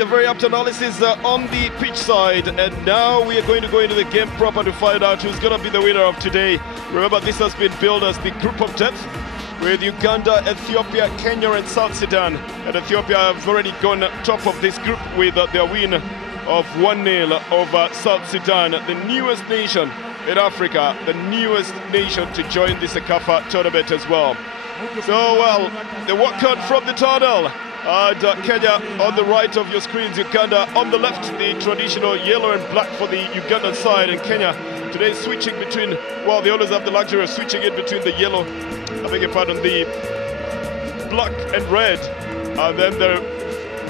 A very apt analysis on the pitch side, and now we are going to go into the game proper to find out who's going to be the winner of today. Remember, this has been billed as the group of death, with Uganda, Ethiopia, Kenya and South Sudan. And Ethiopia have already gone top of this group with their win of 1-0 over South Sudan, the newest nation in Africa, the newest nation to join the CECAFA tournament as well. So, well, the walkout from the tunnel. And Kenya on the right of your screens, Uganda on the left, the traditional yellow and black for the Ugandan side, and Kenya today switching between, well, they always have the luxury of switching in between the yellow, I beg your pardon, the black and red, and then the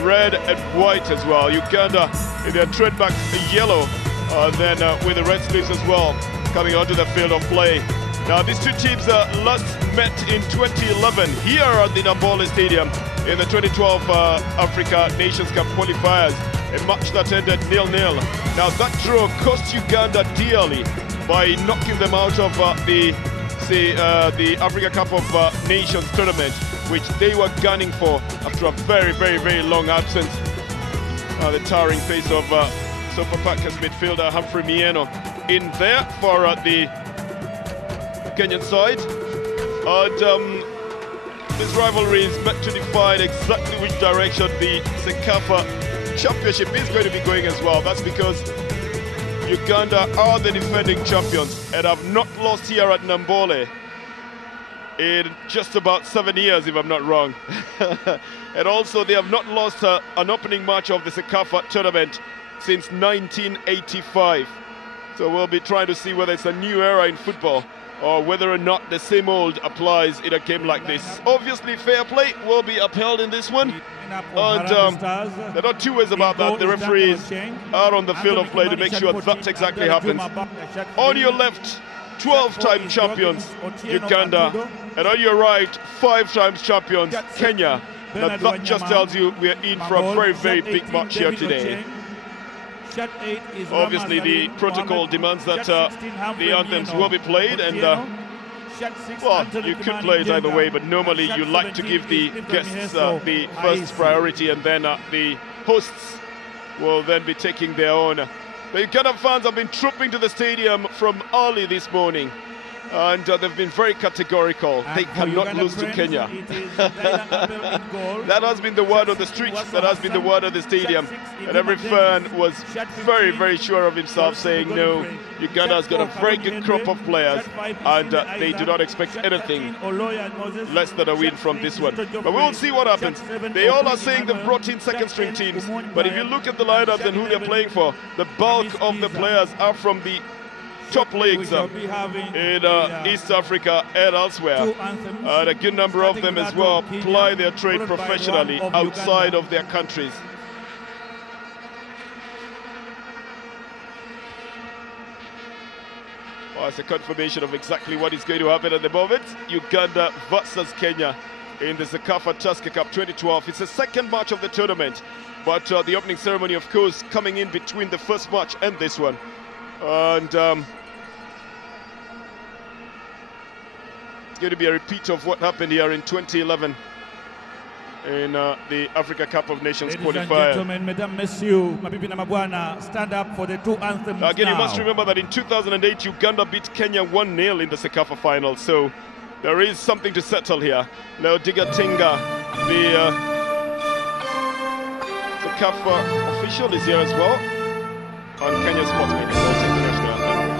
red and white as well. Uganda in their trademark yellow, and then with the red sleeves as well, coming onto the field of play. Now, these two teams last met in 2011 here at the Namboole Stadium in the 2012 Africa Nations Cup qualifiers, a match that ended 0-0. Now, that draw cost Uganda dearly by knocking them out of the Africa Cup of Nations tournament, which they were gunning for after a very, very, very long absence. The towering pace of Sofapaka's midfielder Humphrey Mieno in there for the Kenyan side. And this rivalry is meant to define exactly which direction the CECAFA Championship is going to be going as well. That's because Uganda are the defending champions and have not lost here at Namboole in just about 7 years, if I'm not wrong. And also they have not lost an opening match of the CECAFA tournament since 1985. So we'll be trying to see whether it's a new era in football or whether or not the same old applies in a game like this. Obviously, fair play will be upheld in this one. And there are not two ways about that. The referees are on the field of play to make sure that exactly happens. On your left, 12-time champions, Uganda. And on your right, 5 times champions, Kenya. Now that just tells you we're in for a very, very big match here today. Obviously, the protocol demands that the anthems will be played, and well, you could play it either way, but normally you like to give the guests the first priority, and then the hosts will then be taking their own. The Uganda fans have been trooping to the stadium from early this morning, and they've been very categorical. They cannot lose to Kenya. That has been the word on the streets, that has been the word at the stadium, and every fan was very, very sure of himself, saying no, Uganda has got a very good crop of players, and they do not expect anything less than a win from this one. But we'll see what happens. They all are saying they've brought in second-string teams, but if you look at the lineups and who they're playing for, the bulk of the players are from the top leagues in East Africa and elsewhere, and a good number of them as well ply their trade professionally outside of their countries. Well, it's a confirmation of exactly what is going to happen at the moment. Uganda versus Kenya in the CECAFA Tusker Cup 2012. It's the second match of the tournament, but the opening ceremony, of course, coming in between the first match and this one. And it's going to be a repeat of what happened here in 2011 in the Africa Cup of Nations qualifier. Stand up for the two anthems. Again, you must remember that in 2008 Uganda beat Kenya 1-0 in the CECAFA final, so there is something to settle here. Leo Digatinga, the CECAFA official, is here as well, and Kenya Sports Media will take the national anthem.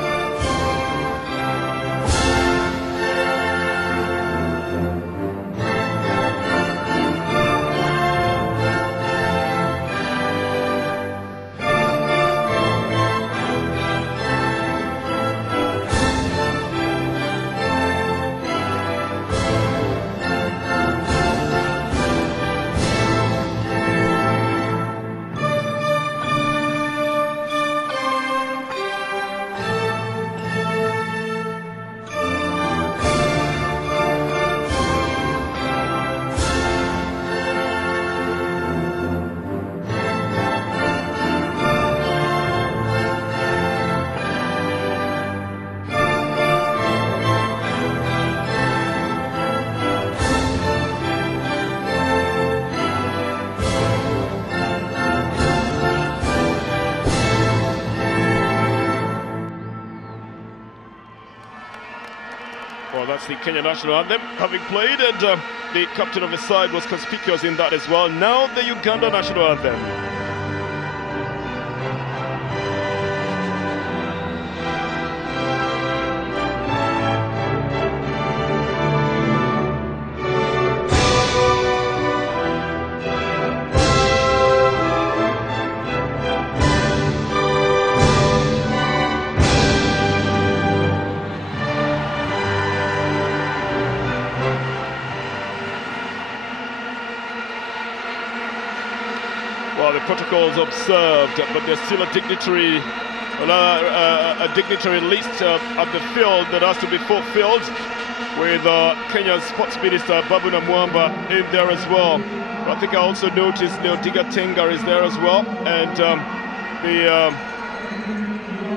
That's the Kenya national anthem having played, and the captain of the side was conspicuous in that as well. Now the Uganda national anthem. Well, the protocols observed, but there's still a dignitary list at the field that has to be fulfilled, with Kenya's sports minister Babuna Mwamba in there as well. But I think I also noticed Neodiga Tenga is there as well, and the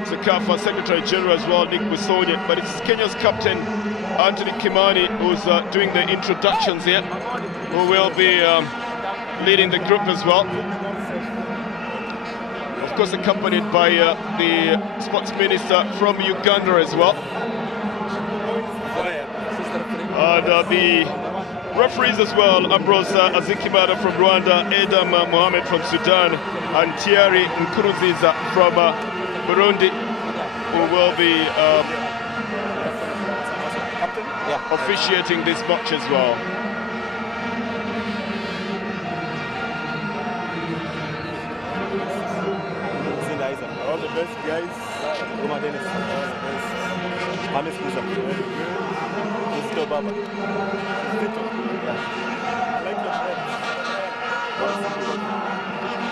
Sekafa Secretary General as well, Nick Busonye. But it's Kenya's captain Anthony Kimani who's doing the introductions here, who will be leading the group as well. Of course, accompanied by the sports minister from Uganda as well. And the referees as well, Ambrose Azikimana from Rwanda, Edam Mohamed from Sudan, and Thierry Nkurunziza from Burundi, who will be officiating this match as well. All the best, guys. Dennies. Hamis, Kizito, Baba.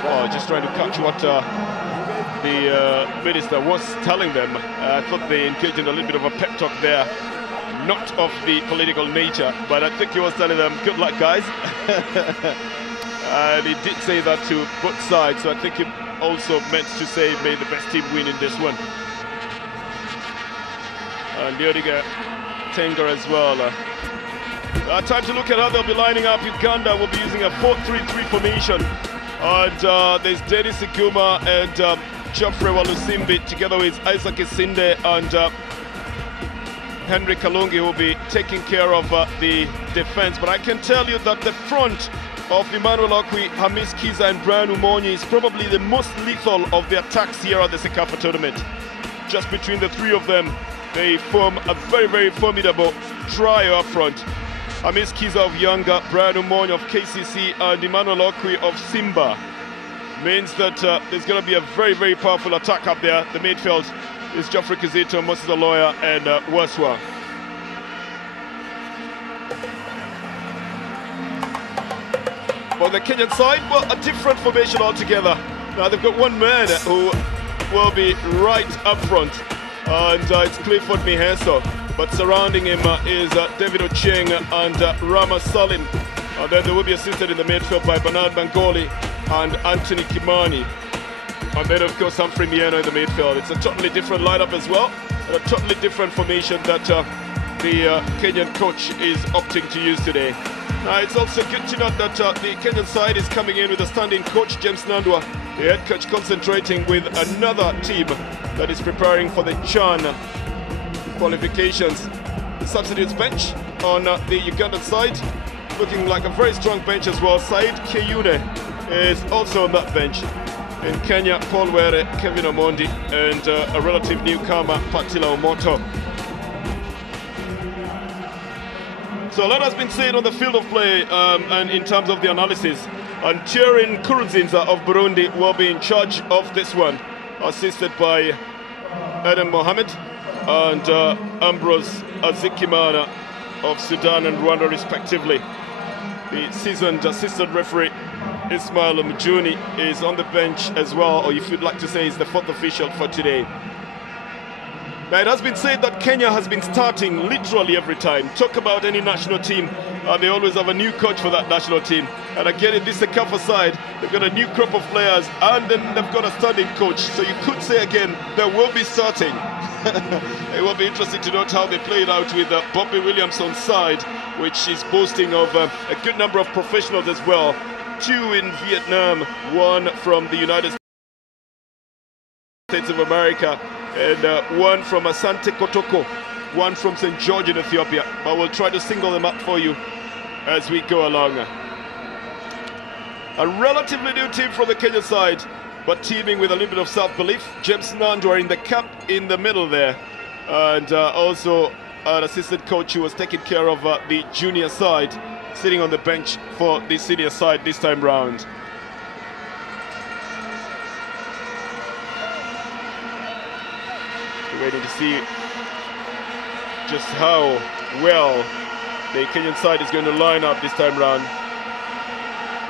Oh, just trying to catch what the minister was telling them. I thought they engaged in a little bit of a pep talk there, not of the political nature, but I think he was telling them, good luck, guys. And he did say that to both sides, so I think he also meant to say, may the best team win in this one. And Neodiga Tenga as well. Time to look at how they'll be lining up. Uganda will be using a 4-3-3 formation. And there's Dennies, Iguma and Geofrey Walusimbi, together with Isaac Isinde and Henry Kalungi, who will be taking care of the defense. But I can tell you that the front of Emmanuel, Okwi, Hamis, Kiiza and Umony is probably the most lethal of the attacks here at the Sekafa tournament. Just between the three of them, they form a very, very formidable trio up front. Hamis, Kiiza of Yanga, Umony of KCC and Emmanuel Okwi of Simba. Means that there's going to be a very, very powerful attack up there. The midfield is Geofrey, Kizito, Oloya and Wasswa. On the Kenyan side, well, a different formation altogether. Now they've got one man who will be right up front, and it's Clifford Miheso. But surrounding him is David Ocheng and Rama Salim. And then they will be assisted in the midfield by Bernard Bangoli and Anthony Kimani. And then, of course, Humphrey Mieno in the midfield. It's a totally different lineup as well, and a totally different formation that the Kenyan coach is opting to use today. It's also good to note that the Kenyan side is coming in with a standing coach, James Nandwa, the head coach, concentrating with another team that is preparing for the CHAN qualifications. The substitutes bench on the Ugandan side, looking like a very strong bench as well. Said Keyune is also on that bench. In Kenya, Paul Were, Kevin Omondi, and a relative newcomer, Patila Omoto. So a lot has been said on the field of play and in terms of the analysis. And Thierry Nkurunziza of Burundi will be in charge of this one, assisted by Adam Mohamed and Ambrose Azikimana of Sudan and Rwanda respectively. The seasoned assistant referee Ismail Mjuni is on the bench as well, or if you'd like to say he's the fourth official for today. Now, it has been said that Kenya has been starting literally every time. Talk about any national team, and they always have a new coach for that national team. And again, in this Sekafa side, they've got a new crop of players, and then they've got a standing coach. So you could say again, they will be starting. It will be interesting to note how they play it out with Bobby Williams on side, which is boasting of a good number of professionals as well. 2 in Vietnam, 1 from the United States of America, and 1 from Asante Kotoko one from St. George in Ethiopia, but we'll try to single them up for you as we go along. A relatively new team from the Kenya side, but teaming with a little bit of self-belief. James Nandu in the cap in the middle there, and also an assistant coach who was taking care of the junior side, sitting on the bench for the senior side this time round. We're waiting to see just how well the Kenyan side is going to line up this time round.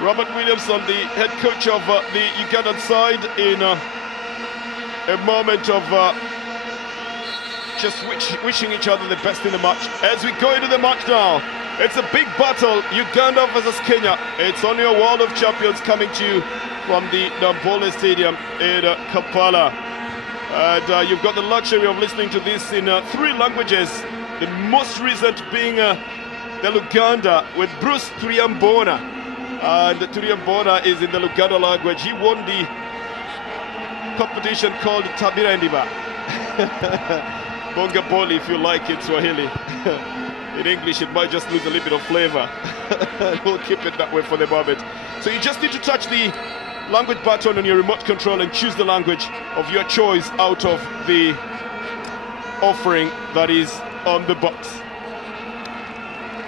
Robert Williamson, the head coach of the Ugandan side, in a moment of just wishing each other the best in the match. As we go into the match now, it's a big battle, Uganda versus Kenya. It's only a World of Champions coming to you from the Namboole Stadium in Kampala. And you've got the luxury of listening to this in 3 languages, the most recent being the Luganda with Bruce Triambona. And Triambona is in the Luganda language. He won the competition called Tabira Ndiba. Bonga Boli, if you like it, Swahili. In English, it might just lose a little bit of flavor. We'll keep it that way for the moment. So you just need to touch the language button on your remote control and choose the language of your choice out of the offering that is on the box.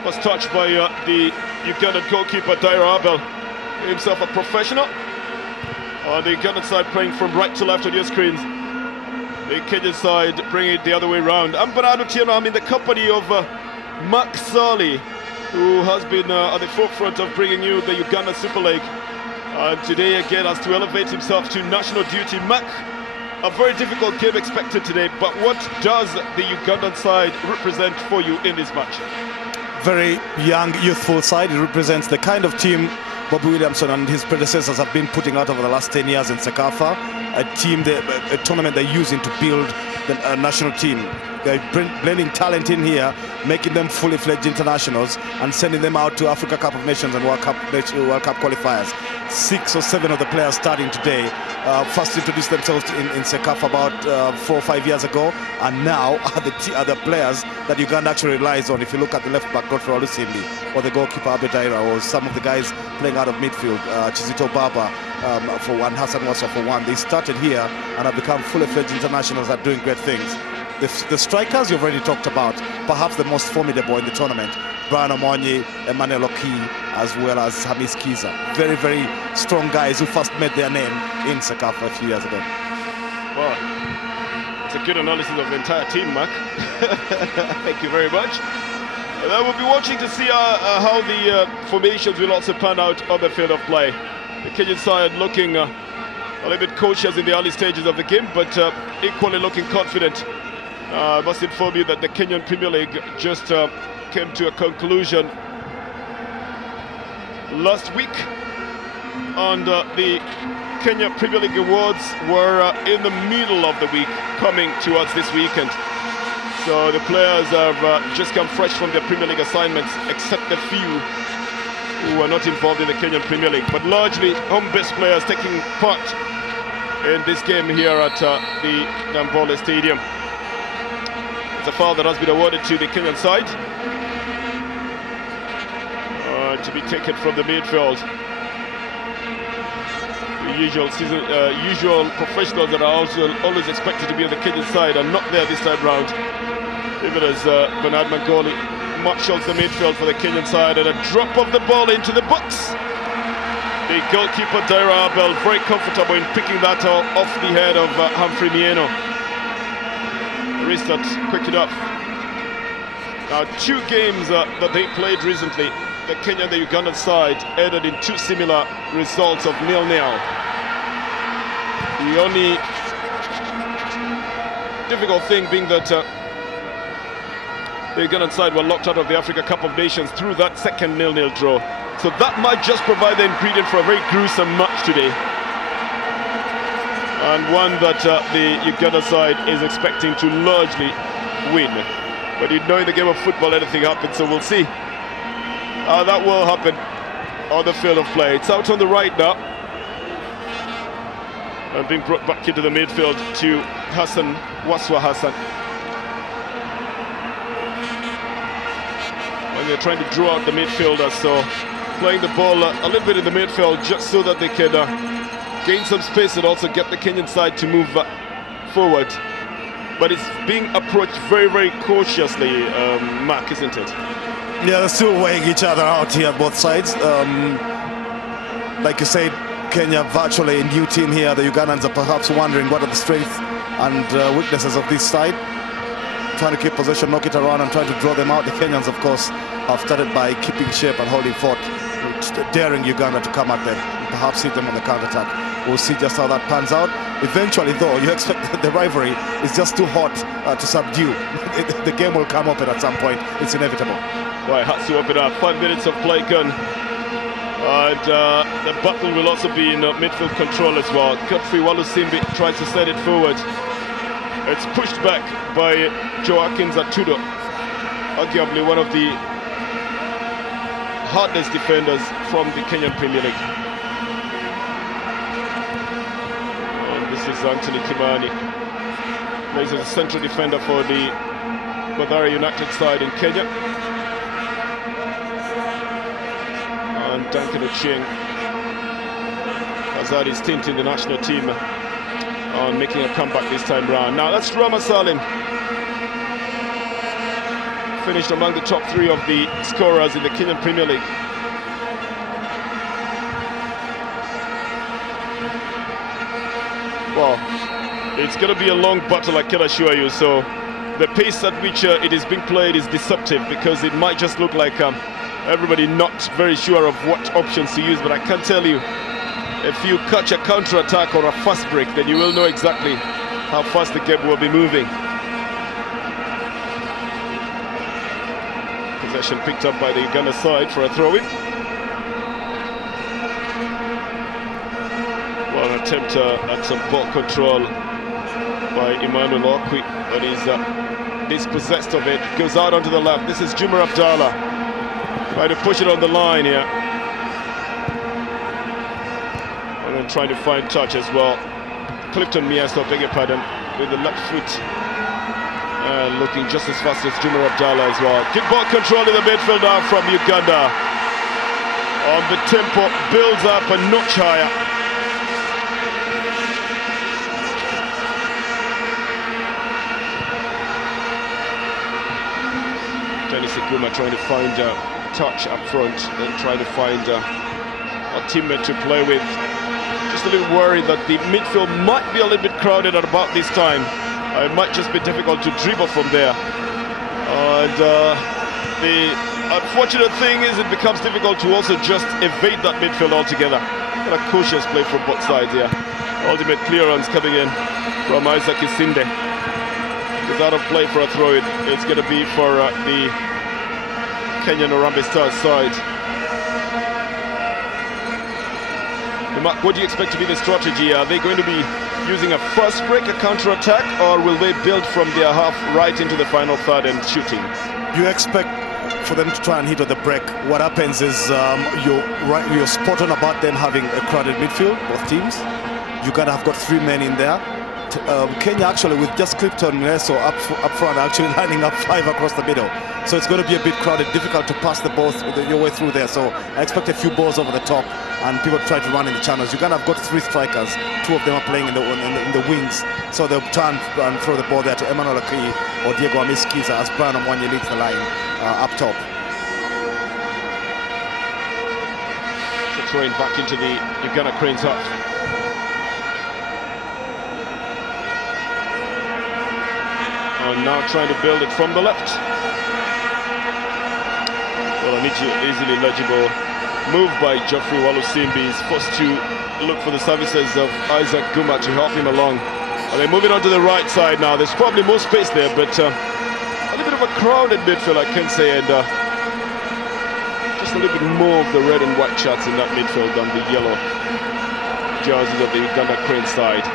Was touched by the Ugandan goalkeeper Dhaira Abel, himself a professional. On the Ugandan side, playing from right to left on your screens. The Kenyan side bringing it the other way around. I'm Bernardo Tieno. I'm in the company of Mark Sali, who has been at the forefront of bringing you the Uganda Super League. And today again has to elevate himself to national duty. Mark, a very difficult game expected today, but what does the Ugandan side represent for you in this match? Very young, youthful side. It represents the kind of team Bobby Williamson and his predecessors have been putting out over the last 10 years in Sekafa, a tournament they're using to build the national team. They're blending talent in here, making them fully fledged internationals and sending them out to Africa Cup of Nations and World Cup qualifiers. 6 or 7 of the players starting today first introduced themselves in Sekafa about 4 or 5 years ago, and now are the players that Uganda actually relies on. If you look at the left back, Godfrey Walusimbi, or the goalkeeper Dhaira, or some of the guys playing out of midfield, Kizito Baba for one, Hassan Wasswa for one. They started here and have become fully fledged internationals that are doing great things. The strikers you've already talked about, perhaps the most formidable in the tournament, Umony, Emmanuel, Okwi, as well as Hamis, Kiiza. Very, very strong guys who first made their name in Sekafa a few years ago. Well, it's a good analysis of the entire team, Mark. Thank you very much. And then we'll be watching to see how the formations will also pan out on the field of play. The Kenyan side looking a little bit cautious in the early stages of the game, but equally looking confident. I must inform you that the Kenyan Premier League just came to a conclusion last week, and the Kenya Premier League Awards were in the middle of the week, coming towards this weekend. So the players have just come fresh from their Premier League assignments, except the few who are not involved in the Kenyan Premier League, but largely home-based players taking part in this game here at the Namboole Stadium. It's a foul that has been awarded to the Kenyan side, to be taken from the midfield. The usual professionals that are also always expected to be on the Kenyan side are not there this time round. Even as Bernard Mangoli marshals the midfield for the Kenyan side, and a drop of the ball into the box. The goalkeeper Dhaira Abel very comfortable in picking that off the head of Humphrey Mieno. Restart quick enough. Now 2 games that they played recently, the Kenya and the Ugandan side ended in 2 similar results of 0-0. The only difficult thing being that the Ugandan side were locked out of the Africa Cup of Nations through that second 0-0 draw. So that might just provide the ingredient for a very gruesome match today, and one that the Uganda side is expecting to largely win. But you know, in the game of football anything happens, so we'll see how that will happen on the field of play. It's out on the right now, and being brought back into the midfield to Hassan, Wasswa Hassan. they're trying to draw out the midfielders, so playing the ball a little bit in the midfield just so that they can gain some space and also get the Kenyan side to move forward. But it's being approached very, very cautiously, Mark, isn't it? Yeah, they're still weighing each other out here, both sides. Like you said, Kenya virtually a new team here. The Ugandans are perhaps wondering what are the strengths and weaknesses of this side. Trying to keep possession, knock it around and trying to draw them out. The Kenyans, of course, have started by keeping shape and holding fort, daring Uganda to come at them, perhaps hit them on the counter-attack. We'll see just how that pans out. Eventually, though, you expect that the rivalry is just too hot to subdue. The game will come up at some point. It's inevitable. Right, has to open up. 5 minutes of play gun. And the battle will also be in midfield control as well. Godfrey Walusimbi tries to send it forward. It's pushed back by Joaquin Zatudo, arguably one of the hardest defenders from the Kenyan Premier League. And this is Anthony Kimani. He's a central defender for the Dhaira United side in Kenya. And Duncan Ochieng has had his stint in the national team on making a comeback this time round. Now that's Rama Salim, finished among the top 3 of the scorers in the Kenyan Premier League. Well, it's going to be a long battle, I can assure you. So the pace at which it is being played is deceptive, because it might just look like everybody not very sure of what options to use. But I can tell you, if you catch a counter-attack or a fast break, then you will know exactly how fast the game will be moving. Possession picked up by the Uganda side for a throw-in. Well, an attempt at some ball control by Emmanuel Okwi, but he's dispossessed of it. Goes out onto the left. This is Juma Abdallah trying to push it on the line here. And then trying to find touch as well. Clifton Miasto, beg your pardon, with the left foot. Looking just as fast as Juma Abdallah as well. Good ball control in the midfield now from Uganda. On the tempo, builds up a notch higher. Dennies Iguma trying to find touch up front, then trying to find a teammate to play with. Just a little worried that the midfield might be a little bit crowded at about this time. It might just be difficult to dribble from there. And the unfortunate thing is it becomes difficult to also just evade that midfield altogether. Got a cautious play from both sides here. Ultimate clearance coming in from Isinde. It's out of play for a throw-in. It's going to be for the Kenyan Harambee Stars side. Mark, what do you expect to be the strategy? Are they going to be using a fast break, a counter-attack, or will they build from their half right into the final third and shooting? You expect for them to try and hit on the break. What happens is you're spot on about them having a crowded midfield, both teams. Uganda have got 3 men in there. Kenya actually, with just Clifton Miasto up front, actually lining up 5 across the middle. So it's going to be a bit crowded, difficult to pass the ball your way through there. So I expect a few balls over the top and people try to run in the channels. Uganda have got 3 strikers. 2 of them are playing in the wings. So they'll try and throw the ball there to Emmanuel or Hamis Kiiza as Umony leads the line up top. So throwing back into the Uganda Cranes half. And now trying to build it from the left. Well, an easily legible move by Geofrey Walusimbi. He's forced to look for the services of Iguma to help him along. And they're moving on to the right side now. There's probably more space there, but a little bit of a crowded midfield, I can say, and just a little bit more of the red and white shirts in that midfield than the yellow jerseys of the Uganda Crane side.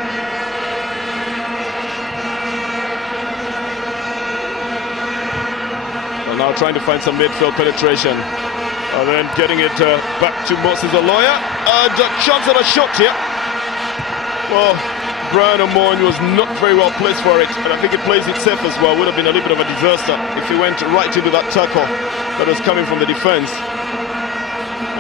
Now trying to find some midfield penetration, and then getting it back to Moses Oloya, and a chance at a shot here. Well, Brian Umony was not very well placed for it, and I think he plays it safe as well. Would have been a little bit of a disaster if he went right into that tackle that was coming from the defense.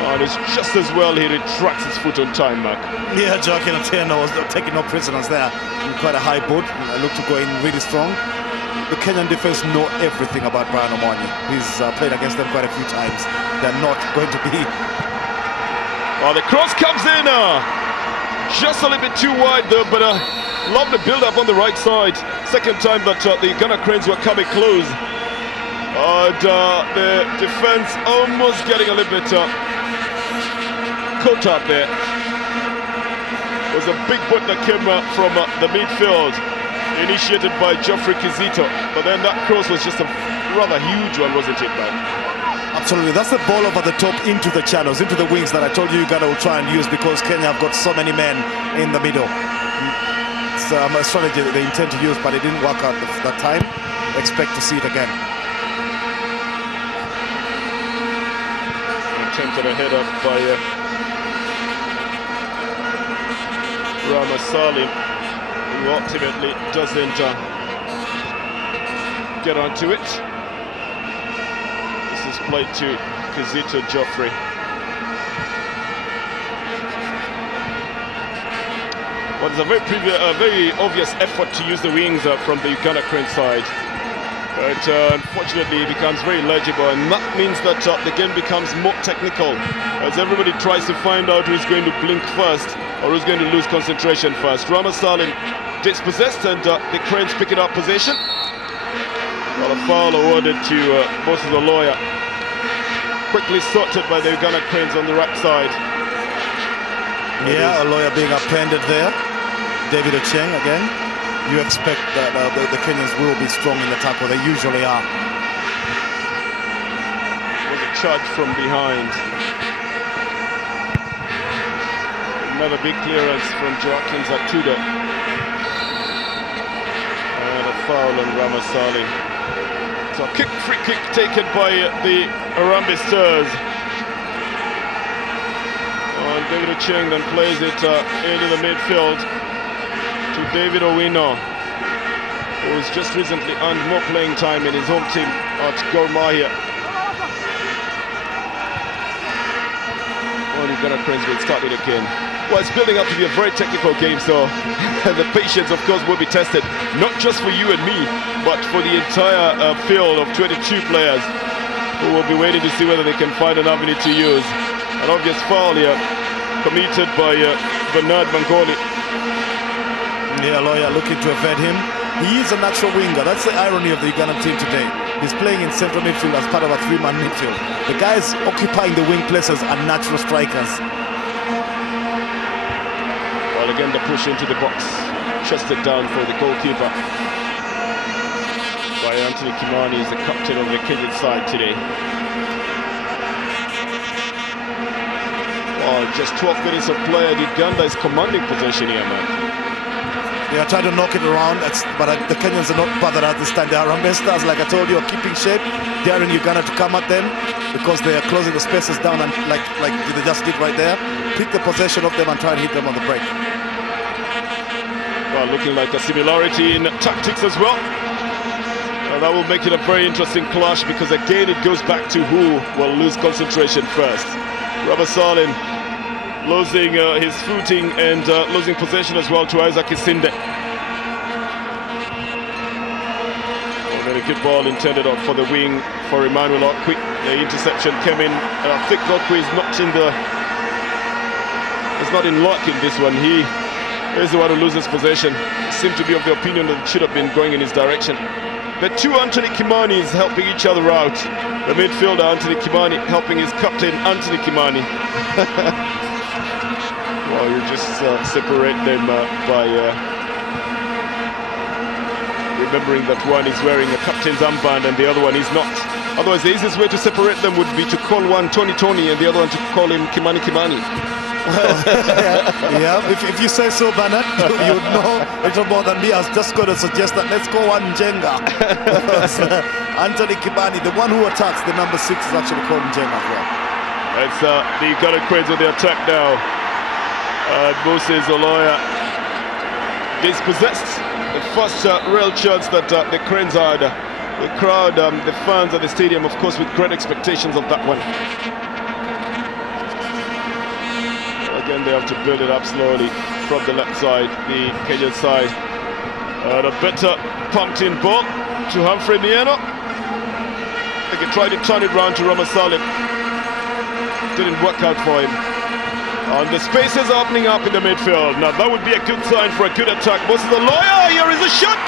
And it's just as well he retracts his foot on time, Mark. Yeah, Joaquin Otieno was taking no prisoners there. Quite a high boot. I look to go in really strong. The Kenyan defense know everything about Brian Umony. He's played against them quite a few times. They're not going to be... Oh, the cross comes in. Just a little bit too wide though, but lovely build-up on the right side. Second time that the Uganda Cranes were coming close. And the defense almost getting a little bit caught up there. It was a big boot that came from the midfield, initiated by Geofrey Kizito. But then that cross was just a rather huge one, wasn't it, man? Absolutely, that's the ball over the top into the channels, into the wings that I told you Uganda will try and use because Kenya have got so many men in the middle. It's a strategy that they intend to use, but it didn't work out that time. Expect to see it again. Attempted a header by Wasswa, who ultimately doesn't get onto it. This is played to Kizito Geofrey. Well, there's a very obvious effort to use the wings from the Uganda Crane side. But unfortunately it becomes very legible, and that means that the game becomes more technical as everybody tries to find out who's going to blink first or who's going to lose concentration first. Wasswa dispossessed, and the Cranes picking up possession. Well, a foul awarded to Moses Oloya. Quickly sorted by the Uganda Cranes on the right side. Yeah, Oloya being upended there. David Ocheng again. You expect that the Kenyans will be strong in the tackle. They usually are. Was a charge from behind. Another big clearance from Joaquin Zatudo. And a foul on Wasswa. So a free kick taken by the Harambee Stars. And David Ocheng then plays it into the midfield to David Owino, who's just recently earned more playing time in his home team at Gor Mahia. Well, Uganda Cranes will start it again. Well, it's building up to be a very technical game, so the patience, of course, will be tested, not just for you and me, but for the entire field of 22 players who will be waiting to see whether they can find an avenue to use. An obvious foul here, committed by Bernard Mangoli. Yeah, Oloya looking to evade him. He is a natural winger. That's the irony of the Ugandan team today. He's playing in central midfield as part of a three-man midfield. The guys occupying the wing places are natural strikers. Well, again, the push into the box. Chested down for the goalkeeper by Anthony Kimani, is the captain of the Kenyan side today. Well, just 12 minutes of play, and Uganda is commanding possession here, man. They are trying to knock it around, but the Kenyans are not bothered at this time. The Harambee Stars, like I told you, are keeping shape, daring Uganda to come at them because they are closing the spaces down, and like they just did right there, pick the possession of them and try and hit them on the break. Well, looking like a similarity in tactics as well. That will make it a very interesting clash because again it goes back to who will lose concentration first. Wasswa losing his footing and losing possession as well to Isinde. Oh, very good ball intended for the wing for Emmanuel Okwi. The interception came in, and I think Okwi is not in luck in this one. He is the one who loses possession. Seemed to be of the opinion that it should have been going in his direction. The two Anthony Kimanis helping each other out. The midfielder Anthony Kimani helping his captain Anthony Kimani. Well, you just separate them by remembering that one is wearing a captain's armband and the other one is not. Otherwise, the easiest way to separate them would be to call one Tony Tony and the other one to call him Kimani Kimani. Well, yeah, if you say so, Bernard, you would know a little more than me. I was just going to suggest that let's call one Jenga. Anthony Kimani, the one who attacks, the number 6 is actually called Jenga as well. It's the Uganda Cranes on the attack now. Moses Oloya dispossessed. The first real chance that the Cranes had. The crowd, the fans at the stadium, of course, with great expectations of that one. Again, they have to build it up slowly from the left side, the Kenyan side. A better pumped-in ball to Humphrey Mieno. They can try to turn it round to Ramasalim. Didn't work out for him. And the spaces are opening up in the midfield. Now that would be a good sign for a good attack. Versus the Oloya. Here is a shot.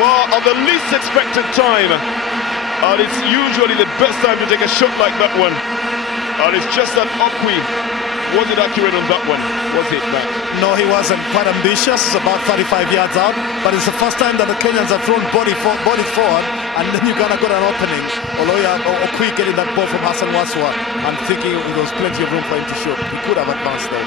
Well, at the least expected time. And it's usually the best time to take a shot like that one. And it's just that Okwi wasn't accurate on that one, was it, Matt? No, he wasn't. Quite ambitious. It's about 35 yards out. But it's the first time that the Kenyans have thrown bodies forward, and then Uganda got an opening. Oloya, Okwi getting that ball from Hassan Wasswa and thinking there was plenty of room for him to shoot. He could have advanced though.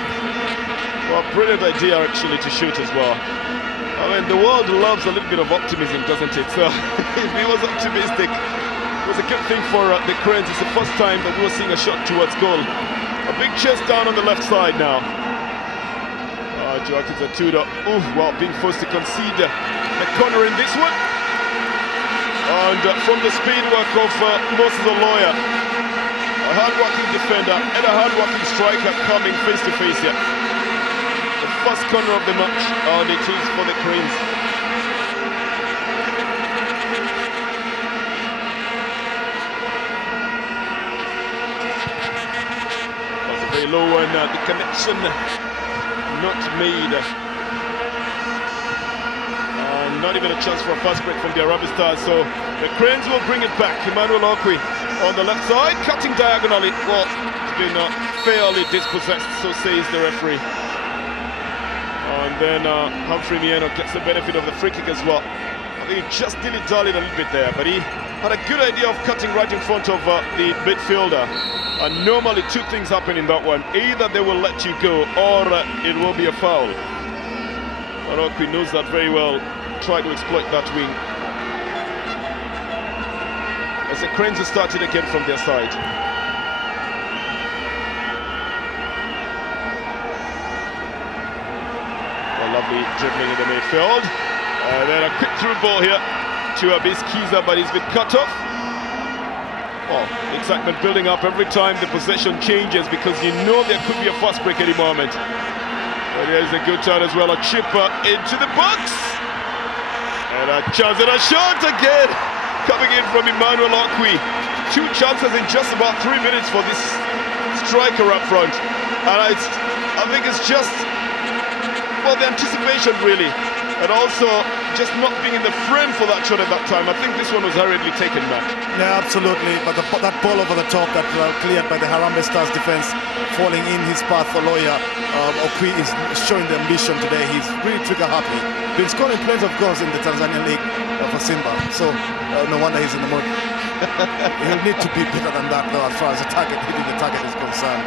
Well, brilliant idea actually to shoot as well. I mean, the world loves a little bit of optimism, doesn't it? So if he was optimistic, it was a good thing for the Cranes. It's the first time that we were seeing a shot towards goal. A big chase down on the left side now. Joaquin Zatuda, well, being forced to concede the corner in this one. And from the speed work of Moses Oloya, a hard-working defender and a hard-working striker coming face-to-face here. The first corner of the match, and it is for the Cranes. That's a very low one, the connection not made. Not even a chance for a fast break from the Arabic Stars, so the Cranes will bring it back. Emmanuel Okwi on the left side, cutting diagonally. Well, it's been fairly dispossessed, so says the referee. And then Humphrey Mieno gets the benefit of the free kick as well. I think he just dilly-dallied a little bit there, but he had a good idea of cutting right in front of the midfielder. And normally two things happen in that one. Either they will let you go, or it will be a foul. And Okwi knows that very well. Try to exploit that wing. As the Cranes have started again from their side. A lovely dribbling in the midfield. And then a quick through ball here to Kiiza, but he's been cut off. Oh, excitement building up every time the possession changes, because you know there could be a fast break any moment. But here's a good turn as well, a chipper into the box. And a chance and a shot again, coming in from Emmanuel Okwi. Two chances in just about 3 minutes for this striker up front. And I think it's just, well, the anticipation really, and also just not being in the frame for that shot at that time. I think this one was hurriedly taken back. Yeah, absolutely. But that ball over the top that cleared by the Harambee Stars defense, falling in his path for Oloya. Okwi is showing the ambition today. He's really trigger happy. Been scoring plenty of goals in the Tanzanian league for Simba. So no wonder he's in the mood. He'll need to be better than that though, as far as the target, hitting the target is concerned.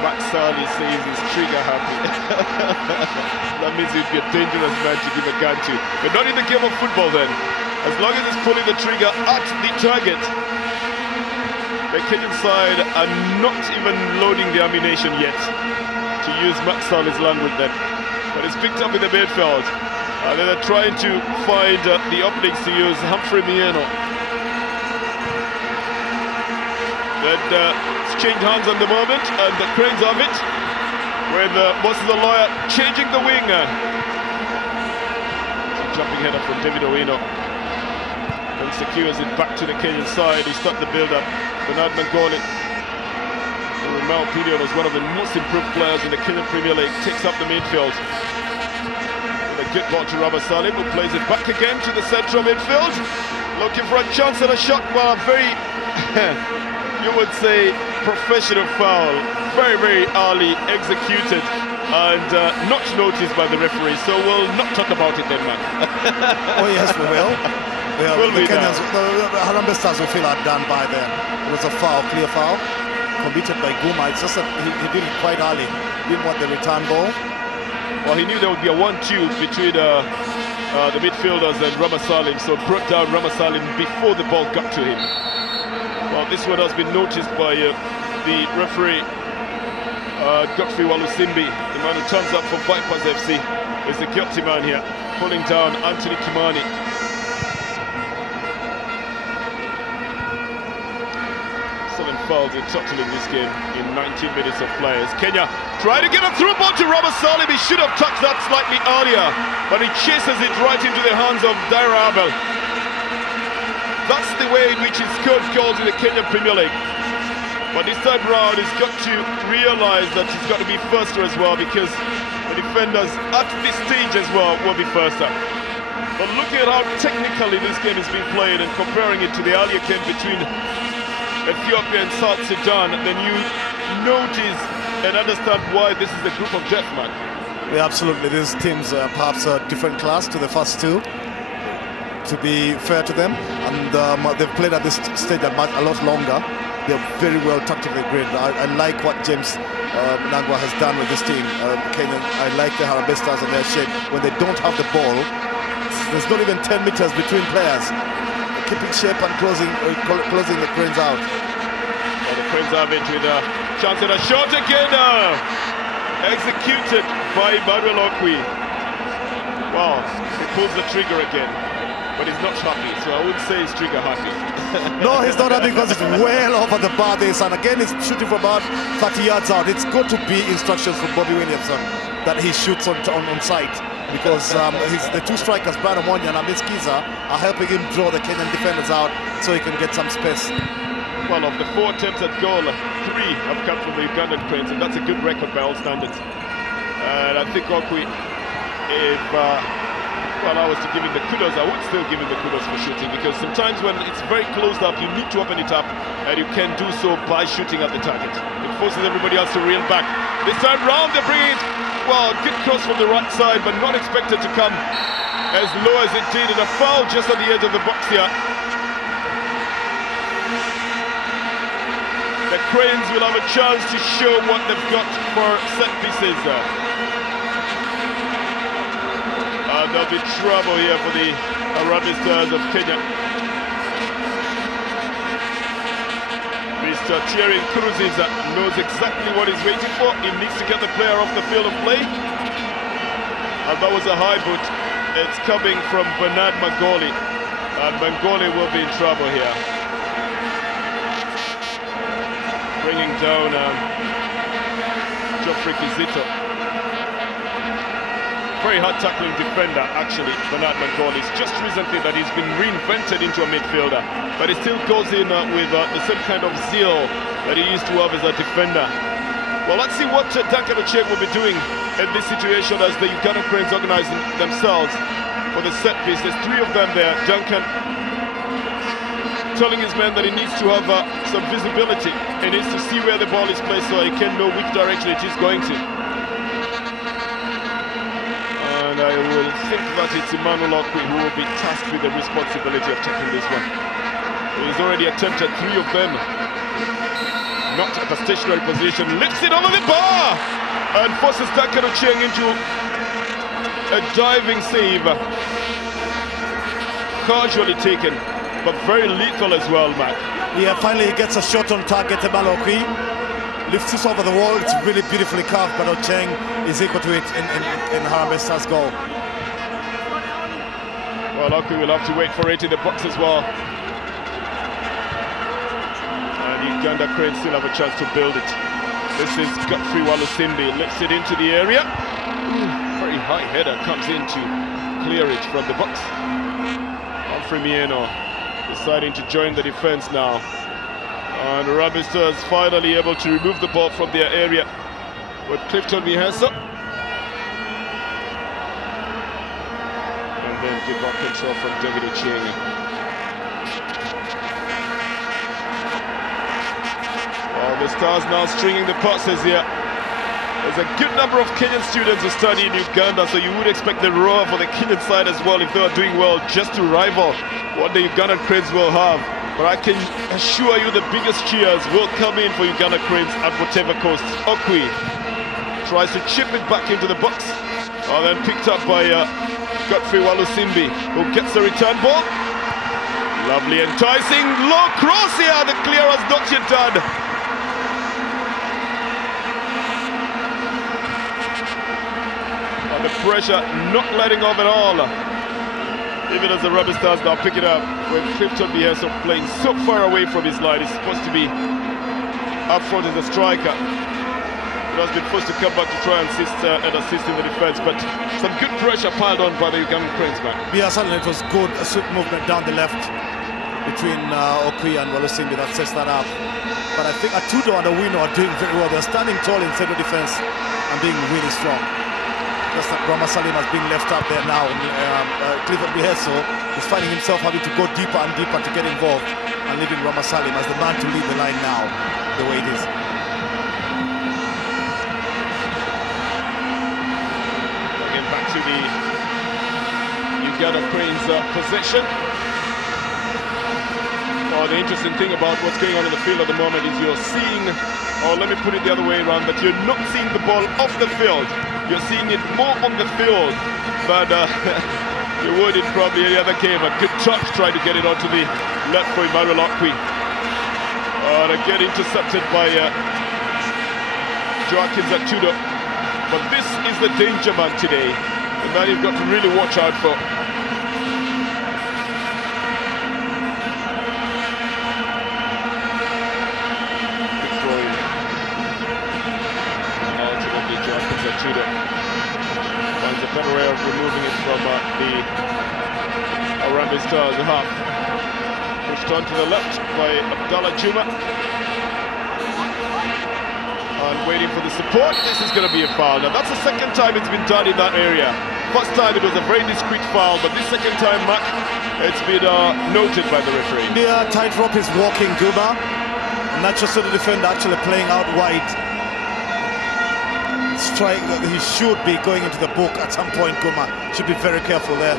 Max Sali says he's trigger happy. That means he'd be a dangerous man to give a gun to. But not in the game of football then. As long as he's pulling the trigger at the target, the Kenyan side are not even loading the ammunition yet, to use Max Sali's language then. But it's picked up in the midfield. And then they're trying to find the openings to use Humphrey Mieno. It's changed hands at the moment, and the Cranes have it, with Moses Oloya changing the wing. Jumping header from David Owino. And secures it back to the Kenyan side. He started the build-up. Bernard Mangoli, in my opinion, was one of the most improved players in the Kenyan Premier League. Takes up the midfield. With a good ball to Ramasalim, who plays it back again to the central midfield. Looking for a chance at a shot. Well, very, you would say, professional foul. Very, very early executed and not noticed by the referee. So we'll not talk about it then, man. Oh yes, we will. The Kenyans, the Harambee Stars will feel outdone by then. It was a foul, clear foul, committed by Iguma. It's just that he did it quite early. Didn't want the return ball. Well, he knew there would be a 1-2 between the midfielders and Ramasalim, so brought down Ramasalim before the ball got to him. Well, this one has been noticed by the referee. Godfrey Walusimbi. Emmanuel turns up for Vipers FC. Is the guilty man here, pulling down Anthony Kimani. Fouls in total in this game in 19 minutes of play. As Kenya try to get a through ball to Robert Salim. He should have touched that slightly earlier, but he chases it right into the hands of Dhaira Abel. That's the way in which he scored goals in the Kenyan Premier League. But this time round, he's got to realize that he's got to be firster as well, because the defenders at this stage as well will be firster. But looking at how technically this game is being played and comparing it to the earlier game between Ethiopia and South Sudan, then you notice and understand why this is the group of death, man. Yeah, absolutely. These teams are perhaps a different class to the first two, to be fair to them. And they've played at this stage a lot longer. They're very well tactically graded. I like what James Nangwa has done with this team. Kenyan, I like the Harambee Stars and their shape. When they don't have the ball, there's not even 10 meters between players. Keeping shape and closing the cranes out. Well, the cranes have it with a chance at a shot again. Executed by Emmanuel Okwi. Wow, he pulls the trigger again, but he's not happy, so I wouldn't say he's trigger happy. No, he's not happy because it's well over the bar this, and again he's shooting from about 30 yards out. It's got to be instructions from Bobby Williamson that he shoots on sight, because the two strikers, Umony and Kiiza, are helping him draw the Kenyan defenders out so he can get some space. Well, of the 4 attempts at goal, 3 have come from the Ugandan Cranes, and that's a good record by all standards. And I think Okwi, if I was to give him the kudos, I would still give him the kudos for shooting, because sometimes when it's very closed up, you need to open it up, and you can do so by shooting at the target. It forces everybody else to reel back. This time round, they're bringing it. Well, good cross from the right side, but not expected to come as low as it did, and a foul just at the edge of the box here. The Cranes will have a chance to show what they've got for set pieces. There'll be trouble here for the Harambee Stars of Kenya. Mr. Thierry Nkurunziza knows exactly what he's waiting for. He needs to get the player off the field of play. And that was a high boot. It's coming from Bernard Mangoli. And Mangoli will be in trouble here. Bringing down Geofrey Kizito. Very hard tackling defender, actually, Bernard Mangoli. It's just recently that he's been reinvented into a midfielder, but he still goes in with the same kind of zeal that he used to have as a defender. Well, let's see what Duncan Ochieng will be doing in this situation as the Ugandan Cranes organize themselves for the set piece. There's 3 of them there. Duncan telling his men that he needs to have some visibility. He needs to see where the ball is placed so he can know which direction it is going to. And I will think that it's Emmanuel Okwi who will be tasked with the responsibility of tackling this one. He's already attempted 3 of them. Not at a stationary position, lifts it over the bar and forces Duncan Ochieng into a diving save. Casually taken, but very lethal as well, Matt. Yeah, finally he gets a shot on target. Emmanuel Okwi lifts this over the wall. It's really beautifully carved, but Ochieng is equal to it in Harambee Stars' goal. Well, Okwi will have to wait for it in the box as well. And Uganda Cranes still have a chance to build it. This is Godfrey Walusimbi, lifts it into the area. Very high header comes in to clear it from the box. Mieno deciding to join the defense now. And Harambee Stars finally able to remove the ball from their area with Clifton Mihensa. And then give back control from David Ochieng. Well, the Stars now stringing the passes here. There's a good number of Kenyan students who study in Uganda, so you would expect the roar for the Kenyan side as well if they are doing well, just to rival what the Ugandan Cranes will have. But I can assure you the biggest cheers will come in for Uganda Cranes at whatever cost. Okwi tries to chip it back into the box, and then picked up by Godfrey Walusimbi, who gets the return ball. Lovely, enticing, low cross here. The clear has not yet done. And the pressure not letting off at all. Even as the Rubber Stars now pick it up with Clifton Bieso playing so far away from his line. He's supposed to be up front as a striker. He has been forced to come back to try and assist in the defense, but some good pressure piled on by the Ugandan Cranes, man. Yeah, certainly it was good. A swift movement down the left between Okwi and Walusimbi that sets that up. But I think Atudo and Owino are doing very well. They're standing tall in central defense and being really strong. Just that Rama Salim has been left up there now. Clifford Biheso is finding himself having to go deeper and deeper to get involved, and leaving Rama Salim as the man to lead the line now, the way it is. Again, back to the Uganda Cranes possession. The interesting thing about what's going on in the field at the moment is you're seeing, or let me put it the other way around, that you're not seeing the ball off the field. You're seeing it more on the field than you would in probably any other game. A good touch trying to get it onto the left for Emmanuel Okwi. And again intercepted by Joaquin Atudo. But this is the danger man today, and that you've got to really watch out for. Finds a better way of removing it from the Harambee Stars half. Pushed on to the left by Abdallah Juma. And waiting for the support. This is going to be a foul. Now that's the second time it's been done in that area. First time it was a very discreet foul, but this second time, Mac, it's been noted by the referee. The tightrope is walking Guma. And that's just the defender actually playing out wide. Strike, he should be going into the book at some point. Guma should be very careful there.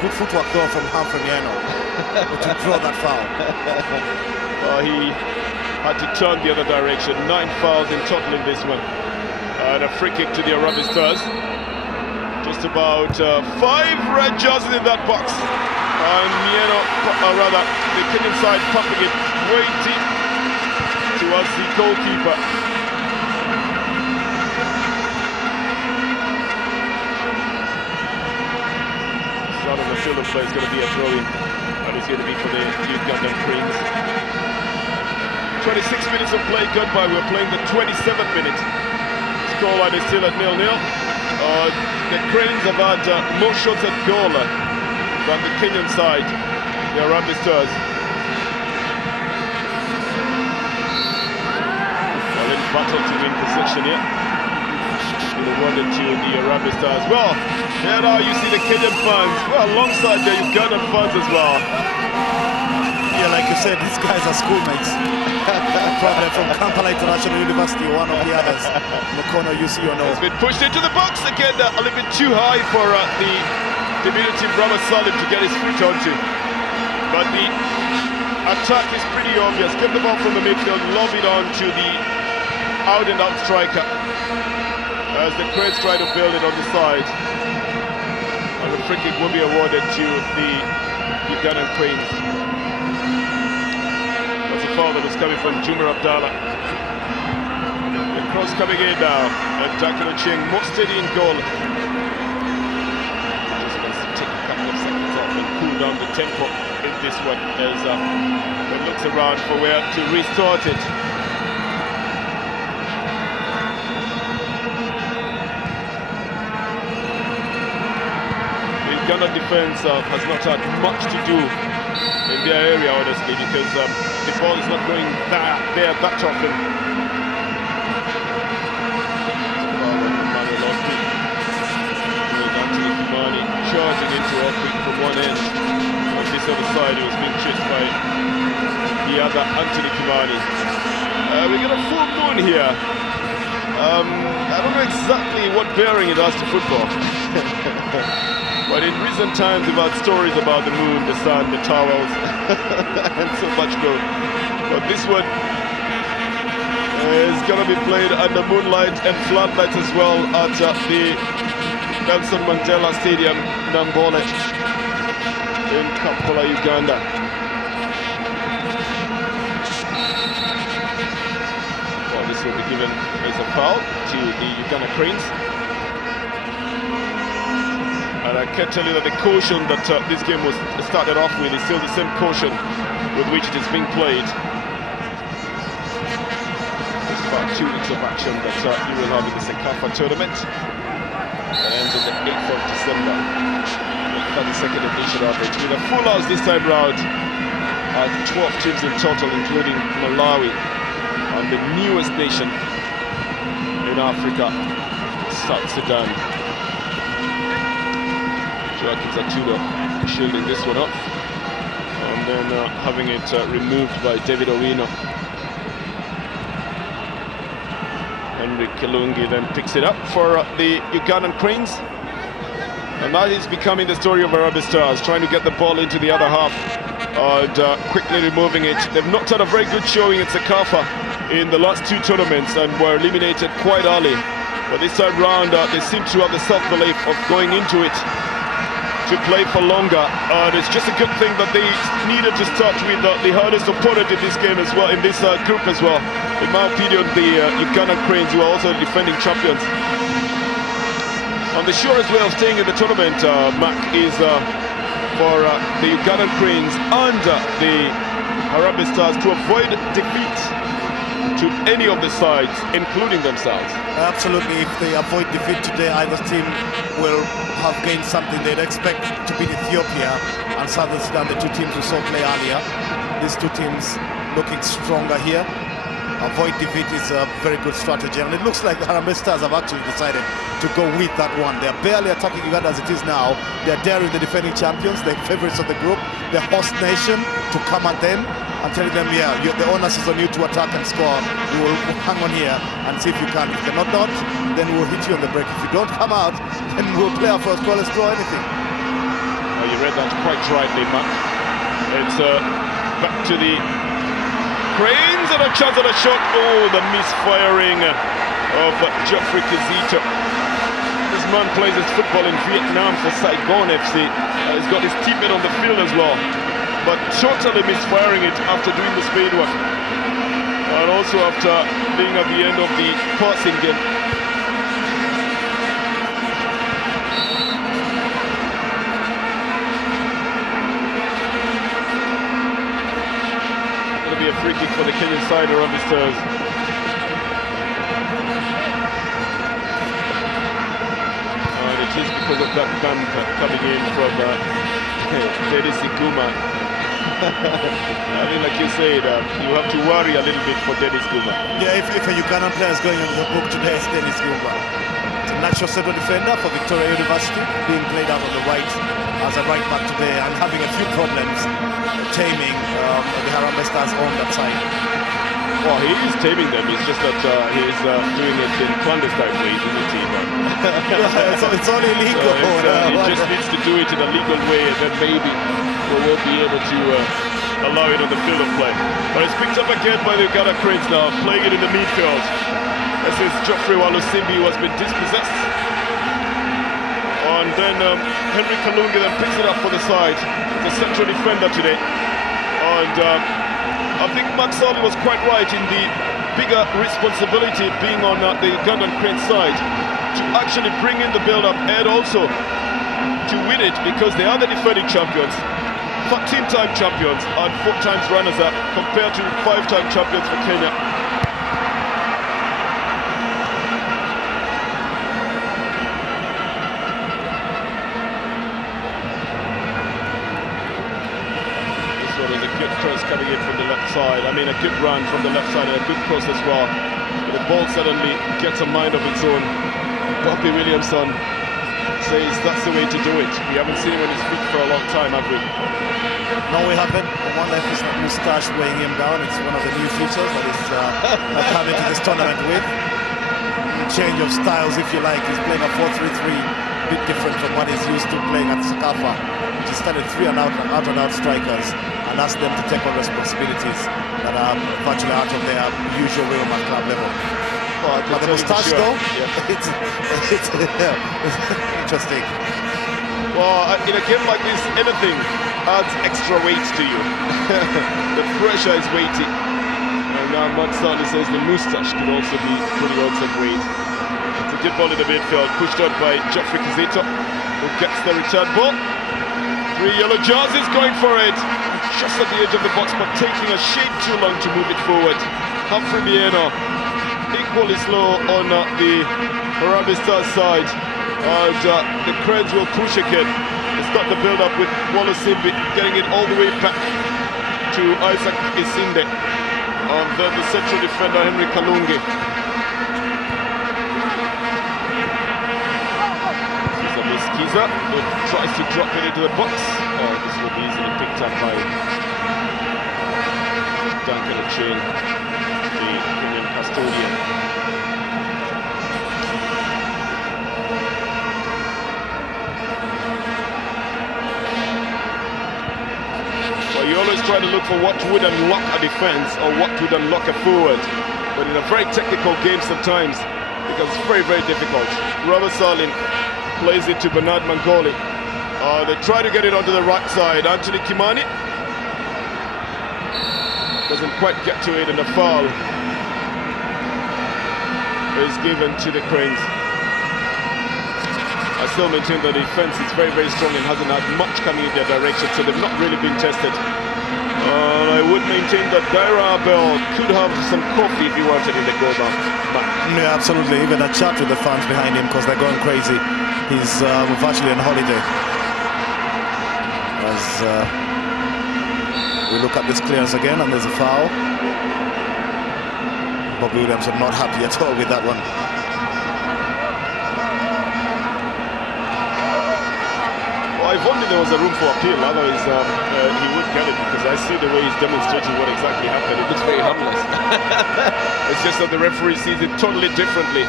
Good footwork though from Humphrey to draw that foul. He had to turn the other direction. 9 fouls in total in this one. And a free kick to the Harambee Stars. Just about 5 red jerseys in that box. And rather the Kenyan side pumping it way deep towards the goalkeeper. Out of the field of play is going to be a throw-in, and it's going to be for the Ugandan Cranes. 26 minutes of play gone by. We're playing the 27th minute. Scoreline is still at 0-0. The Cranes have had more shots at goal than the Kenyan side, the Harambee Stars. Well, in battle to win possession here. Awarded to the Harambee Stars. Well, here now you see the Kenyan fans, well, alongside the Ugandan fans as well. Yeah, like you said, these guys are schoolmates. Probably from Kampala International University, one of the others. Mukono UCONO. It's been pushed into the box again, a little bit too high for the diminutive Rama Salim to get his feet onto. But the attack is pretty obvious. Get the ball from the midfield, lob it on to the out-and-out striker. As the Cranes try to build it on the side. And the free kick will be awarded to the Ugandan Cranes. That's a foul that was coming from Juma Abdallah. The cross coming in now. And Dakino Ching more steady in goal. Just wants to take a couple of seconds off and cool down the tempo in this one as it looks around for where to restart it. Uganda defense has not had much to do in their area, honestly, because the ball is not going there that often. Umony charging into Okwi from one end. On this other side, he was being chased by the other Anthony Kimani. We got a full moon here. I don't know exactly what bearing it has to football. But in recent times we've had stories about the moon, the sun, the towels, and so much more. But this one is going to be played under moonlight and floodlights as well at the Nelson Mandela Stadium, Nambole, in Kampala, Uganda. Well, this will be given as a foul to the Uganda Cranes. And I can tell you that the caution that this game was started off with is still the same caution with which it is being played. It's about 2 weeks of action that you will have in the Sekafa tournament. That ends on the 8th of December, the 32nd edition of it. With a full house this time round, 12 teams in total, including Malawi, and the newest nation in Africa, South Sudan. Kizito shielding this one up, and then having it removed by David Owino. Henry Kalungi then picks it up for the Ugandan Cranes, and that is becoming the story of Harambee Stars, trying to get the ball into the other half and quickly removing it. They've not had a very good showing at Sekafa in the last 2 tournaments and were eliminated quite early, but this time round they seem to have the self-belief of going into it to play for longer, and it's just a good thing that they needed to start with the hardest opponent in this game as well, in this group as well. In my opinion, the Ugandan Cranes, who are also defending champions. And the surest way of staying in the tournament, Mac, is for the Ugandan Cranes and the Harambee Stars to avoid defeat to any of the sides, including themselves. Absolutely, if they avoid defeat today, either team will have gained something. They'd expect to beat Ethiopia and Southern Sudan, the 2 teams we saw play earlier. These 2 teams looking stronger here. Avoid defeat is a very good strategy, and it looks like the Harambee Stars have actually decided to go with that one. They're barely attacking Uganda as it is now. They're daring the defending champions, the favorites of the group, the host nation, to come at them and telling them, yeah, the onus is on you to attack and score. We will hang on here and see if you can. If you cannot dodge, then we'll hit you on the break. If you don't come out, then we'll play our first ball, let's draw anything. Oh, you read that quite rightly, Matt. It's back to the Cranes and a chance at a shot. Oh, the misfiring of Geofrey Kizito. This man plays his football in Vietnam for Saigon FC. He's got his teammate on the field as well, but totally misfiring it after doing the spade work, and also after being at the end of the passing game. It'll be a free kick for the Kenyan side around the Stars. And it is because of that bump coming in from Dennies Iguma. I mean, like you said, you have to worry a little bit for Dennies Iguma. Yeah, if a Ugandan player is going on the book today, it's Dennies Iguma. It's a natural central defender for Victoria University, being played out on the right as a right back today and having a few problems taming the Harambee Stars on that side. Well, he is taming them. It's just that he's doing it in clandestine ways, isn't he? So it's only illegal. He just needs to do it in a legal way, and then maybe we will be able to allow it on the field of play. But it's picked up again by the Uganda Cranes now, playing it in the midfield. This is Geofrey Walusimbi, who has been dispossessed. And then Henry Kalungi then picks it up for the side. The central defender today. And I think Max Solly was quite right in the bigger responsibility being on the Ugandan Crane side to actually bring in the build-up and also to win it, because they are the defending champions, 13-time champions and 4 times runners-up compared to 5-time champions for Kenya. Coming in from the left side. I mean, a good run from the left side and a good cross as well. The ball suddenly gets a mind of its own. Bobby Williamson says that's the way to do it. We haven't seen him on his feet for a long time, have we? No, we haven't. One left is moustache weighing him down. It's one of the new features that is coming to this tournament with. Change of styles, if you like. He's playing a 4-3-3, a bit different from what he's used to playing at Sekafa. He started 3 and out strikers and asked them to take on responsibilities that are virtually out of their usual realm at club level. But the moustache, though, it's interesting. Well, in a game like this, anything adds extra weight to you. The pressure is weighty. And now Matt Stanley says the moustache could also be putting on some weight. It's a good ball in the midfield, pushed on by Geofrey Kizito, who gets the return ball. 3 yellow jerseys going for it. Just at the edge of the box, but taking a shade too long to move it forward. Humphrey Mieno, equally slow on the Harambee Stars side. And the Cranes will push again. They start the build-up with Walusimbi getting it all the way back to Isinde. And then the central defender, Henry Kalungi. Kiiza, who tries to drop it into the box. Oh, this will be easily picked up by Duncan Chain, the Kenyan custodian. Well, you always try to look for what would unlock a defense or what would unlock a forward. But in a very technical game sometimes, because it's very, very difficult. Robert Salin plays it to Bernard Mangoli. They try to get it onto the right side. Anthony Kimani doesn't quite get to it, and a foul is given to the Cranes. I still maintain that the defense is very, very strong and hasn't had much coming in their direction, so they've not really been tested. I would maintain that Dhaira Abel could have some coffee if he wanted in the goal match. Yeah, absolutely. Even a chat with the fans behind him because they're going crazy. He's virtually on holiday. As we look at this clearance again, and there's a foul. Bobby Williams are not happy at all with that one. Well, if only there was a room for appeal, otherwise he would get it, because I see the way he's demonstrating what exactly happened. It looks very harmless. It's just that the referee sees it totally differently.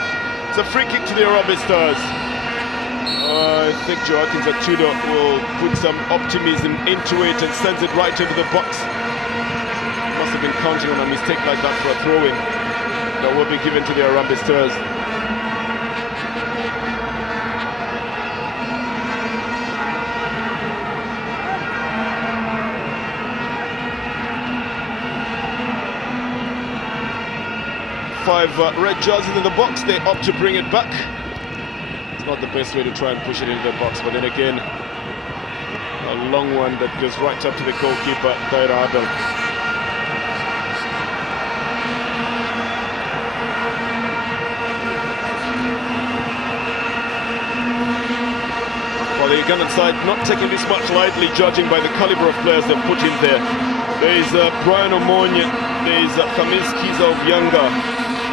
It's a free kick to the Harambee Stars. I think Joaquin Zatudo will put some optimism into it and sends it right into the box. Must have been counting on a mistake like that for a throw-in that will be given to the Harambee Stars. Five red jerseys in the box. They opt to bring it back. Not the best way to try and push it into the box, but then again, a long one that goes right up to the goalkeeper, Dhaira Abel. Well, the Ugandan side not taking this much lightly, judging by the caliber of players they've put in there. There is Brian Umony, there is Hamis Kiiza of Yanga,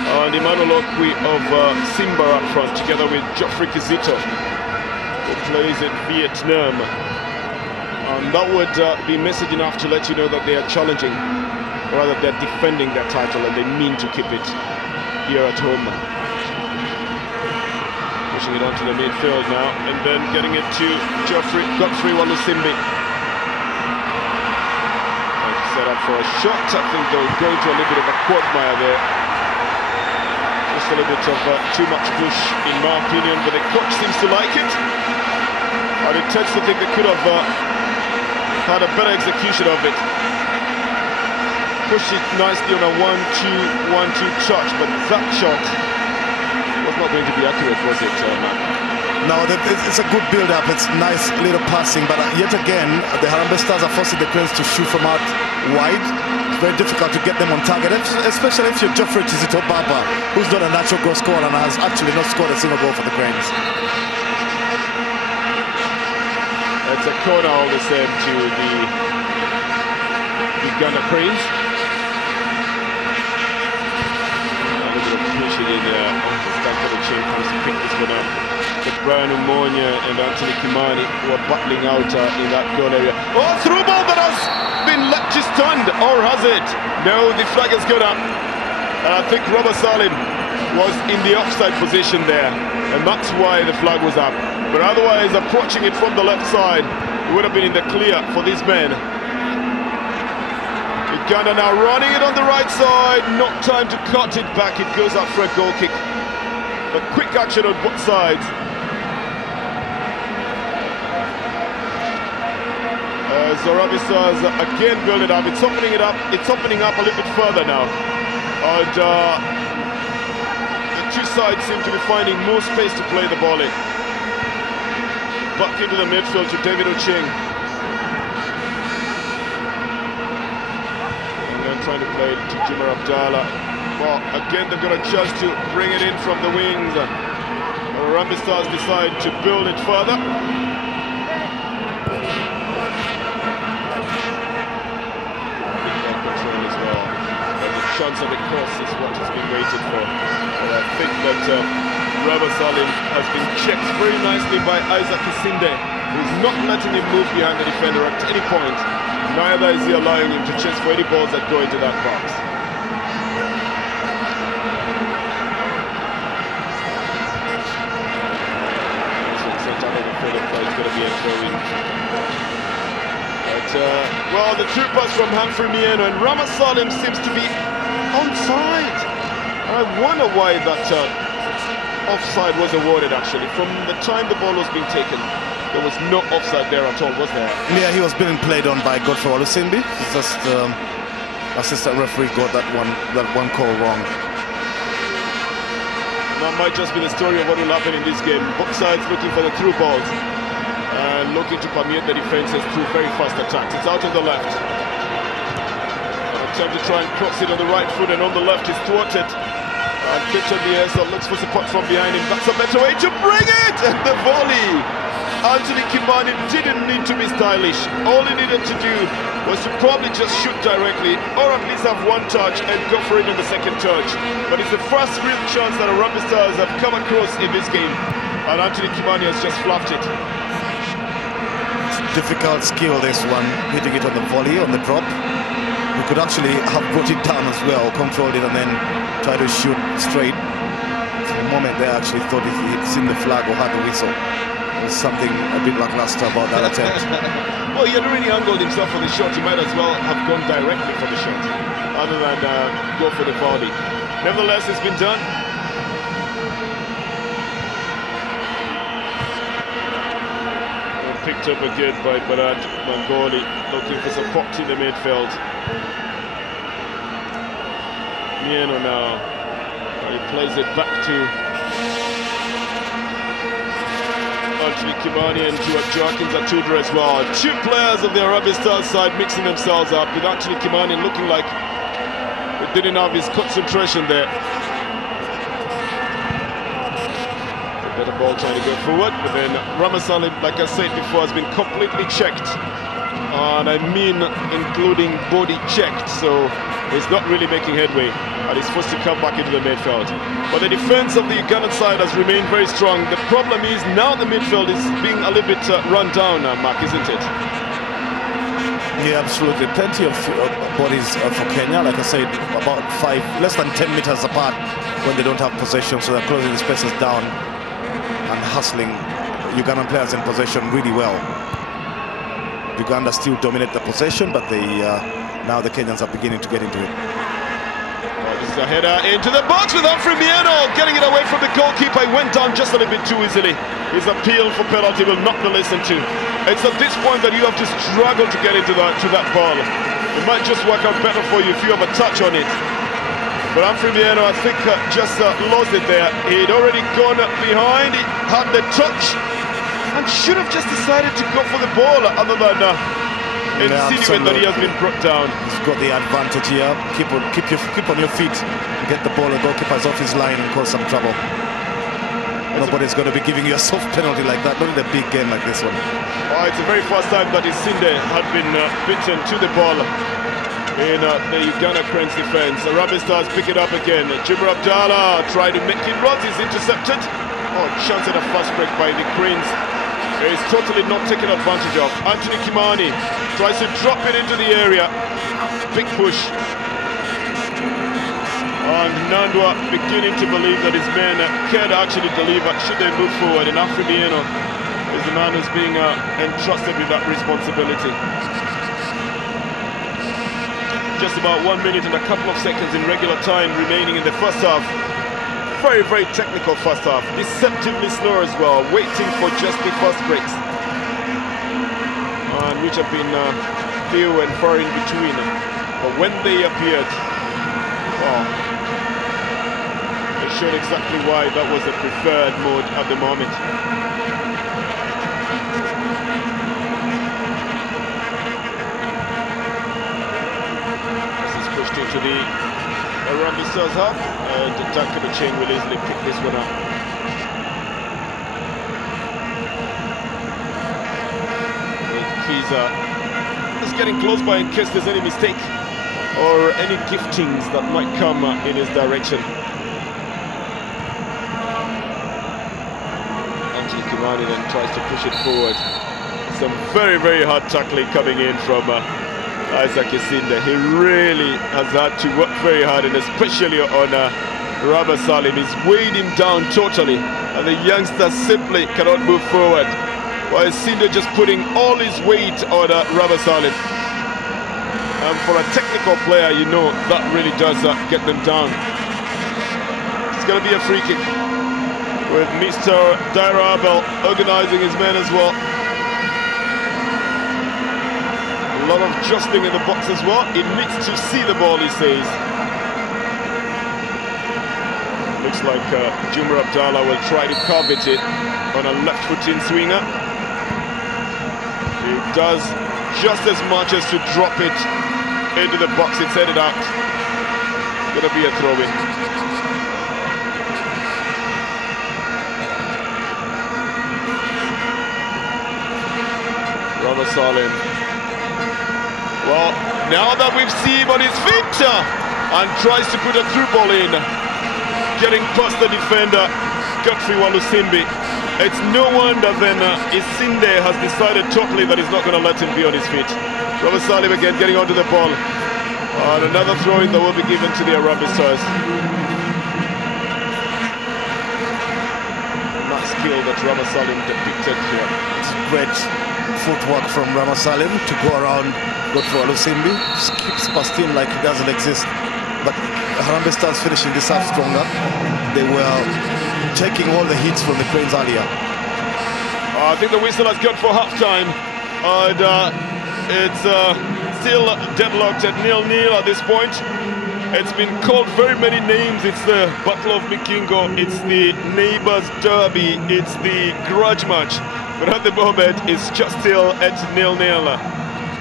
and Emmanuel Okwi of Simba up front, together with Geofrey Kizito, who plays in Vietnam. And that would be message enough to let you know that they are challenging, or rather they're defending their title, and they mean to keep it here at home. Pushing it onto the midfield now, and then getting it to Godfrey Walusimbi. Set up for a shot. I think they'll go into a little bit of a quagmire there. Just a little bit of too much push, in my opinion, but the coach seems to like it. And it tends to think they could have had a better execution of it. Pushed it nicely on a 1-2 touch, but that shot was not going to be accurate, was it, Matt? No, it's a good build-up. It's nice little passing, but yet again, the Harambee Stars are forcing the Cranes to shoot from out wide. It's very difficult to get them on target, especially if you're Geofrey Kizito Baba, who's not a natural goal scorer and has actually not scored a single goal for the Cranes. It's a corner all the same to the Uganda Cranes. A little bit of pushing in there. The chain comes to pick this one up. But Brian Umony and Anthony Kimani were battling out in that goal area. Oh, through ball that has been left just stunned, or has it? No, the flag has gone up. And I think Robert Salin was in the offside position there, and that's why the flag was up. But otherwise, approaching it from the left side, it would have been in the clear for these men. Uganda now running it on the right side, not time to cut it back, it goes up for a goal kick. A quick action on both sides. Harambee Stars again build it up. It's opening up a little bit further now. And the two side seem to be finding more space to play the ball in. Back into the midfield to David Ocheng. And then trying to play it to Jimmer Abdallah. Well, again, they've got a chance to bring it in from the wings. Harambee Stars decide to build it further. Chance of a cross is what has been waited for. But I think that Rabah Salim has been checked very nicely by Isinde, who's not letting him move behind the defender at any point. Neither is he allowing him to chase for any balls that go into that box. Well, the true pass from Humphrey Mieno, and Rabah Salim seems to be onside. I wonder why that offside was awarded, actually. From the time the ball was being taken, there was no offside there at all, was there? Yeah, he was being played on by Godfrey Walusimbi. It's just assistant referee got that one call wrong. That might just be the story of what will happen in this game. Both sides looking for the through balls. Looking to permeate the defenses through very fast attacks. It's out on the left. Attempt to try and cross it on the right foot, and on the left is thwarted. And Kitchen Bielsa looks for support from behind him. That's a better way to bring it! And the volley! Anthony Kimani didn't need to be stylish. All he needed to do was to probably just shoot directly, or at least have one touch and go for it on the second touch. But it's the first real chance that Harambee Stars have come across in this game. And Anthony Kimani has just fluffed it. Difficult skill, this one, hitting it on the volley, on the drop. We could actually have brought it down as well, controlled it, and then try to shoot straight. For the moment, they actually thought he'd seen the flag or had the whistle. There's something a bit lackluster about that attempt. Well, he had already angled himself for the shot. He might as well have gone directly for the shot, other than go for the volley. Nevertheless, it's been done. Picked up again by Bernard Mangoli, looking for support in the midfield. Mieno now, he plays it back to Anthony Kimani and to Joaquin Zatudra as well. Two players of the Harambee Stars side mixing themselves up, with Anthony Kimani looking like he didn't have his concentration there. Better ball trying to go forward, but then Rabah Salim, like I said before, has been completely checked. And I mean including body checked, so he's not really making headway, and he's forced to come back into the midfield. But the defense of the Ugandan side has remained very strong. The problem is now the midfield is being a little bit run down, Mark, isn't it? Yeah, absolutely. Plenty of bodies for Kenya. Like I said, about less than 10 meters apart when they don't have possession, so they're closing the spaces down and hustling Ugandan players in possession really well. Uganda still dominate the possession, but now the Kenyans are beginning to get into it. Oh, this is a header into the box with Humphrey Mieno, getting it away from the goalkeeper. He went down just a little bit too easily. His appeal for penalty will not be listened to. It's at this point that you have to struggle to get into that ball. It might just work out better for you if you have a touch on it. But Humphrey Mieno, I think, just lost it there. He'd already gone behind, he had the touch, and should have just decided to go for the ball, other than insinuate that he has been brought down. He's got the advantage here. Keep on your feet, get the ball, the goalkeeper's off his line and cause some trouble. Nobody's going to be giving you a soft penalty like that, not in a big game like this one. Oh, it's the very first time that Isinde had been bitten to the ball in the Uganda Cranes defense. The Harambee Stars pick it up again. Jimmer Abdallah tried to make it run. He's intercepted. Oh, chance at a fast break by the Cranes. He's totally not taken advantage of. Anthony Kimani tries to drop it into the area. Big push. And Nandwa beginning to believe that his men can actually deliver should they move forward. And Humphrey Mieno is the man who's being entrusted with that responsibility. Just about 1 minute and a couple of seconds in regular time remaining in the first half. Very, very technical first half. Deceptively slow as well, waiting for just the first breaks. And which have been few and far in between. But when they appeared, well, it showed exactly why that was the preferred mode at the moment. This is pushed into the Harambee Stars half, and Duncan Cheng will easily pick this one up. With Kiiza just getting close by in case there's any mistake or any giftings that might come in his direction. Umony then tries to push it forward. Some very, very hard tackling coming in from Isinde. He really has had to work very hard, and especially on Walusimbi. He's weighed him down totally, and the youngster simply cannot move forward. While Isinde just putting all his weight on Walusimbi. And for a technical player, you know, that really does get them down. It's going to be a free kick with Mr. Dhaira Abel organising his men as well. A lot of jostling in the box as well. He needs to see the ball, he says. Looks like Juma Abdallah will try to covet it on a left-footing swinger. He does just as much as to drop it into the box. It's headed out. Gonna be a throw-in. Walusimbi. Well, now that we've seen him on his feet and tries to put a through ball in, getting past the defender, Godfrey Walusimbi. It's no wonder then Isinde has decided totally that he's not going to let him be on his feet. Walusimbi again getting onto the ball. And another throw-in that will be given to the Harambee Stars. Nice skill that Walusimbi depicted here. It's great footwork from Walusimbi to go around Godfrey Walusimbi. Skips past him like he doesn't exist. But Harambee Stars finishing this half stronger. They were taking all the hits from the Cranes earlier. I think the whistle has gone for half-time. And it's still deadlocked at 0-0 at this point. It's been called very many names. It's the Battle of Mikingo, it's the Neighbours Derby, it's the grudge match. But at the moment, it's just still at 0-0.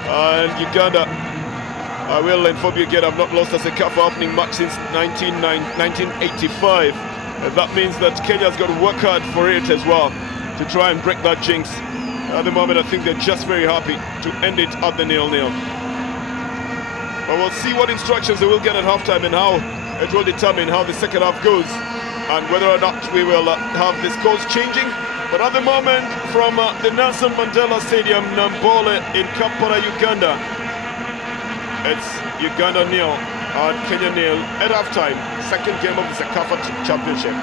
And Uganda, I will inform you again, I've not lost a Sekafa opening match since 1985. And that means that Kenya's got to work hard for it as well, to try and break that jinx. At the moment, I think they're just very happy to end it at the 0-0. But we'll see what instructions they will get at halftime and how it will determine how the second half goes and whether or not we will have the scores changing. But at the moment, from the Nelson Mandela Stadium, Nambole in Kampala, Uganda, it's Uganda 0 and Kenya 0 at halftime. Second game of the Sekafa Championship.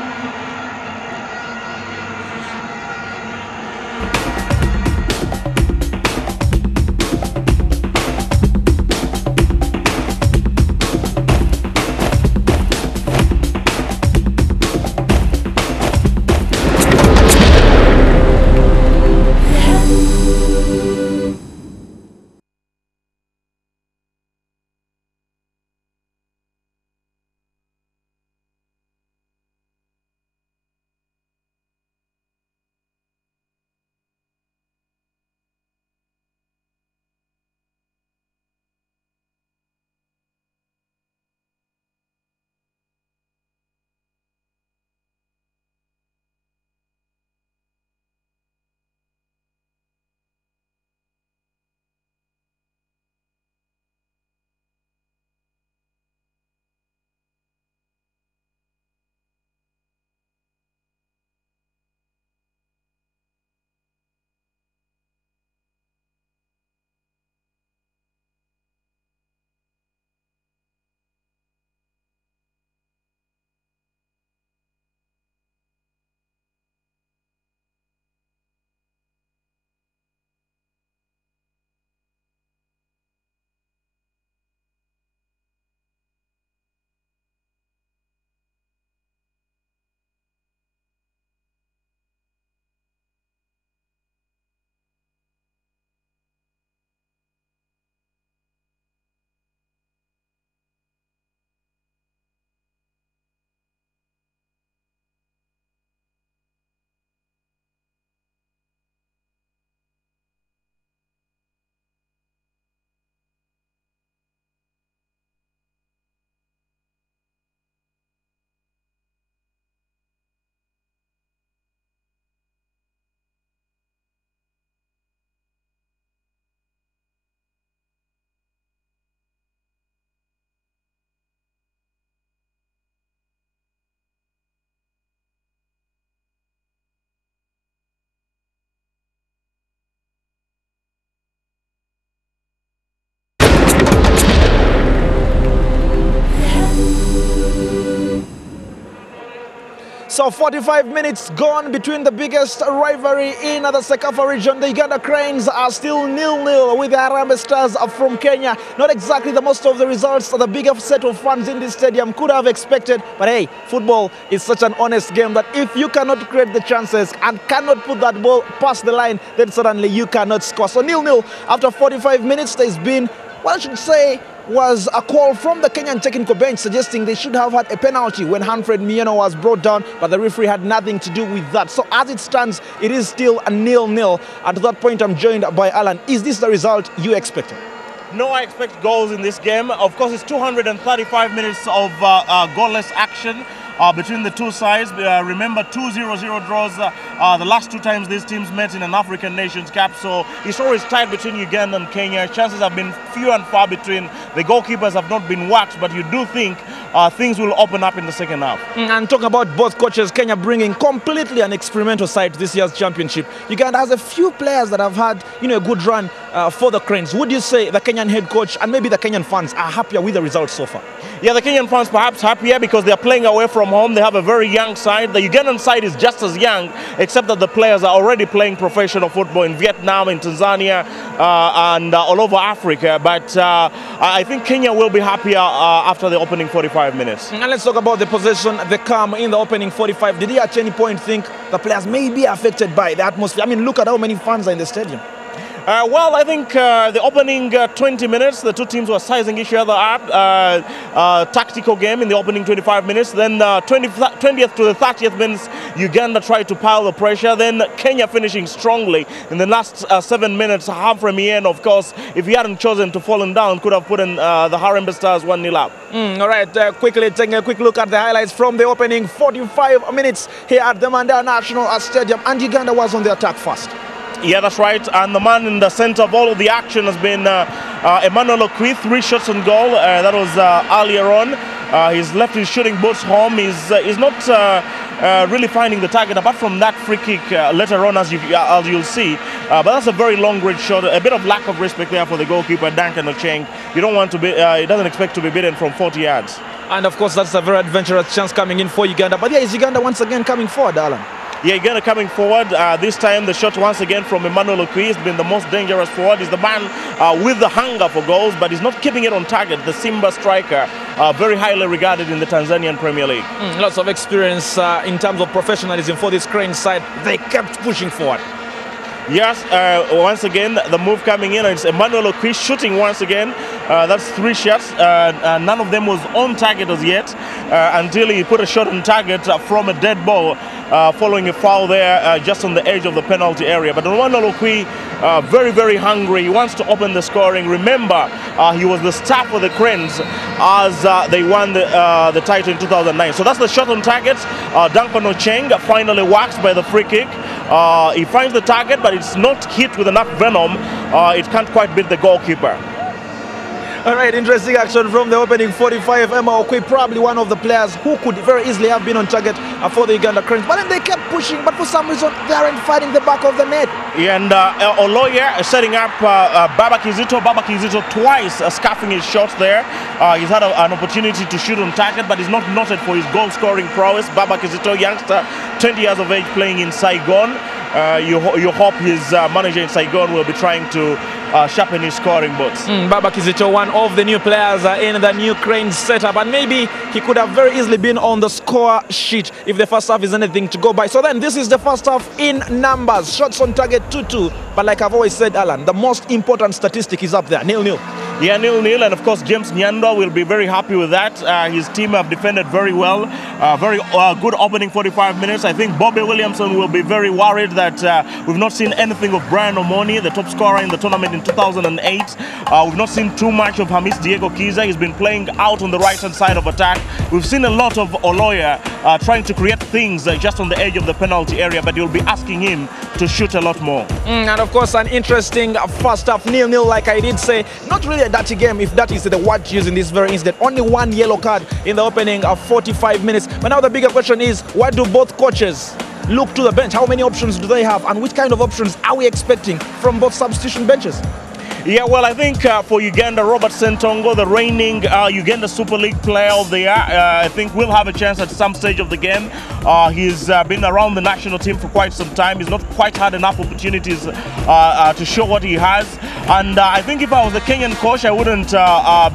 So 45 minutes gone between the biggest rivalry in the Sekafa region. The Uganda Cranes are still 0-0 with the Harambee Stars from Kenya. Not exactly the most of the results the bigger set of fans in this stadium could have expected. But hey, football is such an honest game that if you cannot create the chances and cannot put that ball past the line, then suddenly you cannot score. So 0-0 after 45 minutes. There's been, what I should say, was a call from the Kenyan technical bench suggesting they should have had a penalty when Hanfred Mieno was brought down, but the referee had nothing to do with that. So as it stands, it is still a 0-0. At that point, I'm joined by Alan. Is this the result you expected? No, I expect goals in this game. Of course, it's 235 minutes of goalless action between the two sides. Remember, 2-0-0 draws the last two times these teams met in an African Nations Cup. So it's always tied between Uganda and Kenya. Chances have been few and far between. The goalkeepers have not been waxed, but you do think things will open up in the second half. And talking about both coaches, Kenya bringing completely an experimental side to this year's championship. Uganda has a few players that have had, a good run for the Cranes. Would you say the Kenyan head coach and maybe the Kenyan fans are happier with the results so far? Yeah, the Kenyan fans perhaps happier because they're playing away from home. They have a very young side. The Ugandan side is just as young, except that the players are already playing professional football in Vietnam, in Tanzania, and all over Africa. But I think Kenya will be happier after the opening 45 minutes. And let's talk about the possession, the calm in the opening 45. Did you at any point think the players may be affected by the atmosphere? I mean, look at how many fans are in the stadium. Well, I think the opening 20 minutes, the two teams were sizing each other up. Tactical game in the opening 25 minutes. Then 20th to the 30th minutes, Uganda tried to pile the pressure. Then Kenya finishing strongly in the last 7 minutes. Humphrey Mieno, of course, if he hadn't chosen to fall down, could have put in the Harambee Stars 1-0 up. All right, quickly taking a quick look at the highlights from the opening 45 minutes here at the Mandela National Stadium. And Uganda was on the attack first. Yeah, that's right. And the man in the center of all of the action has been Emmanuel Okwi, 3 shots on goal. That was earlier on. He's left his shooting boots home. He's not really finding the target, apart from that free kick later on, as you'll see. But that's a very long-range shot. A bit of lack of respect there for the goalkeeper, Duncan Ocheng. You don't want to be. He doesn't expect to be beaten from 40 yards. And of course, that's a very adventurous chance coming in for Uganda. But yeah, is Uganda once again coming forward, Alan? Yeah, Uganda coming forward. This time the shot once again from Emmanuel Okwi has been the most dangerous forward. He's the man with the hunger for goals, but he's not keeping it on target. The Simba striker, very highly regarded in the Tanzanian Premier League. Lots of experience in terms of professionalism for this Crane side. They kept pushing forward. Yes, once again, the move coming in, and it's Emmanuel Okwi shooting once again. That's 3 shots. None of them was on target as yet until he put a shot on target from a dead ball following a foul there just on the edge of the penalty area. But Emmanuel Okwi, very, very hungry. He wants to open the scoring. Remember, he was the star for the Cranes as they won the title in 2009. So that's the shot on target. Duncan Ocheng finally waxed by the free kick. He finds the target, but it's not hit with enough venom. It can't quite beat the goalkeeper. All right, interesting action from the opening 45. Emma Okwi, probably one of the players who could very easily have been on target for the Uganda Cranes. But then they kept pushing, but for some reason, they aren't finding the back of the net. And Oloya setting up Baba Kizito. Baba Kizito twice scuffing his shots there. He's had an opportunity to shoot on target, but he's not noted for his goal-scoring prowess. Baba Kizito, youngster, 20 years of age, playing in Saigon. You hope his manager in Saigon will be trying to sharpen his scoring boots. Baba Kizito, one of the new players in the new Crane setup, and maybe he could have very easily been on the score sheet if the first half is anything to go by. So then this is the first half in numbers. Shots on target 2-2, but like I've always said, Alan, the most important statistic is up there, 0-0. Yeah, 0-0, and of course James Nyandwa will be very happy with that. His team have defended very well. Very good opening 45 minutes. I think Bobby Williamson will be very worried that we've not seen anything of Brian Umony, the top scorer in the tournament in 2008. We've not seen too much of Hamis Kiiza. He's been playing out on the right-hand side of attack. We've seen a lot of Oloya trying to create things just on the edge of the penalty area, but you'll be asking him to shoot a lot more. And of course, an interesting first half, 0-0, like I did say. Not really a dirty game, if that is the word used in this very incident. Only 1 yellow card in the opening of 45 minutes. But now the bigger question is, why do both coaches look to the bench? How many options do they have, and which kind of options are we expecting from both substitution benches? Yeah, well, I think for Uganda, Robert Sentongo, the reigning Uganda Super League Player of the Year, I think will have a chance at some stage of the game. He's been around the national team for quite some time. He's not quite had enough opportunities to show what he has. And I think if I was the Kenyan coach, I wouldn't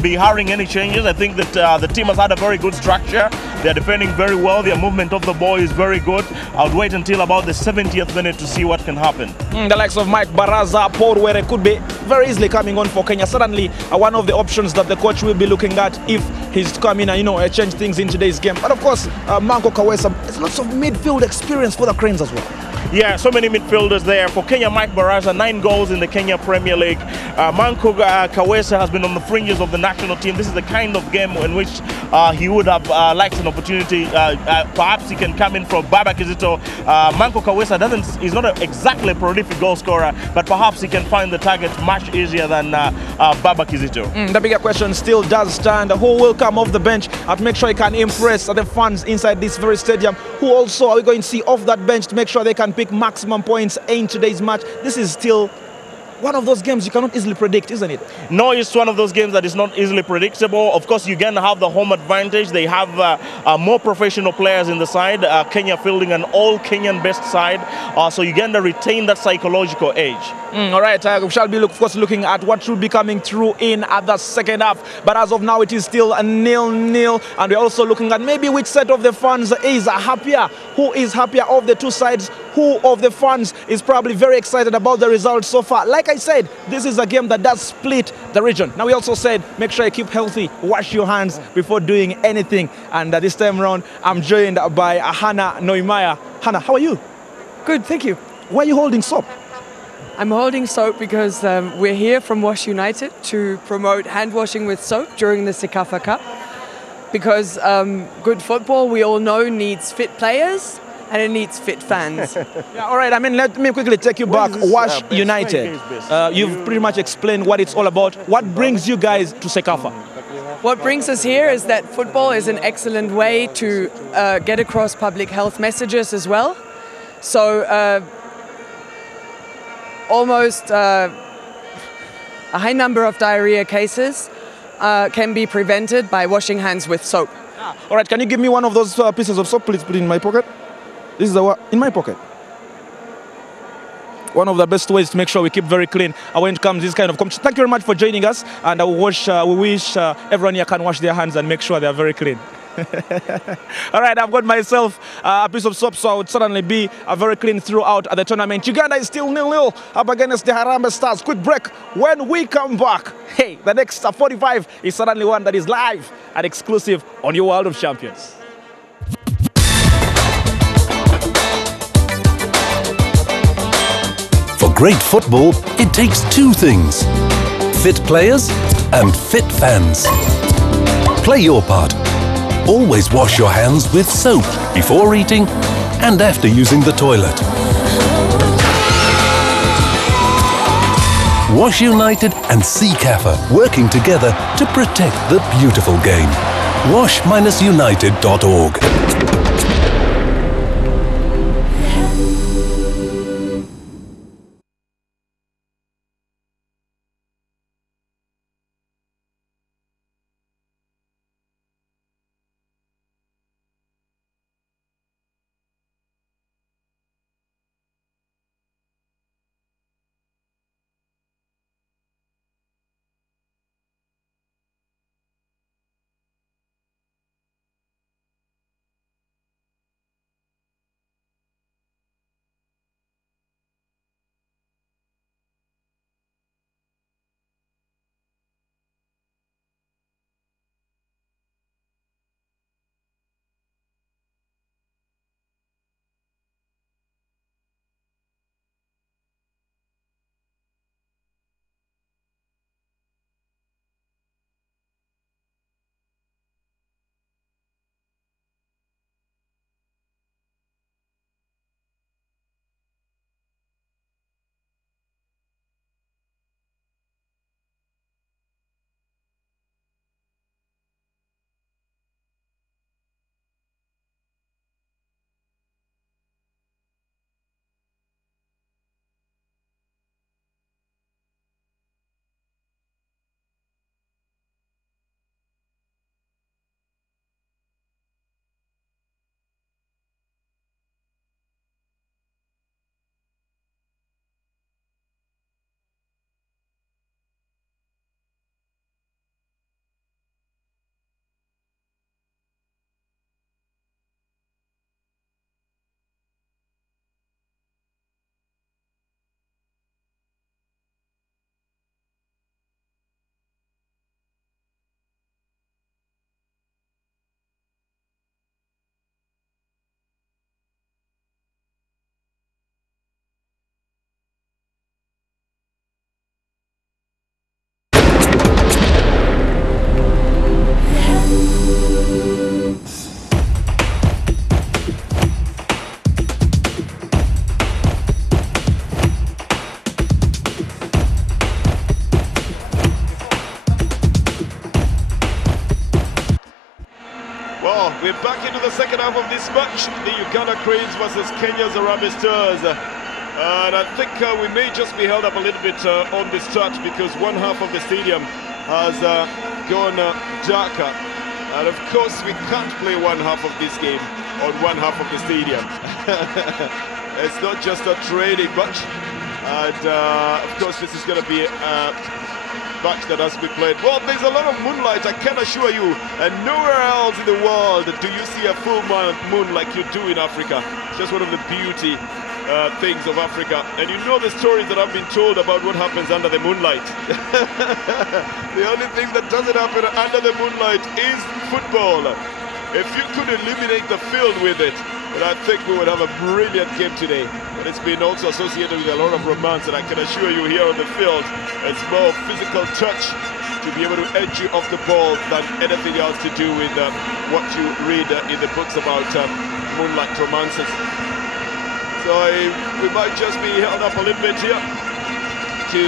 be hurrying any changes. I think that the team has had a very good structure. They're defending very well. Their movement of the ball is very good. I would wait until about the 70th minute to see what can happen. The likes of Mike Baraza, Paul Were could be very easily coming on for Kenya. Certainly one of the options that the coach will be looking at if he's to come in and change things in today's game. But of course, Manko Kawesa, there's lots of midfield experience for the Cranes as well. Yeah, so many midfielders there. For Kenya, Mike Baraza, 9 goals in the Kenya Premier League. Manko Kawesa has been on the fringes of the national team. This is the kind of game in which he would have liked an opportunity. Perhaps he can come in from Baba Kizito. Manko Kawesa he's not exactly a prolific goal scorer, but perhaps he can find the target much easier than Baba Kizito. The bigger question still does stand. Who will come off the bench and make sure he can impress the fans inside this very stadium? Who also are we going to see off that bench to make sure they can pick maximum points in today's match? This is still one of those games you cannot easily predict, isn't it? No, it's one of those games that is not easily predictable. Of course, Uganda have the home advantage. They have more professional players in the side. Kenya fielding an all-Kenyan best side. So Uganda retain that psychological edge. All right, we shall be, of course, looking at what should be coming through in the second half. But as of now, it is still a 0-0. And we're also looking at maybe which set of the fans is happier. Who is happier of the two sides? Who of the fans is probably very excited about the results so far? Like I said, this is a game that does split the region. Now, we also said, make sure you keep healthy, wash your hands before doing anything. And this time around, I'm joined by Hannah Noimaya. Hannah, how are you? Good, thank you. Why are you holding soap? I'm holding soap because we're here from Wash United to promote hand washing with soap during the Sekafa Cup. Because good football, we all know, needs fit players and it needs fit fans. Yeah, all right, let me quickly take you back. Wash United. You've pretty much explained what it's all about. What brings you guys to Sekafa? What brings us here is that football is an excellent way to get across public health messages as well. So almost a high number of diarrhea cases can be prevented by washing hands with soap. All right, can you give me one of those pieces of soap, please? Put it in my pocket. This is the one in my pocket. One of the best ways to make sure we keep very clean when it comes to this kind of competition. Thank you very much for joining us, and we wish everyone here can wash their hands and make sure they are very clean. All right, I've got myself a piece of soap, so I would certainly be very clean throughout the tournament. Uganda is still 0-0 up against the Harambee Stars. Quick break. When we come back, hey, the next 45 is certainly one that is live and exclusive on your World of Champions. For great football, it takes 2 things: fit players and fit fans. Play your part. Always wash your hands with soap before eating and after using the toilet. Wash United and CCAFA working together to protect the beautiful game. wash-united.org we're back into the second half of this match. The Uganda Cranes versus Kenya's Harambee Stars. And I think we may just be held up a little bit on the start because one half of the stadium has gone darker. And of course, we can't play one half of this game on one half of the stadium. It's not just a training match. And of course, this is going to be a match that has to be played. Well, there's a lot of moonlight, I can assure you, and nowhere else in the world do you see a full moon like you do in Africa. It's just one of the beauty things of Africa. And you know the stories that have been told about what happens under the moonlight. The only thing that doesn't happen under the moonlight is football. If you could eliminate the field with it, then I think we would have a brilliant game today. But it's been also associated with a lot of romance, and I can assure you here on the field, it's more physical touch to be able to edge you off the ball than anything else to do with what you read in the books about moonlight romances. So we might just be held up a little bit here to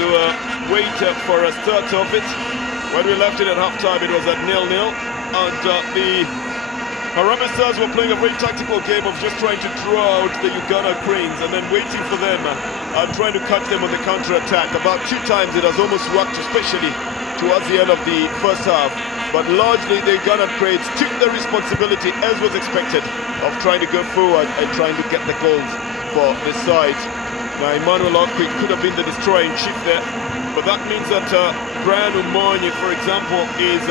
wait for a start of it. When we left it at halftime, it was at 0-0, and the Harambee Stars were playing a very tactical game of just trying to draw out the Uganda Cranes and then waiting for them and trying to catch them on the counter-attack. About 2 times it has almost worked, especially towards the end of the first half. But largely the Uganda Cranes took the responsibility, as was expected, of trying to go forward and trying to get the goals for the side. Now Emmanuel Okwi could have been the destroying chief there, but that means that Umony, for example, is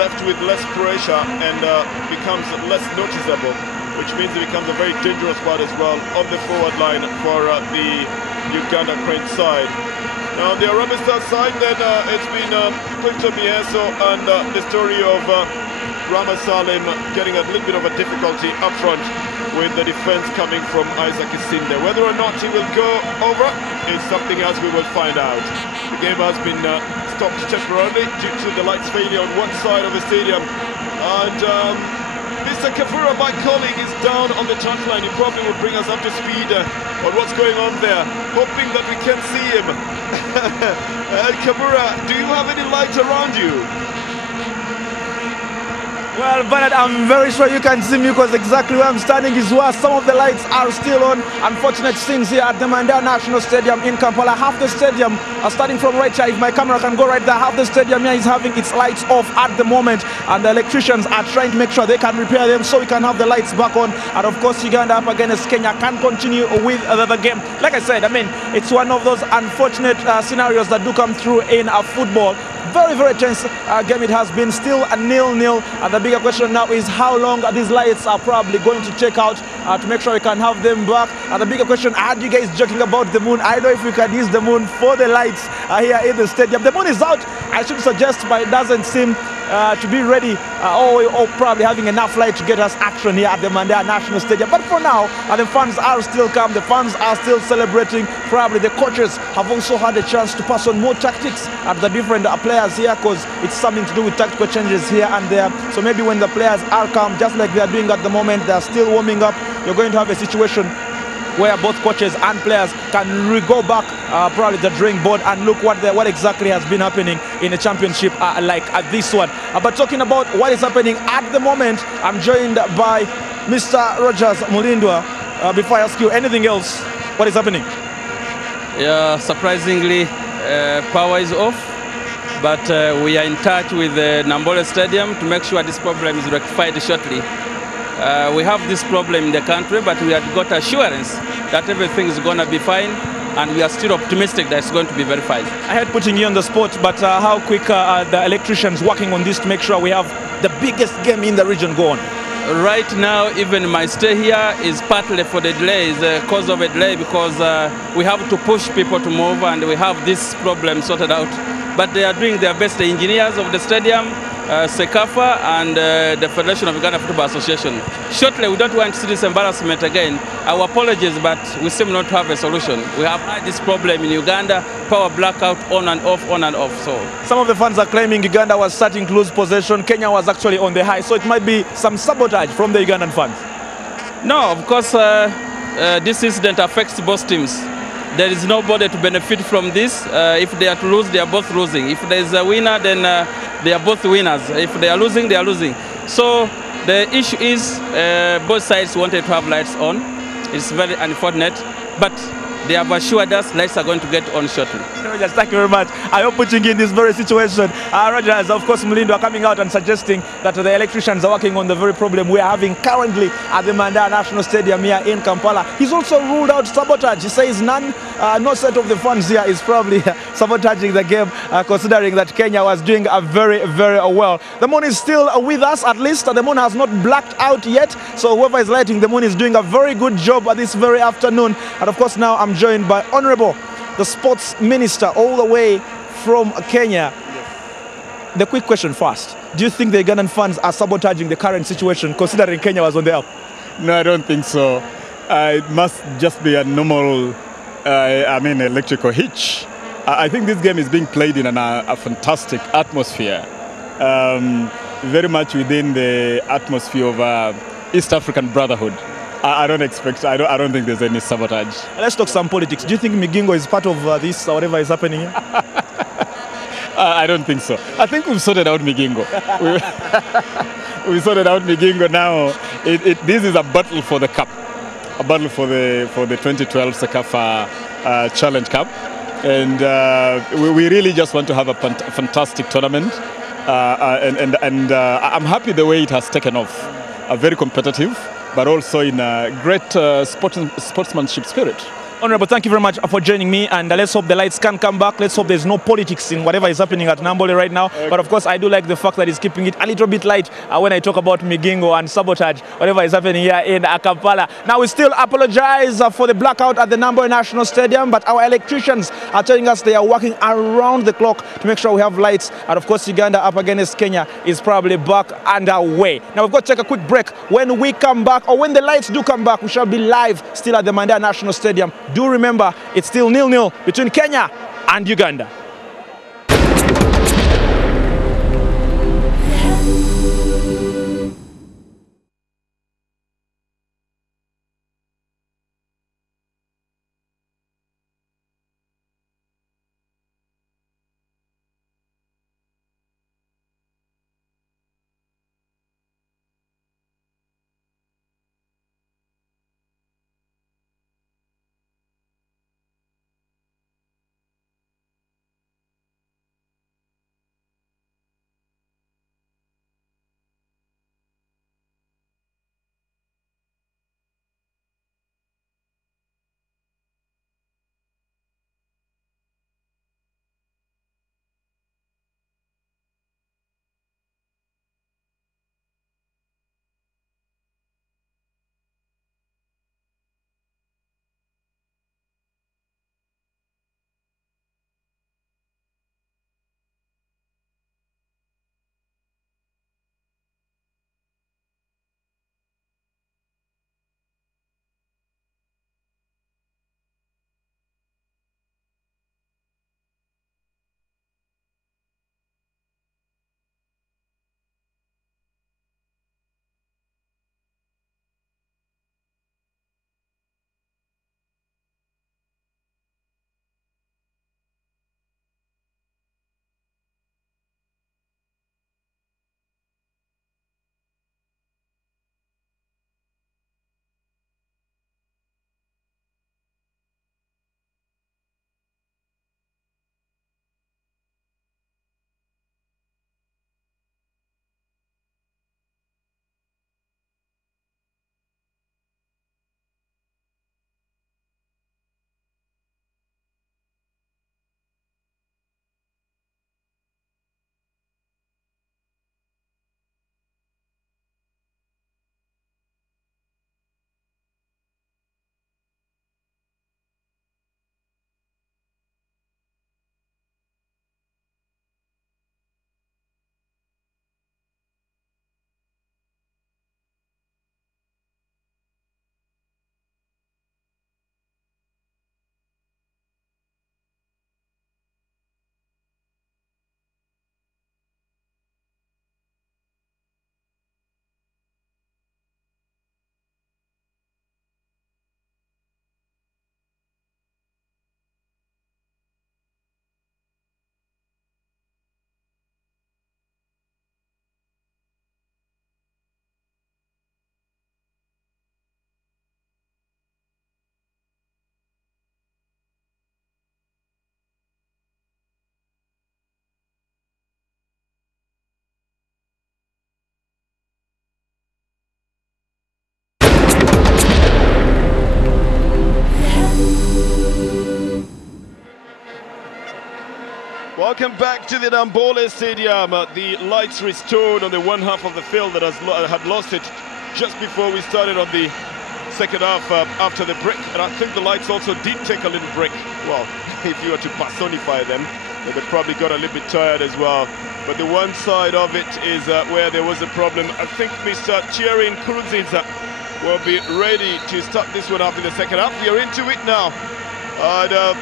left with less pressure and becomes less noticeable, which means it becomes a very dangerous part as well on the forward line for the Uganda Crane side. Now on the Harambee Stars side, then it's been Quinto Mieso and the story of Rama Salim getting a little bit of a difficulty up front with the defense coming from Isinde. Whether or not he will go over is something else we will find out. The game has been stopped temporarily due to the lights failure on one side of the stadium. And Mr. Kafura, my colleague, is down on the touchline. He probably will bring us up to speed on what's going on there, hoping that we can see him. Kafura, do you have any lights around you? Well, Bernard, I'm very sure you can see me because exactly where I'm standing is where some of the lights are still on. Unfortunate scenes here at the Mandela National Stadium in Kampala. Half the stadium, starting from right here, if my camera can go right there, half the stadium here is having its lights off at the moment. And the electricians are trying to make sure they can repair them so we can have the lights back on. And of course, Uganda up against Kenya can continue with the game. Like I said, I mean, it's one of those unfortunate scenarios that do come through in football. Very, very tense game it has been, still a 0-0. And the bigger question now is how long these lights are probably going to take out to make sure we can have them back. And the bigger question, I had you guys joking about the moon. I don't know if we can use the moon for the lights here in the stadium. The moon is out, I should suggest, but it doesn't seem to be ready or probably having enough light to get us action here at the Mandela National Stadium. But for now, the fans are still calm, the fans are still celebrating. Probably the coaches have also had a chance to pass on more tactics at the different players here, because it's something to do with tactical changes here and there. So maybe when the players are calm, just like they are doing at the moment, they are still warming up, you're going to have a situation where both coaches and players can go back probably the drawing board and look what exactly has been happening in a championship like this one. But talking about what is happening at the moment, I'm joined by Mr. Rogers Mulindwa. Before I ask you anything else, what is happening? Yeah, surprisingly, power is off, but we are in touch with Nambole Stadium to make sure this problem is rectified shortly. We have this problem in the country, but we have got assurance that everything is going to be fine, and we are still optimistic that it's going to be verified. I had putting you on the spot, but how quick are the electricians working on this to make sure we have the biggest game in the region go on? Right now, even my stay here is partly for the delay, is a cause of a delay, because we have to push people to move, and we have this problem sorted out. But they are doing their best, the engineers of the stadium, Sekafa and the Federation of Uganda Football Association. Shortly, we don't want to see this embarrassment again. Our apologies, but we seem not to have a solution. We have had this problem in Uganda, power blackout on and off, on and off. So some of the fans are claiming Uganda was starting to lose possession. Kenya was actually on the high, so it might be some sabotage from the Ugandan fans. No, of course, this incident affects both teams. There is nobody to benefit from this. If they are to lose, they are both losing. If there is a winner, then they are both winners. If they are losing, they are losing. So the issue is both sides wanted to have lights on. It's very unfortunate, but they have assured us lights are going to get on shortly. Rogers, thank you very much. I hope putting in this very situation. Rogers, of course, Mulindo are coming out and suggesting that the electricians are working on the very problem we are having currently at the Mandela National Stadium here in Kampala. He's also ruled out sabotage. He says no set of the fans here is probably sabotaging the game, considering that Kenya was doing very, very well. The moon is still with us, at least. The moon has not blacked out yet. So whoever is lighting the moon is doing a very good job at this very afternoon. And of course, now I'm joined by Honorable, the Sports Minister, all the way from Kenya. Yes. The quick question first. Do you think the Ugandan fans are sabotaging the current situation, considering Kenya was on the up? No, I don't think so. It must just be a normal, electrical hitch. I think this game is being played in a fantastic atmosphere, very much within the atmosphere of East African Brotherhood. I don't think there's any sabotage. Let's talk some politics. Do you think Migingo is part of this or whatever is happening here? I don't think so. I think we've sorted out Migingo. We sorted out Migingo now. This is a battle for the cup, a battle for the 2012 Sekafa Challenge Cup, and we really just want to have a fantastic tournament. And I'm happy the way it has taken off. Very competitive, but also in a great sportsmanship spirit. Honorable, thank you very much for joining me, and let's hope the lights can come back. Let's hope there's no politics in whatever is happening at Nambole right now. Okay. But of course, I do like the fact that he's keeping it a little bit light when I talk about Migingo and sabotage, whatever is happening here in Kampala. Now, we still apologize for the blackout at the Nambole National Stadium, but our electricians are telling us they are working around the clock to make sure we have lights. And of course, Uganda up against Kenya is probably back underway. Now, we've got to take a quick break. When we come back, or when the lights do come back, we shall be live still at the Mandela National Stadium. Do remember, it's still 0-0 between Kenya and Uganda. Welcome back to the Nambole Stadium. The lights restored on the one half of the field that had lost it just before we started on the second half after the break. And I think the lights also did take a little break. Well, if you were to personify them, they probably got a little bit tired as well. But the one side of it is where there was a problem. I think Mr. Thierry Nkurunziza will be ready to start this one up in the second half. We are into it now.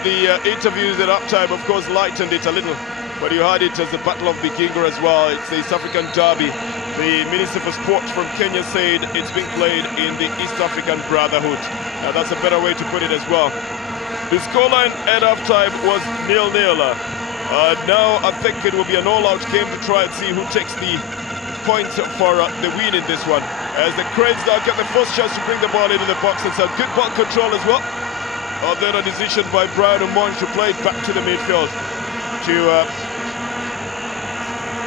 The interviews at halftime, of course, lightened it a little, but you heard it as the Battle of Bigingo as well. It's the East African Derby. The Minister for Sport from Kenya said it's being played in the East African Brotherhood. Now, that's a better way to put it as well. The scoreline at halftime was 0-0. Now, I think it will be an all-out game to try and see who takes the points for the win in this one. As the Cranes now get the first chance to bring the ball into the box, and some good ball control as well. Then a decision by Brian Umony to play it back to the midfield, to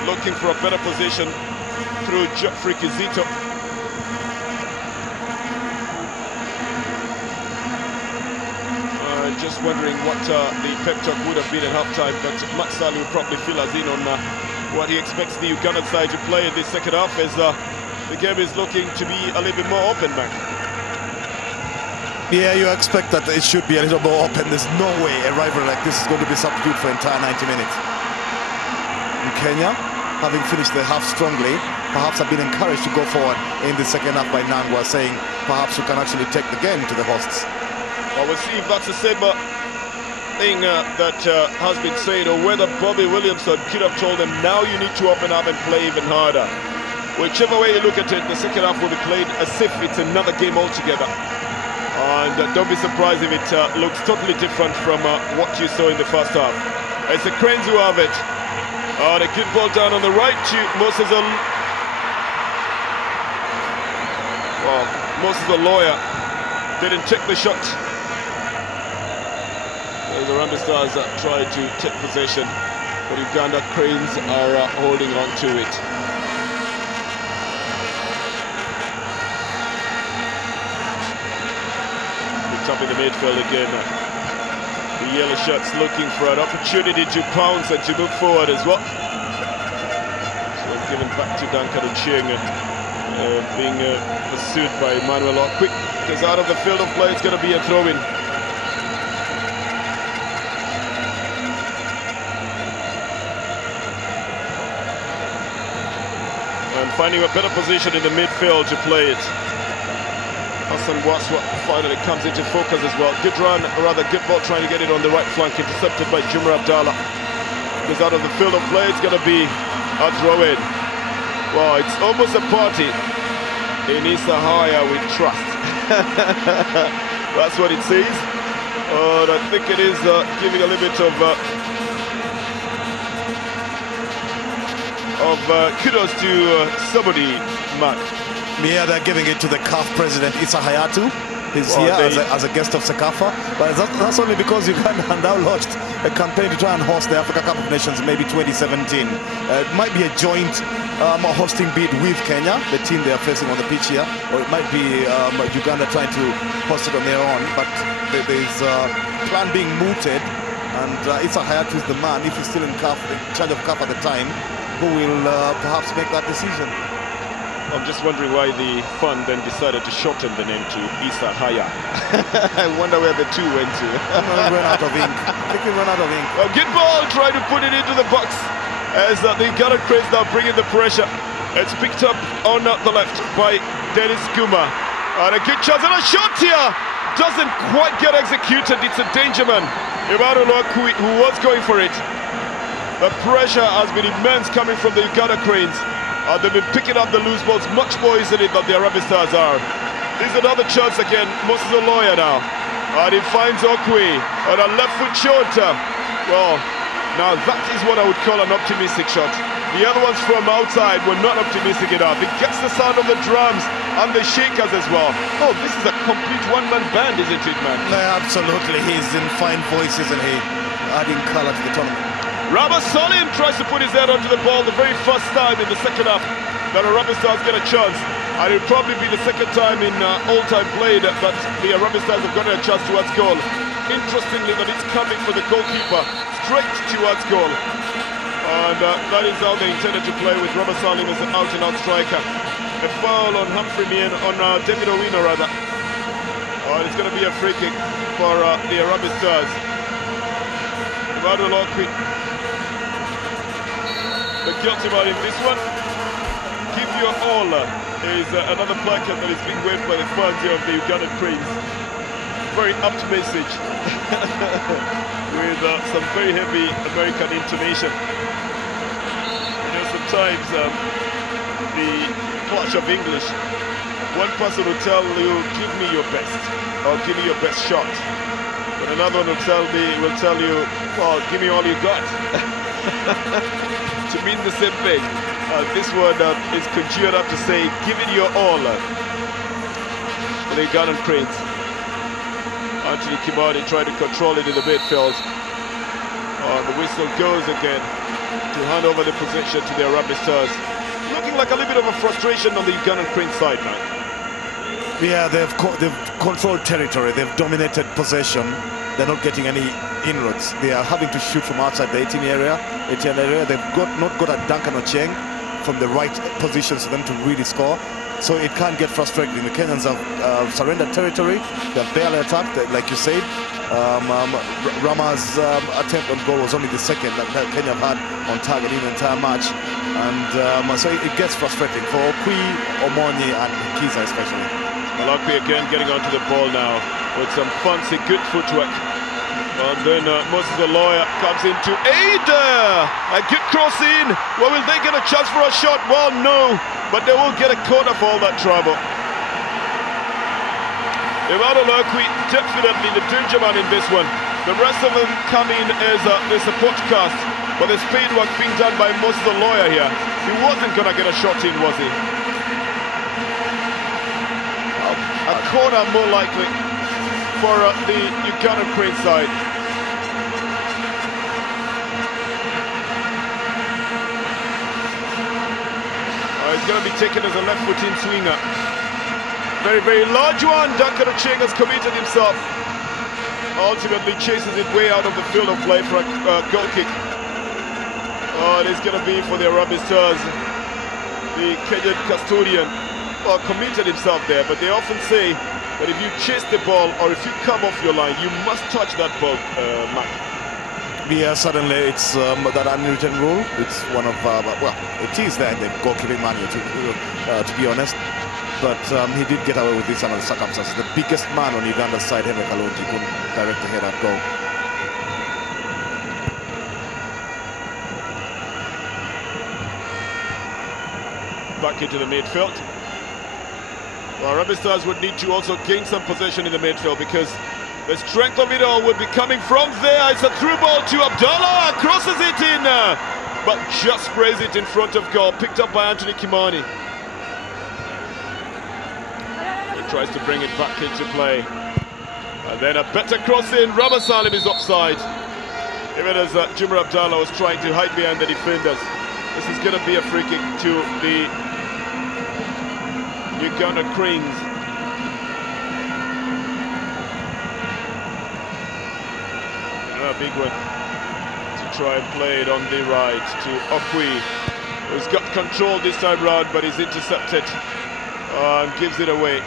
looking for a better position through Geofrey Kizito. Just wondering what the pep talk would have been at halftime, but Matt Sally will probably fill us in on what he expects the Ugandan side to play in this second half, as the game is looking to be a little bit more open, Mac. Yeah, you expect that it should be a little more open. There's no way a rivalry like this is going to be subdued for entire 90 minutes. In Kenya, having finished the half strongly, perhaps have been encouraged to go forward in the second half by Nangwa, saying perhaps we can actually take the game to the hosts. Well, we'll see if that's the same thing that has been said, or whether Bobby Williamson could have told them, now you need to open up and play even harder. Whichever way you look at it, the second half will be played as if it's another game altogether. And don't be surprised if it looks totally different from what you saw in the first half. It's the Cranes who have it. A good ball down on the right to Moses Oloya. Didn't take the shot. The Harambee Stars tried to take possession, but Uganda Cranes are holding on to it. Up in the midfield again. The yellow shirts looking for an opportunity to pounce and to move forward as well. So it's given back to Duncan and Ching, being pursued by Emmanuel Okwi. Because out of the field of play, it's going to be a throw-in. And finding a better position in the midfield to play it. Hassan Wasswa finally comes into focus as well. Good run, or rather good ball, trying to get it on the right flank, intercepted by Jumra Abdallah. Because out of the field of play, it's going to be a throw-in. Well, it's almost a party in Isahaya with trust. That's what it says. And I think it is giving a little bit of kudos to somebody, Matt. Yeah, they're giving it to the CAF president, Issa Hayatu. He's here as a guest of Sekafa. But that's only because Uganda now launched a campaign to try and host the Africa Cup of Nations, maybe 2017. It might be a joint hosting bid with Kenya, the team they are facing on the pitch here. Or it might be Uganda trying to host it on their own. But there's a plan being mooted. And Issa Hayatu is the man, if he's still in charge of CAF at the time, who will perhaps make that decision. I'm just wondering why the fund then decided to shorten the name to Issa Haya. I wonder where the two went to. Ran out of ink. I think he ran out of ink. A good ball, trying to put it into the box as the Uganda Cranes now bringing the pressure. It's picked up on the left by Dennies Iguma. And a good chance, and a shot here! Doesn't quite get executed. It's a danger man. Emmanuel who was going for it. The pressure has been immense coming from the Uganda Cranes. They've been picking up the loose balls much more easily than the Harambee Stars are. There's another chance again. Moses Oloya now. And he finds Okwi on a left foot shot. Well, now that is what I would call an optimistic shot. The other ones from outside were not optimistic enough. It gets the sound of the drums and the shakers as well. Oh, this is a complete one-man band, isn't it, man? Yeah, absolutely. He's in fine voice, isn't he? Adding colour to the tournament. Rabah Salim tries to put his head onto the ball the very first time in the second half that Harambee Stars get a chance. And it'll probably be the second time in all time played that the Harambee Stars have gotten a chance towards goal. interestingly, that it's coming for the goalkeeper straight towards goal. And that is how they intended to play with Robert Salim as an out-and-out striker. A foul on David Owino, rather. It's going to be a free kick for the Harambee Stars. Emmanuel Okwi, the guilty man in this one. Give your all is another placard that is being waved by the fans here of the Ugandan Cranes. Very apt message with some very heavy American intonation. You know, sometimes the clash of English, one person will tell you, give me your best, or give me your best shot. But another one will tell you, well, give me all you got. To mean the same thing. This one is conjured up to say, give it your all. For the Ugandan Cranes. Anthony Kimani tried to control it in the midfield. The whistle goes again to hand over the possession to the Harambee Stars. Looking like a little bit of a frustration on the Ugandan Cranes side now. Yeah, they've controlled territory. They've dominated possession. They're not getting any inroads. They are having to shoot from outside the 18 area. They've not got a Duncan Ocheng from the right positions for them to really score. So it can't get frustrating. The Kenyans have surrendered territory. They've barely attacked, like you said. Rama's attempt on goal was only the second that Kenya have had on target in the entire match. And so it gets frustrating for Okwi, Umony and Kiiza especially. Well, Okwi again getting onto the ball now with some fancy, good footwork. And then Moses Oloya comes in to aid. A good cross in. Well, will they get a chance for a shot? Well, no. But they will get a corner for all that trouble. Emmanuel Okwi, definitely the danger man in this one. The rest of them come in as the support cast. But the speed work being done by Moses Oloya here. He wasn't going to get a shot in, was he? A corner more likely for the Ugandan Cranes side. It's going to be taken as a left-footing swinger. Very, very large one. Duncan Ocheng has committed himself. Ultimately chases it way out of the field of play for a goal kick. It is going to be for the Harambee Stars. The Kenyan custodian committed himself there, but they often say that if you chase the ball or if you come off your line, you must touch that ball, Matt. Yeah, suddenly it's that unwritten rule. It's one of, well, it is there in the goalkeeping manual, to be honest. But he did get away with this under the circumstances. The biggest man on Uganda's side, Kalungi, couldn't direct the head at goal. Back into the midfield. Well, Harambee Stars would need to also gain some possession in the midfield because the strength of it all would be coming from there. It's a through ball to Abdallah, crosses it in, but just sprays it in front of goal, picked up by Anthony Kimani. He tries to bring it back into play. And then a better cross in, Robert Salim is offside. Even as Jumar Abdallah was trying to hide behind the defenders. This is going to be a free kick to the Uganda Cranes. A big one to try and play it on the right to Okwi, who's got control this time round, but he's intercepted and gives it away.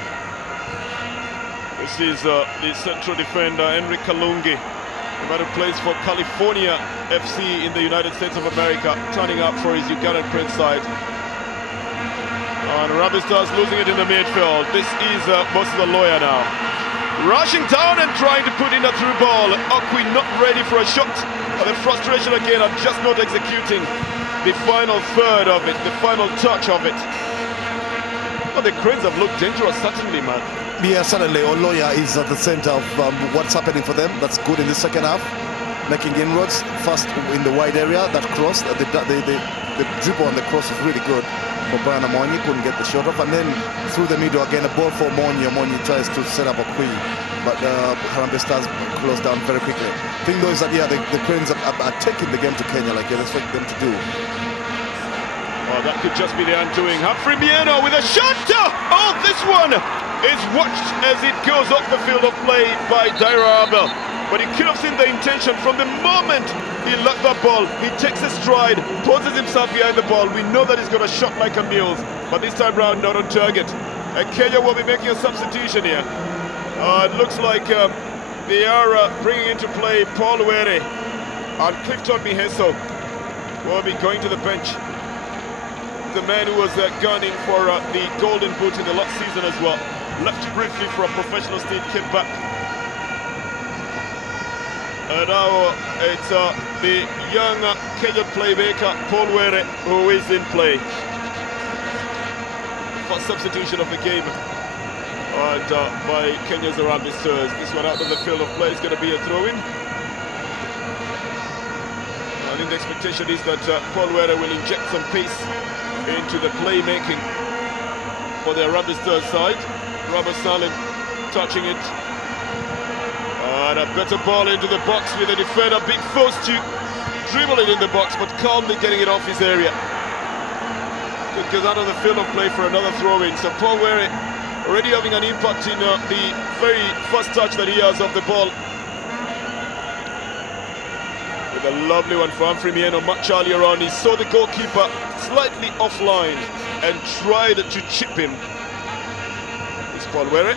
This is the central defender, Henry Kalungi, the man who plays for California FC in the United States of America, turning up for his Ugandan Cranes side. And Harambee Stars losing it in the midfield. This is Moses Oloya now. Rushing down and trying to put in a through ball. Okwi not ready for a shot. And the frustration again of just not executing the final third of it, the final touch of it. Well, the Cranes have looked dangerous, certainly, man. Yeah, certainly. Oloya is at the center of what's happening for them. That's good in the second half. Making inroads, first in the wide area, that cross, the dribble on the cross was really good. For Brian Umony, couldn't get the shot off, and then through the middle again, a ball for Umony. Umony tries to set up Okwi, but Harambee Stars closed down very quickly. The thing though is that, yeah, the Cranes are taking the game to Kenya like you'd expect them to do. Well, that could just be the undoing. Humphrey Mieno with a shot! Oh, this one is watched as it goes off the field of play by Dhaira Abel. but you could have seen the intention from the moment he let that ball. He takes a stride, poses himself behind the ball. We know that he's got a shot like a Mills, but this time round not on target. And Kenya will be making a substitution here. It looks like they are bringing into play Paul Were and Clifton Miheso will be going to the bench. The man who was gunning for the Golden Boot in the last season as well. Left briefly for a professional stint, came back. And now it's the young Kenyan playmaker Paul Were who is in play. First substitution of the game. And by Kenya's Harambee Stars. This one out of the field of play is going to be a throw-in. I think the expectation is that Paul Were will inject some pace into the playmaking for the Harambee Stars side. Robert Salim touching it. And a better ball into the box with the defender being forced to dribble it in the box, but calmly getting it off his area. It goes out of the field of play for another throw-in. So Paul Were already having an impact in the very first touch that he has of the ball. With a lovely one for Humphrey Mieno much earlier on. He saw the goalkeeper slightly offline and tried to chip him. It's Paul Were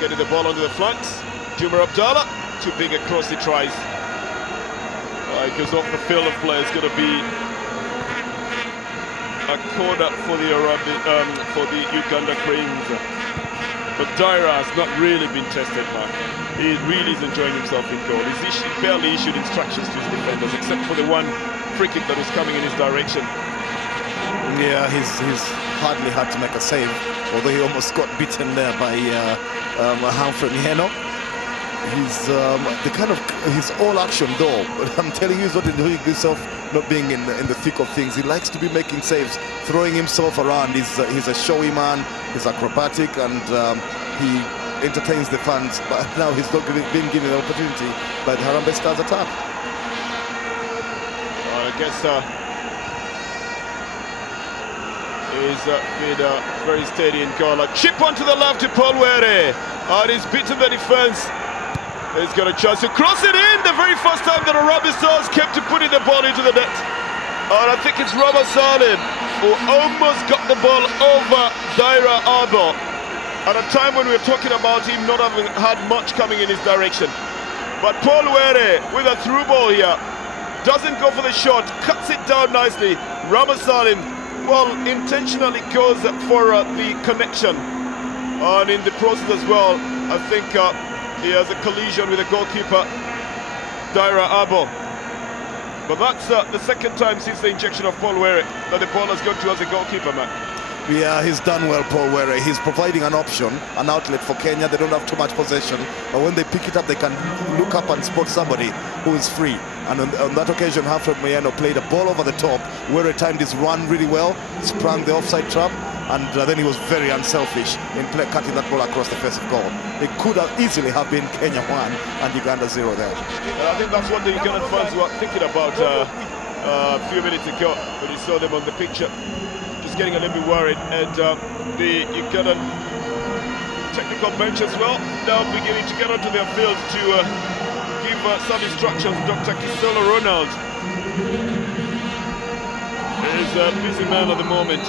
getting the ball onto the flanks. Juma Abdallah, too big across, he tries. It goes off the field of play. It's going to be a corner for the Uganda Cranes. But Dhaira has not really been tested, Mark. He really is enjoying himself in goal. He's barely issued instructions to his defenders, except for the one free kick that was coming in his direction. Yeah, he's hardly had to make a save, although he almost got beaten there by Humphrey Mieno. He's the kind of his all action though. I'm telling you, he's not enjoying himself, not being in the thick of things. He likes to be making saves, throwing himself around. He's a showy man. He's acrobatic, and he entertains the fans. But now he's not being given the opportunity by the Harambee Stars attack. I guess he's been very steady in goal. A chip onto the left to Paul Were, and he's beaten the defence. He's got a chance to cross it in the very first time that Harambee Stars kept putting the ball into the net. And I think it's Robert Salim who almost got the ball over Dhaira Abel at a time when we were talking about him not having had much coming in his direction. But Paul Were with a through ball here doesn't go for the shot, cuts it down nicely. Robert Salim, well, intentionally goes for the connection, and in the process as well, I think he has a collision with the goalkeeper, Dhaira Abel. But that's the second time since the injection of Paul Were that the ball has gone to as a goalkeeper, man. Yeah, he's done well, Paul Were. He's providing an option, an outlet for Kenya. They don't have too much possession, but when they pick it up, they can look up and spot somebody who is free. And on that occasion, Humphrey Mieno played a ball over the top. Were timed his run really well, sprang the offside trap, and then he was very unselfish in cutting that ball across the face of goal. It could have easily have been Kenya 1 and Uganda 0 there. I think that's what the Ugandan fans were thinking about a few minutes ago when you saw them on the picture. Just getting a little bit worried. And the Ugandan technical bench as well now beginning to get onto their field to give some instructions. Dr. Kisolo Ronald is a busy man at the moment,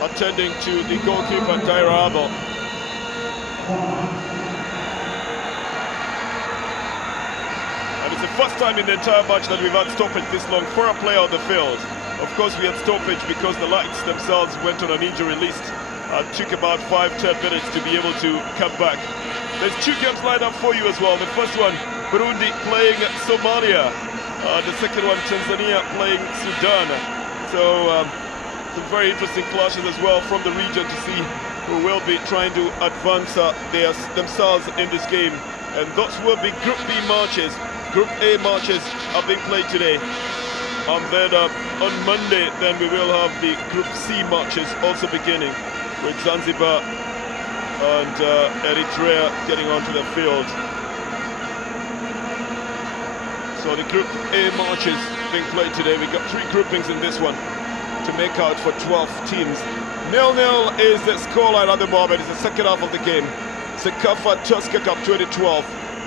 attending to the goalkeeper Dhaira Abel. And it's the first time in the entire match that we've had stoppage this long for a player on the field. Of course, we had stoppage because the lights themselves went on an injury list and took about 5-10 minutes to be able to come back. There's 2 games lined up for you as well. The first one, Burundi playing Somalia. The second one, Tanzania playing Sudan. So some very interesting clashes as well from the region to see who will be trying to advance themselves in this game. And those will be Group B matches. Group A matches are being played today. And then on Monday, then we will have the Group C matches also beginning with Zanzibar and Eritrea getting onto the field. So the Group A matches being played today. We got 3 groupings in this one to make out for 12 teams. 0-0 is the scoreline at the moment. It's the second half of the game. Sekafa Tusker Cup 2012.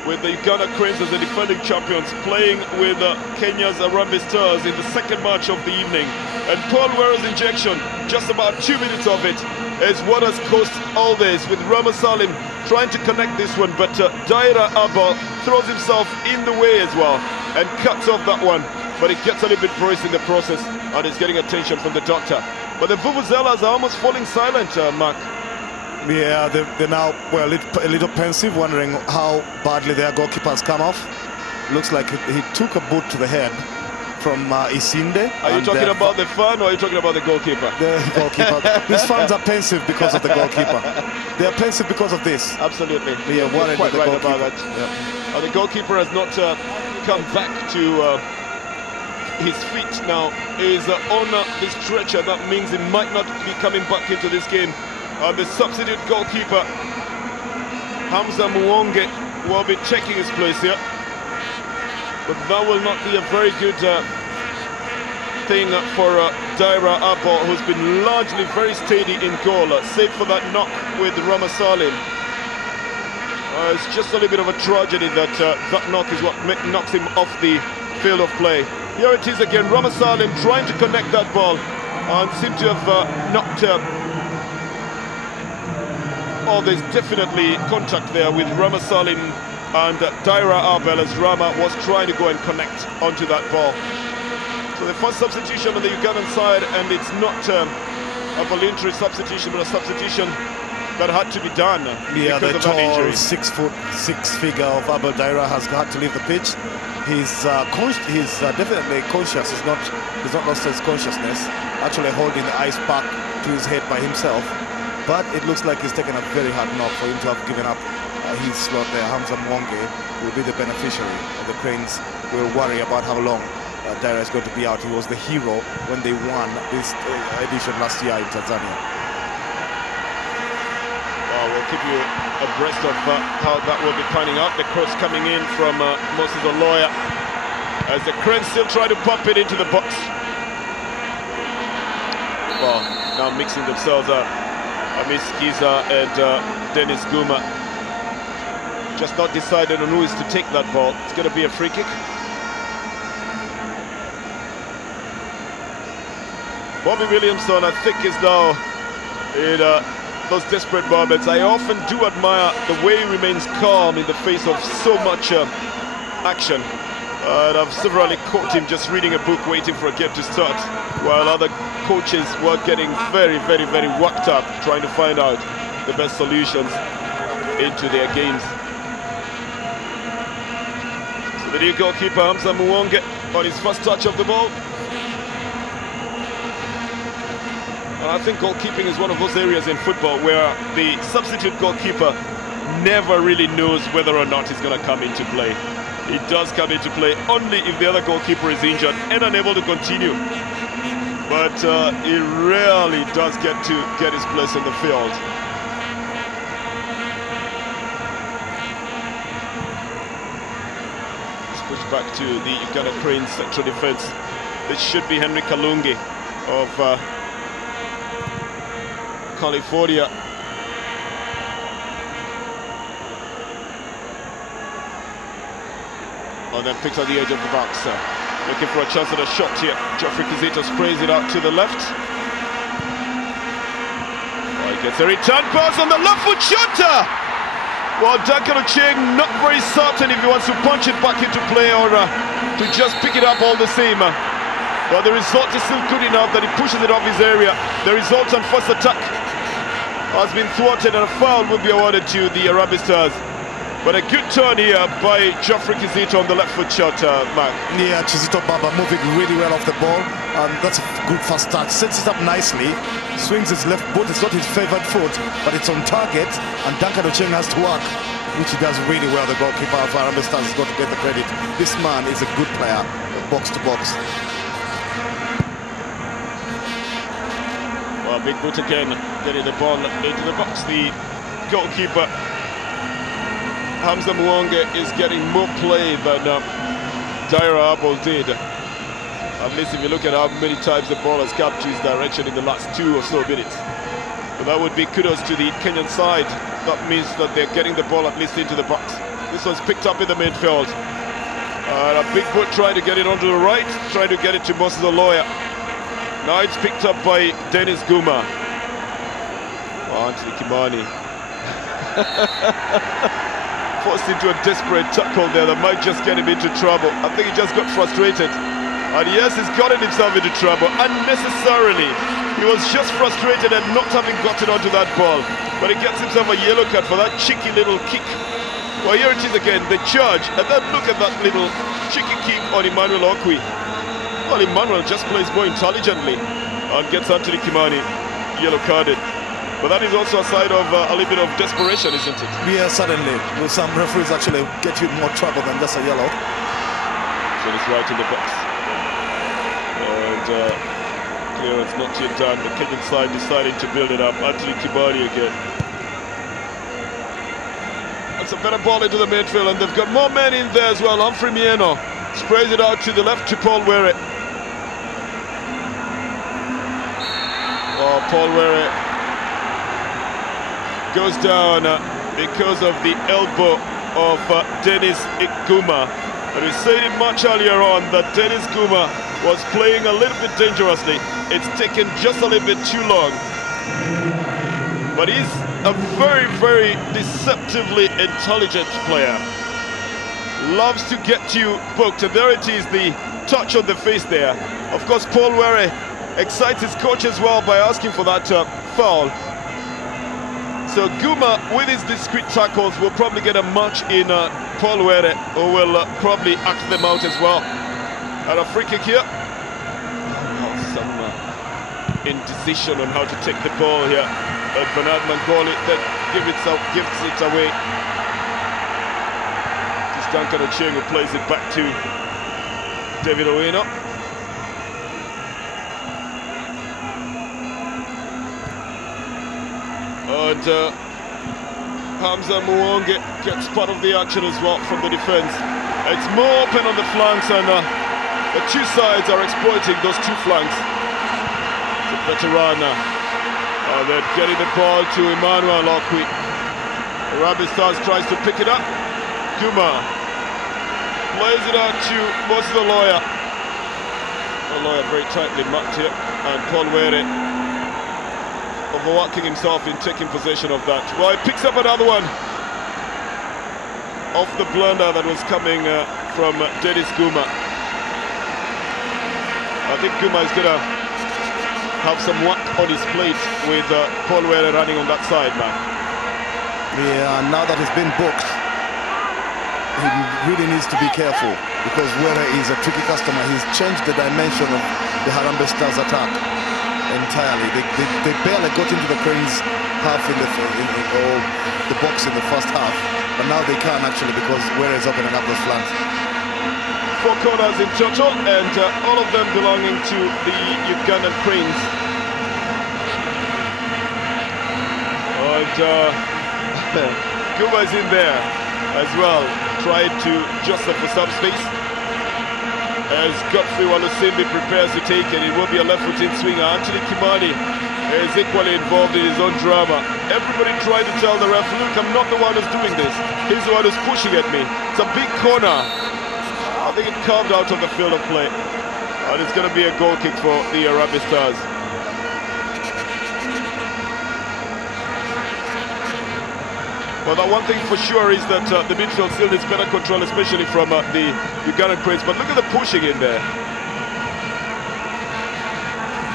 with the Uganda Cranes as the defending champions, playing with Kenya's Harambee Stars in the second match of the evening. And Paul Wero's injection, just about 2 minutes of it, is what has caused all this, with Rama Salim trying to connect this one, but Dhaira Abel throws himself in the way as well and cuts off that one, but it gets a little bit bruised in the process and is getting attention from the doctor. But the Vuvuzelas are almost falling silent, Mark. Yeah, they're now, well, a little pensive, wondering how badly their goalkeeper has come off. Looks like he took a boot to the head from Isinde. Are you talking about the fan or are you talking about the goalkeeper? The goalkeeper. These fans are pensive because of the goalkeeper. They are pensive because of this. Absolutely. They are worried quite right about that. Yeah. The goalkeeper has not come back to his feet now. Is on the stretcher. That means he might not be coming back into this game. The substitute goalkeeper, Hamza Muwonge, will be taking his place here. But that will not be a very good thing for Dhaira Abel, who's been largely very steady in goal, save for that knock with Rama Salim. It's just a little bit of a tragedy that that knock is what knocks him off the field of play. Here it is again, Rama Salim trying to connect that ball and seemed to have knocked... Oh, there's definitely contact there with Rama Salim and Dhaira Abel as Rama was trying to go and connect onto that ball. So the first substitution on the Ugandan side, and it's not a voluntary substitution, but a substitution that had to be done because the of that injury. 6 foot 6 figure of Abel Dhaira has had to leave the pitch. He's definitely conscious. He's not lost his consciousness. Actually holding the ice pack to his head by himself. But it looks like he's taken a very hard knock for him to have given up his slot there. Hamza Muwonge will be the beneficiary. The Cranes will worry about how long Dhaira is going to be out. He was the hero when they won this edition last year in Tanzania. Well, we'll keep you abreast of how that will be panning out. The cross coming in from Moses Oloya as the Cranes still try to pump it into the box. Well, now mixing themselves up. Hamis, Kiiza and Dennies Iguma just not decided on who is to take that ball. It's going to be a free kick. Bobby Williamson, I think, is now in those desperate moments. I often do admire the way he remains calm in the face of so much action. And I've severally caught him just reading a book, waiting for a game to start, while other coaches were getting very, very, very worked up, trying to find out the best solutions into their games. So the new goalkeeper, Hamza Muwonge, on his first touch of the ball. And I think goalkeeping is one of those areas in football where the substitute goalkeeper never really knows whether or not he's going to come into play. He does come into play only if the other goalkeeper is injured and unable to continue. But he rarely does get his place on the field. Let's push back to the Uganda Cranes central defense. This should be Henry Kalungi of California. And then picked on the edge of the box. Looking for a chance at a shot here. Geofrey Kizito sprays it out to the left. Oh, he gets a return pass on the left foot shot. Well, Duncan Ocheng not very certain if he wants to punch it back into play or to just pick it up all the same. But the result is still good enough that he pushes it off his area. The result on first attack has been thwarted and a foul will be awarded to the Harambee Stars. But a good turn here by Geofrey Kizito on the left foot shot, Mark. Yeah, Kizito Baba moving really well off the ball. That's a good first touch. Sets it up nicely. Swings his left boot. It's not his favored foot, but it's on target. And Duncan Ocheng has to work, which he does really well. The goalkeeper of Harambee Stars has got to get the credit. This man is a good player, box to box. Well, big boot again, getting the ball into the box. The goalkeeper, Hamza Muwonge, is getting more play than Dhaira Abel did. At least if you look at how many times the ball has come to his direction in the last 2 or so minutes. But that would be kudos to the Kenyan side. That means that they're getting the ball at least into the box. This was picked up in the midfield. A big boot trying to get it onto the right, trying to get it to Moses Oloya. Now it's picked up by Dennis Guma. Oh, Anthony Kimani. Forced into a desperate tackle there that might just get him into trouble. I think he just got frustrated. And yes, he's gotten himself into trouble unnecessarily. He was just frustrated at not having gotten onto that ball. But he gets himself a yellow card for that cheeky little kick. Well, here it is again, the charge. And then look at that little cheeky kick on Emmanuel Okwi. Well, Emmanuel just plays more intelligently and gets Anthony Kimani yellow carded. But that is also a side of a little bit of desperation, isn't it? Yeah, certainly. Well, some referees actually get you in more trouble than just a yellow. So it's right in the box. And clearance not yet done. The Kenyan side deciding to build it up. Anthony Kimani again. That's a better ball into the midfield, and they've got more men in there as well. Humphrey Mieno sprays it out to the left to Paul Were. Oh, Paul Were goes down because of the elbow of Dennis Iguma. And we said it much earlier on that Dennis Iguma was playing a little bit dangerously. It's taken just a little bit too long. But he's a very, very deceptively intelligent player. Loves to get you booked, and there it is, the touch on the face there. Of course, Paul Were excites his coach as well by asking for that foul. So Guma, with his discreet tackles, will probably get a match in Paul Were, who will probably act them out as well. And a free kick here. Oh, some indecision on how to take the ball here. But Bernard Mangoli then gives it away. It's Duncan Ochieng who plays it back to David Owino. And Hamza Muonge gets part of the action as well from the defense. It's more open on the flanks, and the two sides are exploiting those two flanks. The veteran. And they're getting the ball to Emmanuel Okwi. Rabbit Stars tries to pick it up. Guma plays it out to Moses Oloya. Oloya very tightly marked here, and Paul Were overworking himself in taking possession of that. Well, he picks up another one off the blunder that was coming from Dennis Guma. I think Guma is going to have some work on his plate with Paul Were running on that side now. Yeah, now that he's been booked, he really needs to be careful, because Were is a tricky customer. He's changed the dimension of the Harambee Stars attack entirely. They barely got into the Cranes half in the box in the first half, but now they can actually, because Were is opening up those flanks. 4 corners in total, and all of them belonging to the Ugandan Cranes. And Guma is in there as well, trying to jostle for some space. As Godfrey Walusimbi prepares to take it, it will be a left-footed swinger. Anthony Kimani is equally involved in his own drama. Everybody trying to tell the ref, look, I'm not the one who's doing this. He's the one who's pushing at me. It's a big corner. I think it carved out of the field of play. And it's going to be a goal kick for the Harambee Stars. Well, the one thing for sure is that the midfield still needs better control, especially from the Ugandan Cranes. But look at the pushing in there. It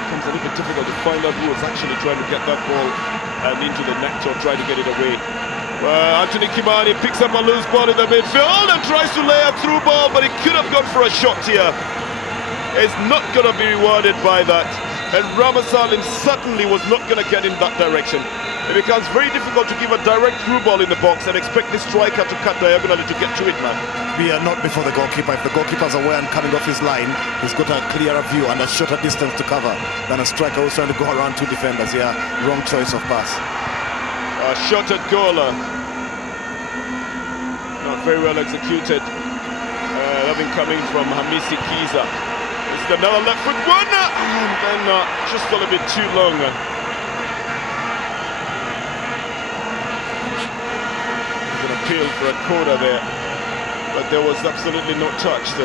becomes a little bit difficult to find out who is actually trying to get that ball and into the net or trying to get it away. Anthony Kimani picks up a loose ball in the midfield and tries to lay a through ball, but he could have gone for a shot here. It's not going to be rewarded by that. And Ramasalim certainly was not going to get in that direction. It becomes very difficult to give a direct through ball in the box and expect the striker to cut diagonally to get to it, man. We are not before the goalkeeper. If the goalkeeper's aware and coming off his line, he's got a clearer view and a shorter distance to cover than a striker who's trying to go around two defenders. Yeah, wrong choice of pass. A shot at goal. Not very well executed. Having coming from Hamis Kiiza. This is another left foot one, and then just a little bit too long. He's going to appealed for a corner there, but there was absolutely no touch, so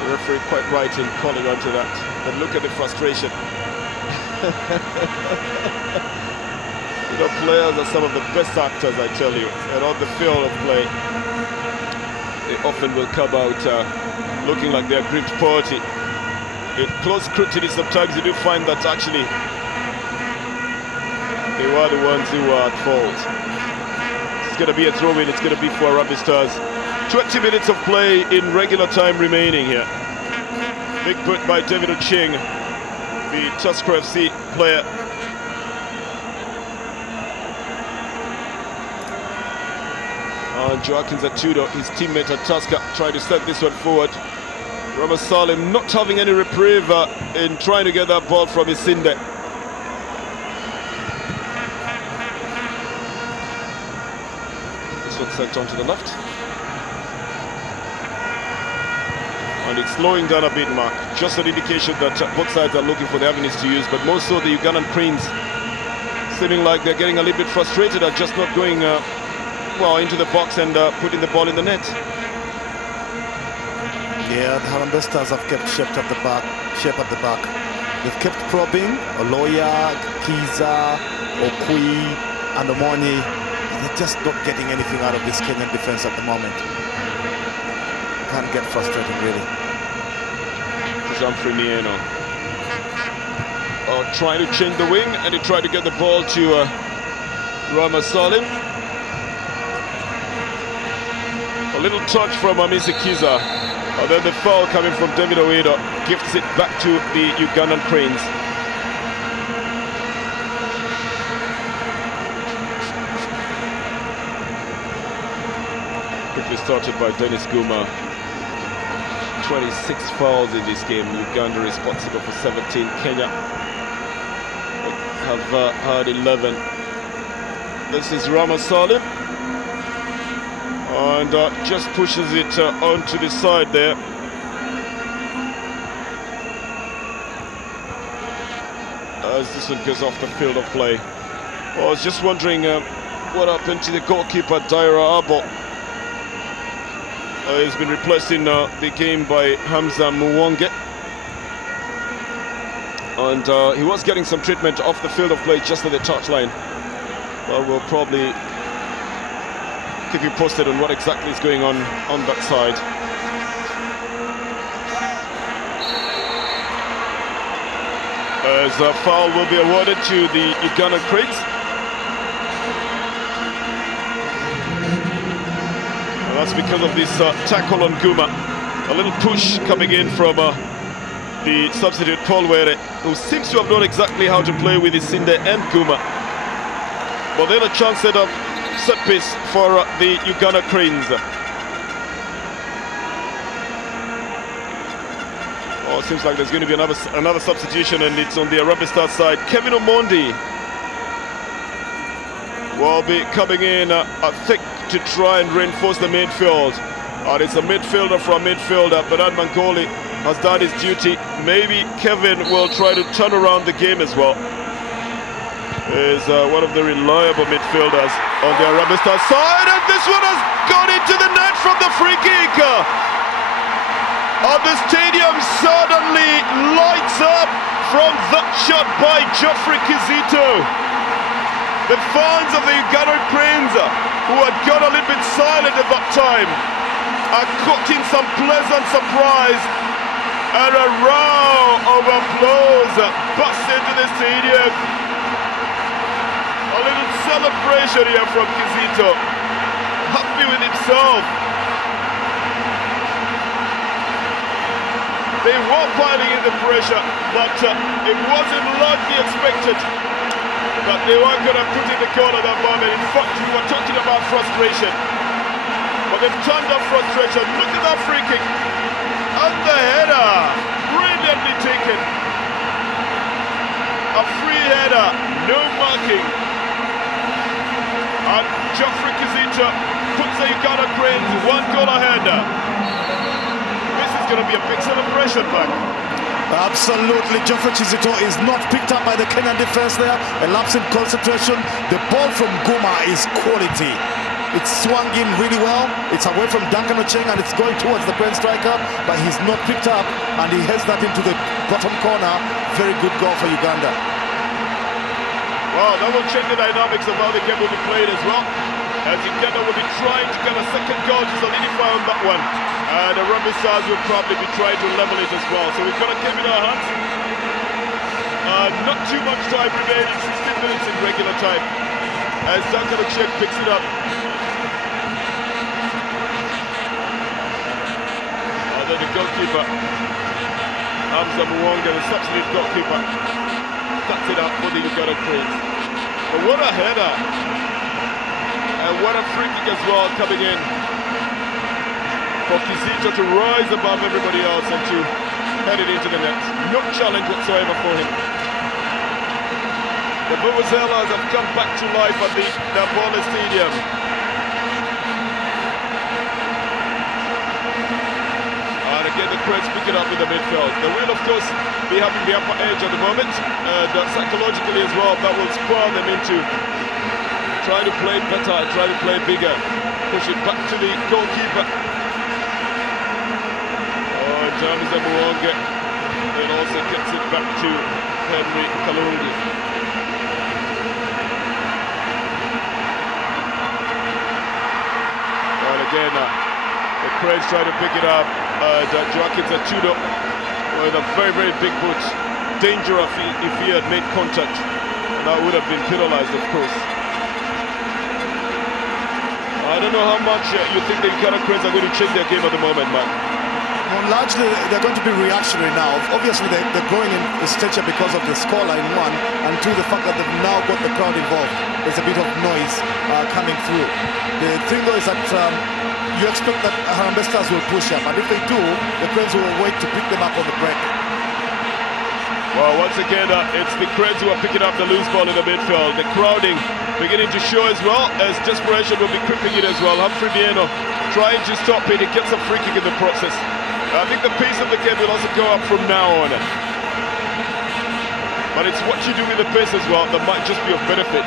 the referee quite right in calling onto that. But look at the frustration. You know, players are some of the best actors, I tell you, and on the field of play, they often will come out looking like they're gripped party. In close scrutiny, sometimes you do find that actually they were the ones who were at fault. It's going to be a throw-in, it's going to be for Harambee Stars. 20 minutes of play in regular time remaining here. Big put by David Ocheng, the Tusker FC player. And Joaquin Zatudo, his teammate at Tusker, trying to set this one forward. Rama Salim not having any reprieve in trying to get that ball from Isinde. This one sent on to the left. And it's slowing down a bit, Mark. Just an indication that both sides are looking for the avenues to use, but more so the Ugandan Cranes seeming like they're getting a little bit frustrated at just not going well into the box and putting the ball in the net. Yeah, the Harambee Stars have kept shape at the back. They've kept probing. Oloya, Kiiza, Okwi, and Umony. They're just not getting anything out of this Kenyan defense at the moment. Can't get frustrated, really. Geofrey trying to change the wing, and he tried to get the ball to Rama Salim. A little touch from Kiiza. And then the foul coming from David Oedo gifts it back to the Ugandan Cranes. Quickly started by Dennies Iguma. 26 fouls in this game. Uganda responsible for 17. Kenya have had 11. This is Rama Salim. And just pushes it onto the side there. As this one goes off the field of play. Well, I was just wondering what happened to the goalkeeper, Dhaira Abel. He's been replaced in the game by Hamza Muwonge. And he was getting some treatment off the field of play just at the touchline. Well, we'll probably keep you posted on what exactly is going on that side. As a foul will be awarded to the Ugandan Cranes. And that's because of this tackle on Guma. A little push coming in from the substitute Paul Were, who seems to have known exactly how to play with Isinde and Guma. But then a chance set up set piece for the Uganda Cranes. Oh, it seems like there's going to be another substitution, and it's on the Harambee Stars side. Kevin Omondi will be coming in, I think, to try and reinforce the midfield. And it's a midfielder from midfielder. Bernard Mankoli has done his duty. Maybe Kevin will try to turn around the game as well. Is one of the reliable midfielders on the Harambee Stars side, and this one has gone into the net from the free kick. And the stadium suddenly lights up from that shot by Geofrey Kizito. The fans of the Uganda Cranes, who had gone a little bit silent at that time, are caught in some pleasant surprise, and a row of applause burst into the stadium. A little celebration here from Kizito, happy with himself. They were piling in the pressure, but it wasn't largely expected that they weren't going to put in the goal at that moment. In fact, we were talking about frustration, but they've turned off frustration. Look at that free kick, and the header, brilliantly taken. A free header, no marking. And Geofrey Kizito puts the Uganda Cranes 1 goal ahead. This is going to be a big celebration, man. Absolutely, Geofrey Kizito is not picked up by the Kenyan defense there. A lapse in concentration. The ball from Iguma is quality. It's swung in really well. It's away from Duncan Ocheng and it's going towards the Queen striker, but he's not picked up and he heads that into the bottom corner. Very good goal for Uganda. Well, that will change the dynamics of how the game will be played as well. As Uganda will be trying to get a second goal to solidify on that one. And the Rugby Stars will probably be trying to level it as well. So we've got a game in our hands. Not too much time remaining, 16 minutes in regular time. As Duncan Ocheng picks it up. And then the goalkeeper, Hamza Muwanga, the substitute goalkeeper, cuts it up for the Uganda Cranes. But what a header! And what a free kick as well coming in for Kizito to rise above everybody else and to head it into the net. No challenge whatsoever for him. The Vuvuzelas have come back to life at the Nabola Stadium. And again the Cranes pick it up in the midfield. They will of course be having the upper edge at the moment. Psychologically as well, that will spur them into trying to play better, trying to play bigger. Push it back to the goalkeeper. Oh, James Muwanga. Then also gets it back to Henry Kalungi. And again, the Cranes try to pick it up. Joaquin Zachudo with a very, very big boot. Danger if he had made contact. And that would have been penalized, of course. I don't know how much you think the Uganda Cranes are going to change their game at the moment, man. Well, largely, they're going to be reactionary now. Obviously, they're growing in stature because of the scoreline, one, and two, the fact that they've now got the crowd involved. There's a bit of noise coming through. The thing, though, is that you expect that Harambee Stars will push up, and if they do, the Cranes will wait to pick them up on the break. Well, once again, it's the Cranes who are picking up the loose ball in the midfield. The crowding beginning to show as well, as desperation will be creeping in as well. Humphrey Mieno trying to stop it. He gets a free kick in the process. I think the pace of the game will also go up from now on. But it's what you do with the pace as well that might just be of benefit.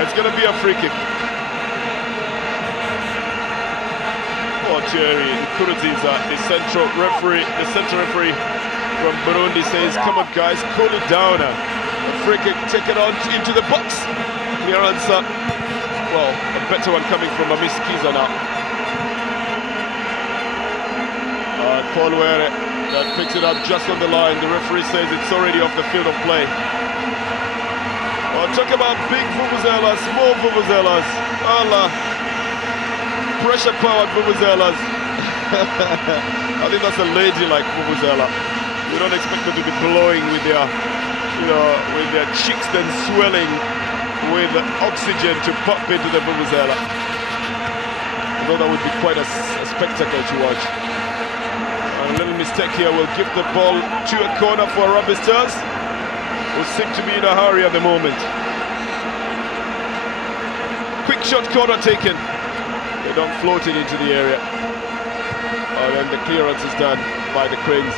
It's going to be a free kick. Oh, Jerry Nkurunziza, the central referee from Burundi says, come on guys, cool it down. A free kick taken on into the box. Clearance, well, a better one coming from Hamis Kiiza now. Kolwere that picks it up just on the line. The referee says it's already off the field of play. Talk about big vuvuzelas, small vuvuzelas. Allah. Pressure-powered vuvuzelas. I think that's a lady-like vuvuzela. You don't expect them to be blowing with their, with their cheeks then swelling with oxygen to pump into the vuvuzela. Although that would be quite a spectacle to watch. A little mistake here will give the ball to a corner for Rugby Stars, who seem to be in a hurry at the moment. Quick shot corner taken. They don't float it into the area. And then the clearance is done by the Cranes.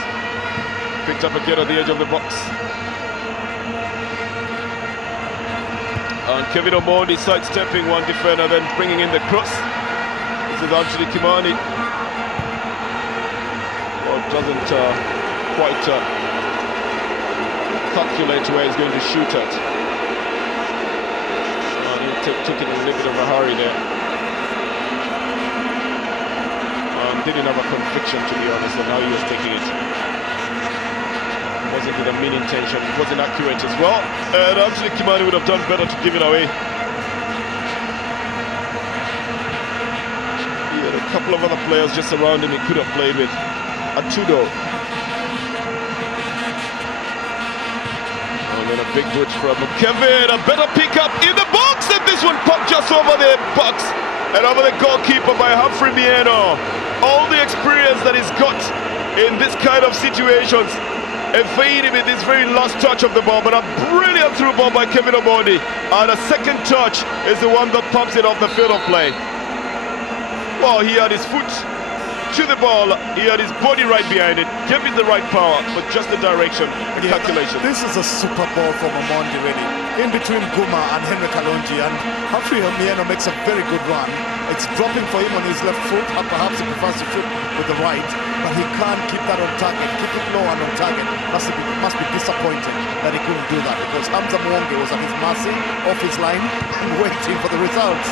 Picked up again at the edge of the box. And Kevin Umony sidestepping one defender, then bringing in the cross. This is Anthony Kimani. Doesn't quite calculate where he's going to shoot at. He took it in a little bit of a hurry there. Didn't have a conviction, to be honest, on how he was taking it. Wasn't with a mean intention, it wasn't accurate as well. And actually Kimani would have done better to give it away. He had a couple of other players just around him he could have played with. Atudo. And then a big boot from Kevin. A better pickup in the box, and this one popped just over the box and over the goalkeeper by Humphrey Mieno. All the experience that he's got in this kind of situations, evading with this very last touch of the ball, but a brilliant through ball by Kevin Umony. And a second touch is the one that pumps it off the field of play. Well, he had his foot to the ball. He had his body right behind it, gave it the right power, but just the direction, the calculation. This is a super ball from Umony, really. In between Iguma and Henry Kalungi, and Geofrey makes a very good run. It's dropping for him on his left foot, and perhaps he prefers to shoot with the right, but he can't keep that on target. Keep it low and on target. Must be disappointing that he couldn't do that, because Hamza Mwonge was at his mercy, off his line, and waiting for the results.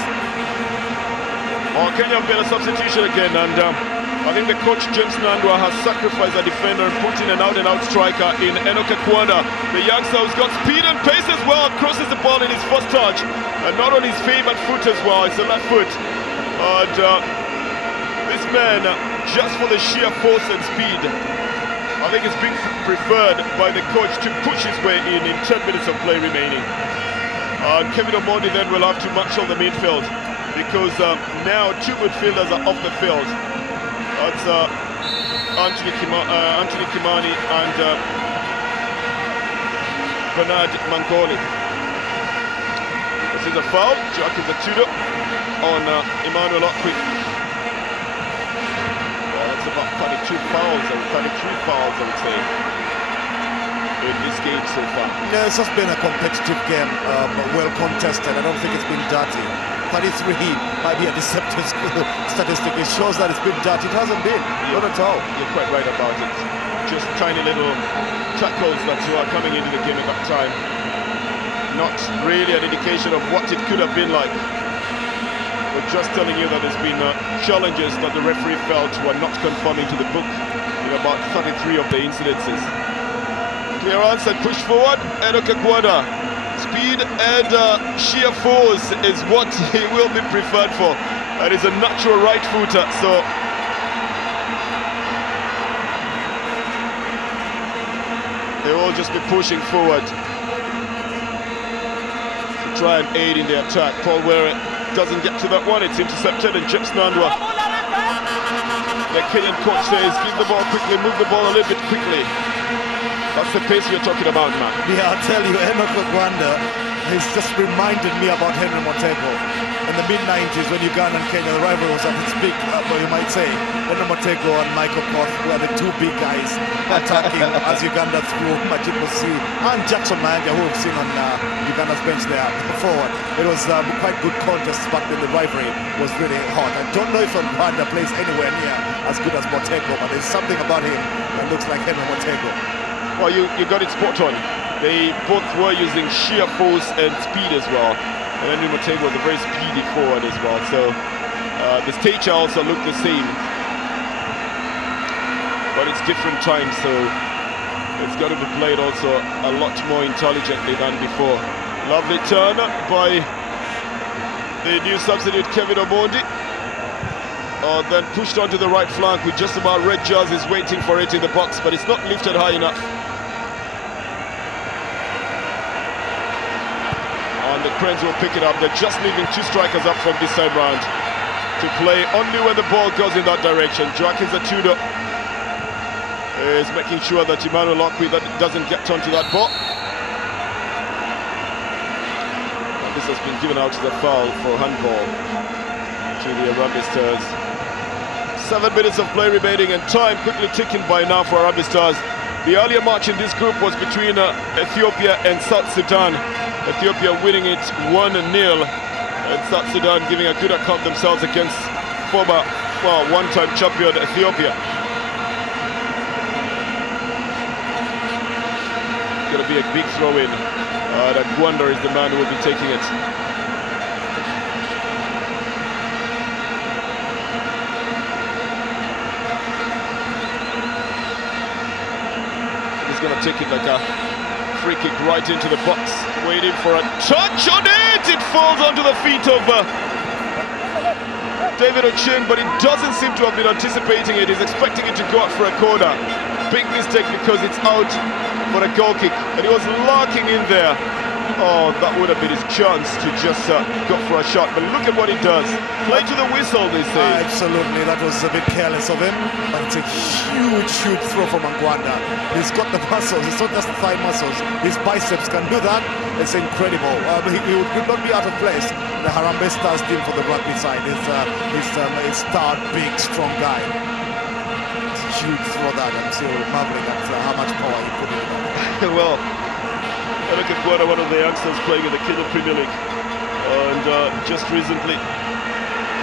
Oh, Kenya have made a substitution again, and I think the coach James Nandwa has sacrificed a defender and put in an out-and-out striker in Okwi. The youngster who's got speed and pace as well, crosses the ball in his first touch, and not on his favorite foot as well, it's the left foot. And this man, just for the sheer force and speed, I think it's being preferred by the coach to push his way in 10 minutes of play remaining. And Umony then will have to match on the midfield, because now two midfielders are off the field. That's Anthony Kimani and Bernard Mangoli. This is a foul. Jack is a tutor on Emmanuel Okwi. Well, that's about 32 fouls, or 33 fouls, I would say, in this game so far. Yeah, it's just been a competitive game, well contested. I don't think it's been dirty. 33 might be a deceptive statistic. It shows that it's been dirty. It hasn't been, not at all. You're quite right about it. Just tiny little tackles that are coming into the game at that time. Not really an indication of what it could have been like. We're just telling you that there's been challenges that the referee felt were not conforming to the book in about 33 of the incidences. Clearance and push forward, and Okwi. Speed and sheer force is what he will be preferred for, and he's a natural right footer, so they will just be pushing forward to try and aid in the attack. Paul Were doesn't get to that one, it's intercepted, and James Nandwa, the Kenyan coach, says give the ball quickly, move the ball a little bit quickly. That's the pace you're talking about, man. Yeah, I'll tell you, Okwi has just reminded me about Henry Motego. In the mid-90s, when Uganda and Kenya, the rivalry was at its peak, you might say. Henry Motego and Michael Koth were the two big guys attacking as Uganda threw Majid Musi and Jackson Manga, who we've seen on Uganda's bench there forward. It was quite good contest back then. The rivalry was really hot. I don't know if Uganda plays anywhere near as good as Motego, but there's something about him that looks like Henry Motego. Well, you got it spot on. They both were using sheer force and speed as well. And Henry Motego was a very speedy forward as well. So the stature also looked the same. But it's different times, so it's got to be played also a lot more intelligently than before. Lovely turn by the new substitute, Umony. Then pushed onto the right flank with just about red jerseys waiting for it in the box, but it's not lifted high enough. And the Cranes will pick it up. They're just leaving two strikers up from this time round to play only when the ball goes in that direction. Joaquin Zatudo is making sure that Emmanuel Okwi doesn't get onto that ball. And this has been given out as a foul for handball to the Harambee Stars. 7 minutes of play remaining, and time quickly ticking by now for Harambee Stars. The earlier match in this group was between Ethiopia and South Sudan. Ethiopia winning it 1-0, and South Sudan giving a good account themselves against former, one-time champion Ethiopia. Going to be a big throw-in. Gwanda is the man who will be taking it. He's going to take it like a free kick right into the box, waiting for a touch on it. It falls onto the feet of David Ochieng, but he doesn't seem to have been anticipating it. He's expecting it to go out for a corner. Big mistake, because it's out for a goal kick, and he was lurking in there. Oh, that would have been his chance to just go for a shot. But look at what he does. Play to the whistle, they say. Absolutely, that was a bit careless of him. But it's a huge, huge throw from Uganda. He's got the muscles. It's not just thigh muscles. His biceps can do that. It's incredible. He would not be out of place. The Harambee Stars team for the rugby side. He's stout, big, strong guy. It's a huge throw that. I'm still marveling at how much power he put in that. Well, I look at one of the youngsters playing in the Kenya Premier League, and just recently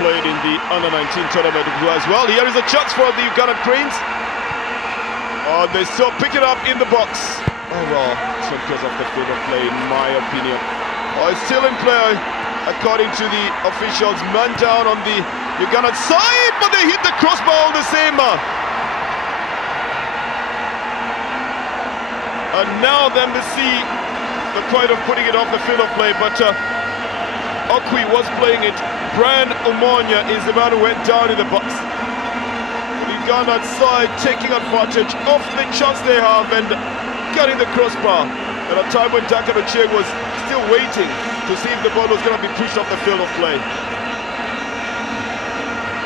played in the Under-19 tournament as well. Here is a chance for the Ugandan Cranes. They still pick it up in the box. Oh well, it's not because of the field of play, in my opinion. It's still in play, according to the officials. Man down on the Ugandan side, but they hit the crossbar all the same. And now then they see the point of putting it off the field of play, but Okwi was playing it. Brian Umony is the man who went down in the box. The Ugandan side taking advantage of the chance they have and getting the crossbar. At a time when Dhaira Abel was still waiting to see if the ball was going to be pushed off the field of play.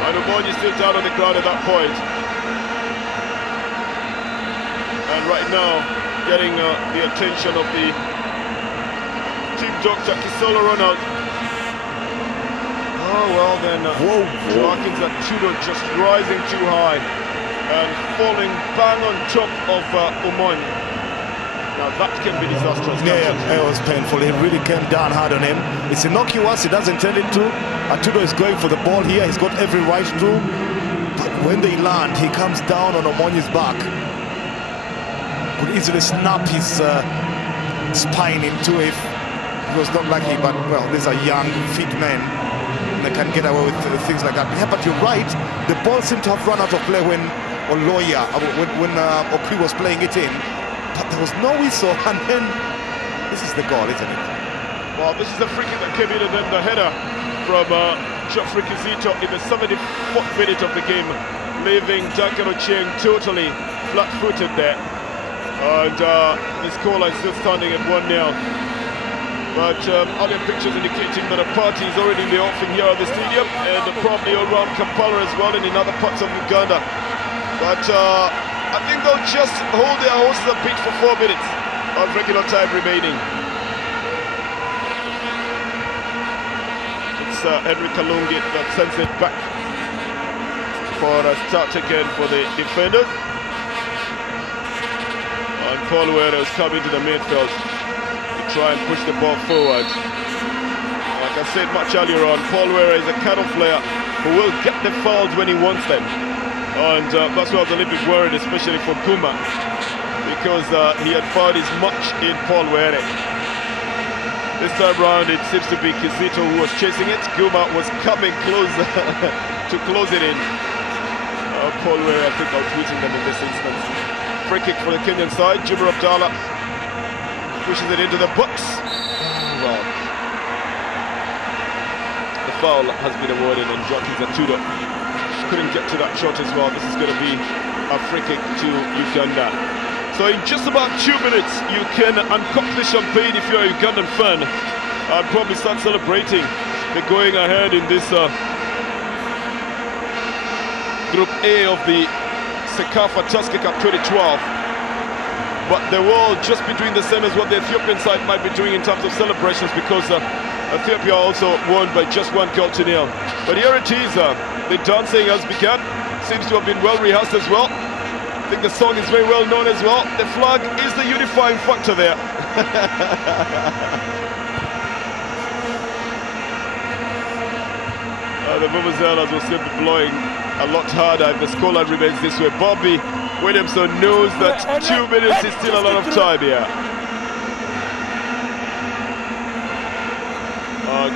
And Umony still down on the ground at that point. And right now, getting the attention of the team doctor, Kiiza Ronald. Oh well then, Dawkins at Tudor just rising too high and falling bang on top of Umony. Now that can be disastrous. Yeah, it was painful. He really came down hard on him. It's innocuous, he doesn't intend it to. Atudo is going for the ball here, he's got every right to. But when they land, he comes down on Omony's back. Could easily snap his spine in two if he was not lucky, but well, these are young, fit men. They can get away with things like that. Yeah, but you're right, the ball seemed to have run out of play when Oloya, when Okwi was playing it in, but there was no whistle, and then this is the goal, isn't it? Well, this is the free kick that came in, and then the header from Geofrey Kizito in the 74th minute of the game, leaving Dhaira Abel totally flat-footed there. And the scoreline still standing at 1-0. But other pictures indicating that a party is already in the offing here at the stadium, and probably around Kampala as well and in other parts of Uganda. But I think they'll just hold their horses a bit for 4 minutes of regular time remaining. It's Henry Kalungi that sends it back for a start again for the defenders. And Paul Wera is coming to the midfield to try and push the ball forward. Like I said much earlier on, Paul Wera is a kind of player who will get the fouls when he wants them. And that's why I was a little bit worried, especially for Iguma, because he had fouled his much in Paul Wera. This time round, it seems to be Kizito who was chasing it. Iguma was coming closer to close it in. Paul Wera, I think, outwitting them in this instance. Free kick for the Kenyan side. Jibber Abdallah pushes it into the box. Well, the foul has been awarded, and Dawkins at Tudor couldn't get to that shot as well. This is going to be a free kick to Uganda. So in just about 2 minutes, you can uncork the champagne if you're a Ugandan fan and probably start celebrating the going ahead in this Group A of the Sekafa Tusker Cup 2012. But they were all just between the same as what the Ethiopian side might be doing in terms of celebrations, because Ethiopia also won by just 1 goal to 0. But here it is, the dancing has begun, seems to have been well rehearsed as well. I think the song is very well known as well. The flag is the unifying factor there. The vuvuzelas will still be blowing a lot harder if the scoreline remains this way. Bobby Williamson knows that 2 minutes is still a lot of time here.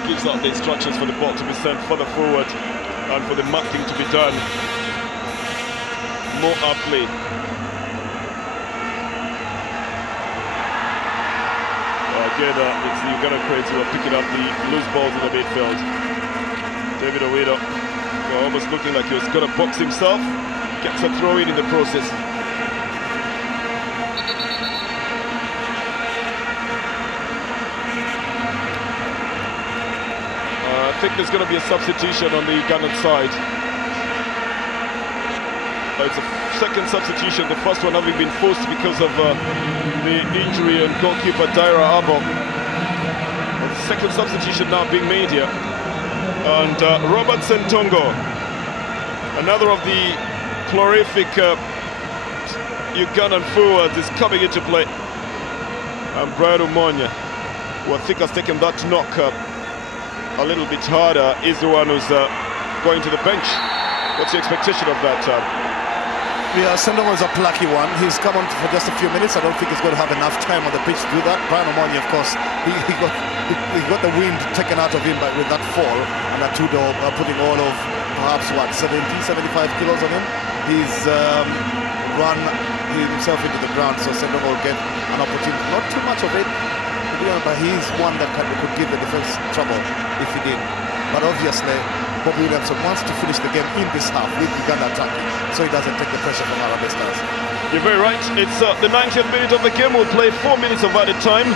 Gives out the instructions for the ball to be sent further forward and for the marking to be done more aptly. Again, it's the Uganda Cranes who are picking up the loose balls in the midfield. David Owino almost looking like he was going to box himself. Gets a throw in the process. think there's going to be a substitution on the Ugandan side. It's a second substitution, the first one having been forced because of the injury on goalkeeper Dhaira Abel. The second substitution now being made here. And Robert Sentongo, another of the prolific Ugandan forwards, is coming into play. And Umony, who I think has taken that knock a little bit harder, is the one who's going to the bench. What's the expectation of that? Yeah, Sentongo is a plucky one. He's come on for just a few minutes. I don't think he's going to have enough time on the pitch to do that. Umony, of course, he got the wind taken out of him with that fall, and Atudo putting all of perhaps what 75 kilos on him. He's run himself into the ground, so Sentongo will get an opportunity. Not too much of it, but he's one that could give the defense trouble if he did. But obviously, Bobby Williamson wants to finish the game in this half with Uganda attacking, so he doesn't take the pressure from Harambee Stars. You're very right. It's the 90th minute of the game. We'll play 4 minutes of added time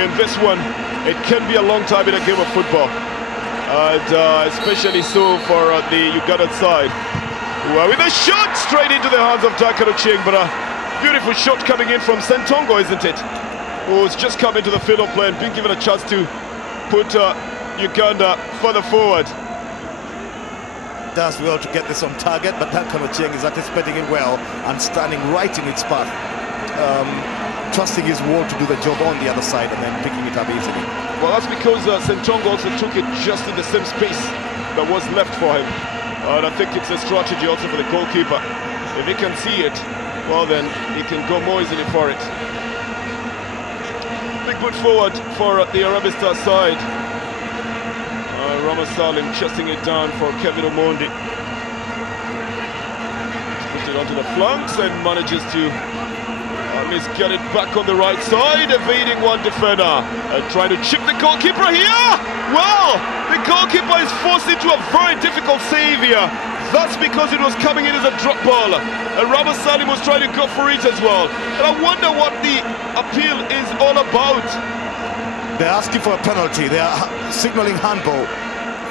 in this one. It can be a long time in a game of football, and especially so for the Ugandan side. With a shot straight into the hands of Dakaro Ching, but a beautiful shot coming in from Sentongo, isn't it? Who's just come into the field of play and been given a chance to put Uganda further forward. Does well to get this on target, but Dakaro Ching is anticipating it well and standing right in its path, trusting his wall to do the job on the other side and then picking it up easily. Well, that's because Sentongo also took it just in the same space that was left for him. And I think it's a strategy also for the goalkeeper. If he can see it, well then he can go more easily for it. Big foot forward for the Harambee Stars side. Rama Salim chesting it down for Kevin Omondi. Puts it onto the flanks and manages to get it back on the right side, evading one defender and trying to chip the goalkeeper here. Well, the goalkeeper is forced into a very difficult save here. That's because it was coming in as a drop ball, and Rama Salim was trying to go for it as well. And I wonder what the appeal is all about. They're asking for a penalty. They are signaling handball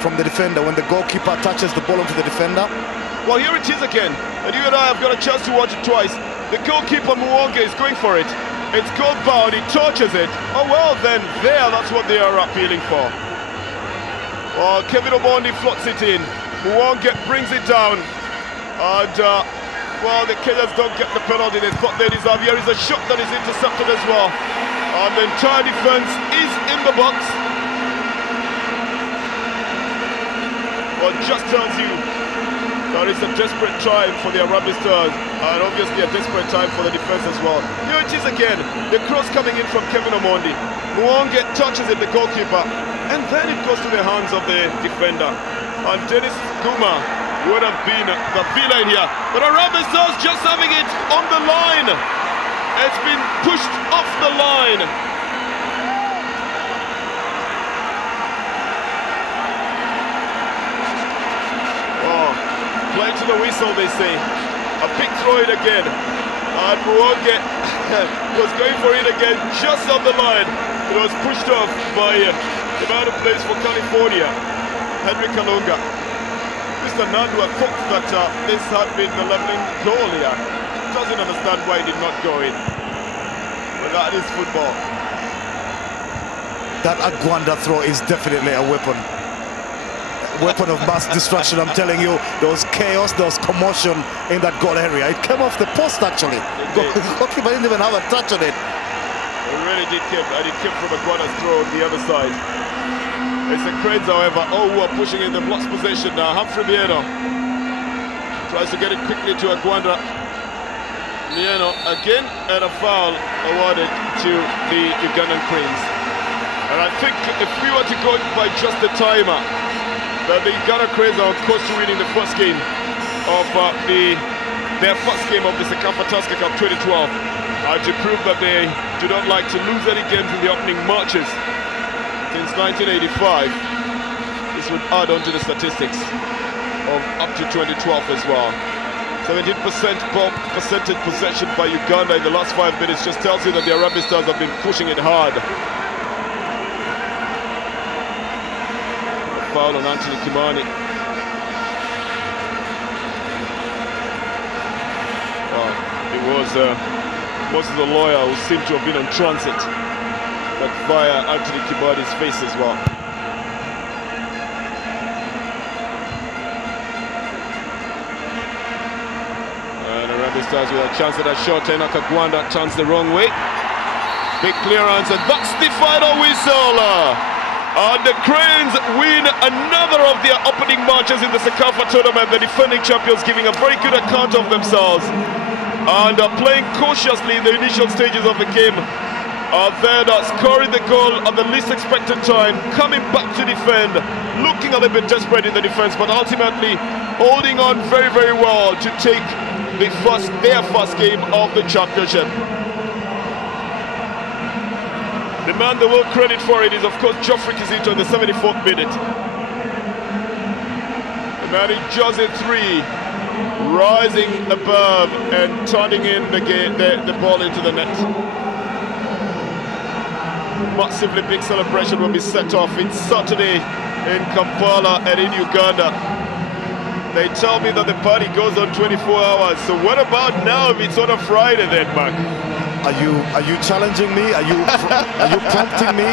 from the defender when the goalkeeper touches the ball onto the defender. Well, here it is again, and you and I have got a chance to watch it twice. The goalkeeper Muwonge is going for it. It's goal bound, he touches it. Oh well, then that's what they are appealing for. Well, Kevin Omondi floats it in. Muwonge brings it down. And well, the Kenyans don't get the penalty they thought they deserve. Here is a shot that is intercepted as well. And the entire defense is in the box. Well, just tells you that it's a desperate time for the Harambee Stars, and obviously a desperate time for the defense as well. Here it is again, the cross coming in from Kevin Omondi. Muwonge touches it, the goalkeeper, and then it goes to the hands of the defender. And Dennis Iguma would have been the villain here, but Harambee Stars just having it on the line. It's been pushed off the line. Play to the whistle, they say. A big throw it again. And Muwonge was going for it again, just on the line. It was pushed off by the man who plays for California, Henry Kalungi. Mr. Nandu thought that this had been the leveling goal here. Doesn't understand why it did not go in. But that is football. That Uganda throw is definitely a weapon. Weapon of mass destruction, I'm telling you. There was chaos, there was commotion in that goal area. It came off the post actually. Goalkeeper didn't even have a touch on it. It really did come, and it came from Iguana's throw on the other side. It's the Cranes, however, who are pushing in the lost possession now. Humphrey Mieno tries to get it quickly to Iguana. Mieno again, and a foul awarded to the Ugandan Cranes. And I think if we were to go by just the timer, that the Uganda Cranes are on course to winning the first game of their first game of the Sekafa Tusker Cup 2012, to prove that they do not like to lose any games in the opening matches since 1985. This would add on to the statistics of up to 2012 as well. 17% ball percentage possession by Uganda in the last 5 minutes just tells you that the Harambee Stars have been pushing it hard. foul on Anthony Kimani. Well, it was Moses Oloya who seemed to have been on transit, but via Anthony Kimani's face as well. And Harambee Stars with a chance at a shot, and Akagwanda turns the wrong way. Big clearance, and that's the final whistle. And the Cranes win another of their opening matches in the Sekafa tournament. The defending champions giving a very good account of themselves and playing cautiously in the initial stages of the game. Then scoring the goal at the least expected time, coming back to defend, looking a little bit desperate in the defense, but ultimately holding on very, very well to take their first game of the championship. The man they will credit for it is, of course, Geofrey Kizito in the 74th minute. And then Jose 3, rising above and turning in the ball into the net. Massively big celebration will be set off. It's Saturday in Kampala and in Uganda. They tell me that the party goes on 24 hours. So what about now if it's on a Friday then, Mark? Are you challenging me? Are you prompting me?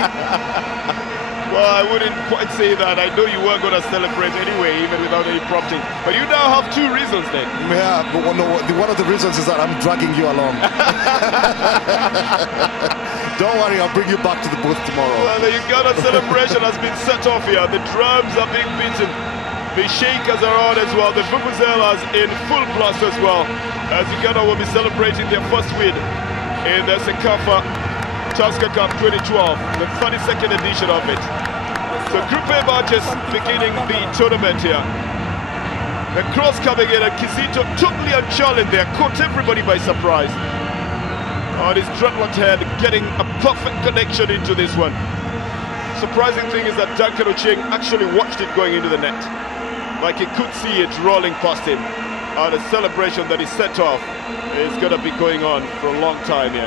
Well, I wouldn't quite say that. I know you were going to celebrate anyway, even without any prompting. But you now have 2 reasons then. Yeah, but one of the reasons is that I'm dragging you along. Don't worry, I'll bring you back to the booth tomorrow. Well, the Uganda celebration has been set off here. The drums are being beaten. The shakers are on as well. The vuvuzelas in full blast as well, as Uganda will be celebrating their first win in the Sekafa Tusker Cup 2012, the 32nd edition of it. So Group A matches beginning the tournament here. The cross coming in, and Kizito totally unchallenged there, caught everybody by surprise. On his dreadlocked head, getting a perfect connection into this one. Surprising thing is that Duncan Ochieng actually watched it going into the net. Like he could see it rolling past him. And a celebration that is set off is going to be going on for a long time here.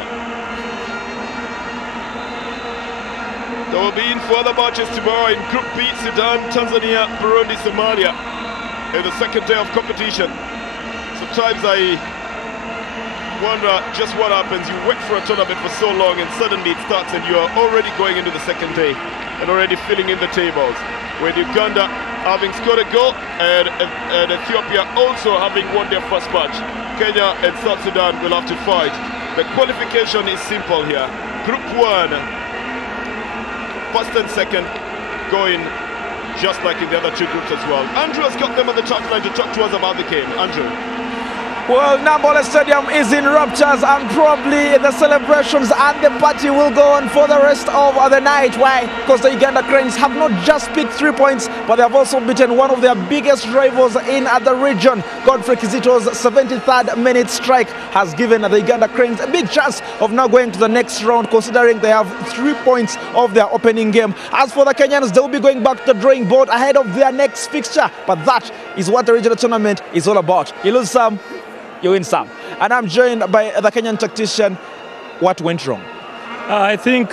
There will be in further matches tomorrow in Group B, Sudan, Tanzania, Burundi, Somalia, in the second day of competition. Sometimes I wonder just what happens. You wait for a tournament for so long and suddenly it starts and you are already going into the second day and already filling in the tables. With Uganda having scored a goal and Ethiopia also having won their first match. Kenya and South Sudan will have to fight. The qualification is simple here. Group 1, first and second, going just like in the other 2 groups as well. Andrew has got them on the top line to talk to us about the game. Andrew. Well, Nambola Stadium is in raptures, and probably the celebrations and the party will go on for the rest of the night. Why? Because the Uganda Cranes have not just picked 3 points, but they have also beaten one of their biggest rivals in the region. Godfrey Kizito's 73rd minute strike has given the Uganda Cranes a big chance of now going to the next round, considering they have 3 points of their opening game. As for the Kenyans, they will be going back to the drawing board ahead of their next fixture, but that is what the regional tournament is all about. You lose some, you win some. And I'm joined by the Kenyan tactician. What went wrong? I think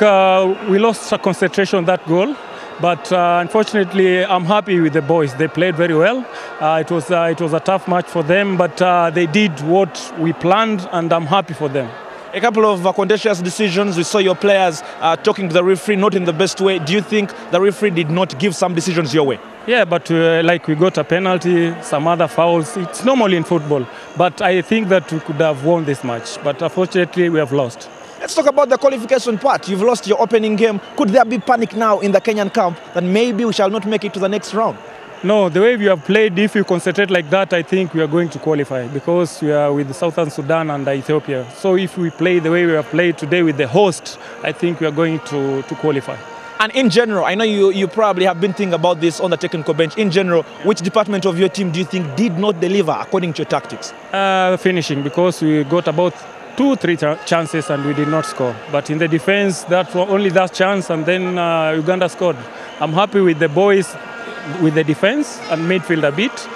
we lost concentration on that goal, but unfortunately I'm happy with the boys. They played very well. It was a tough match for them, but they did what we planned, and I'm happy for them. A couple of contentious decisions. We saw your players talking to the referee not in the best way. Do you think the referee did not give some decisions your way? Yeah, but like we got a penalty, some other fouls. It's normal in football, but I think that we could have won this match. But unfortunately, we have lost. Let's talk about the qualification part. You've lost your opening game. Could there be panic now in the Kenyan camp that maybe we shall not make it to the next round? No, the way we have played, if you concentrate like that, I think we are going to qualify, because we are with Southern Sudan and Ethiopia. So if we play the way we have played today with the host, I think we are going to qualify. And in general, I know you probably have been thinking about this on the technical bench. In general, which department of your team do you think did not deliver according to your tactics? Finishing, because we got about 2-3 chances and we did not score. But in the defense, that was only that chance, and then Uganda scored. I'm happy with the boys with the defense and midfield a bit.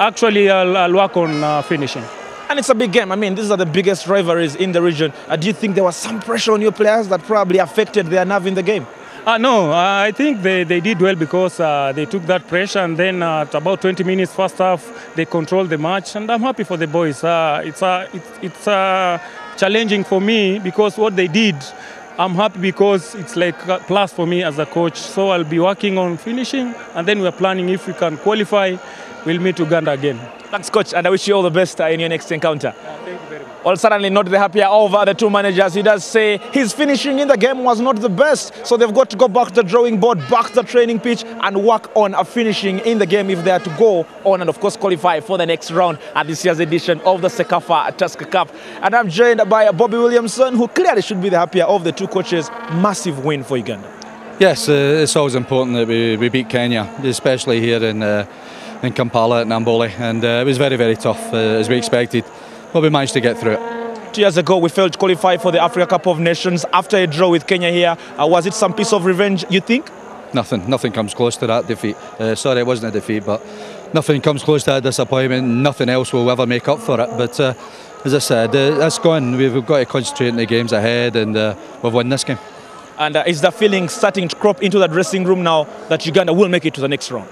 Actually, I'll work on finishing. And it's a big game. I mean, these are the biggest rivalries in the region. Do you think there was some pressure on your players that probably affected their nerve in the game? No, I think they did well because they took that pressure, and then at about 20 minutes first half, they controlled the match, and I'm happy for the boys. It's challenging for me because what they did, I'm happy because it's like a plus for me as a coach. So I'll be working on finishing, and then we're planning if we can qualify, we'll meet Uganda again. Thanks, coach, and I wish you all the best in your next encounter. Thank you very much. Well, certainly not the happier of the two managers. He does say his finishing in the game was not the best, so they've got to go back to the drawing board, back to the training pitch, and work on a finishing in the game if they are to go on and, of course, qualify for the next round at this year's edition of the Sekafa Tusker Cup. And I'm joined by Bobby Williamson, who clearly should be the happier of the two coaches. Massive win for Uganda. Yes, it's always important that we beat Kenya, especially here in Kampala at Nambole, and it was very, very tough as we expected, but we managed to get through it. 2 years ago, we failed to qualify for the Africa Cup of Nations after a draw with Kenya here. Was it some piece of revenge, you think? Nothing comes close to that defeat. Sorry, it wasn't a defeat, but nothing comes close to that disappointment. Nothing else will ever make up for it. But as I said, that's gone. We've got to concentrate on the games ahead, and we've won this game. And is the feeling starting to crop into the dressing room now that Uganda will make it to the next round?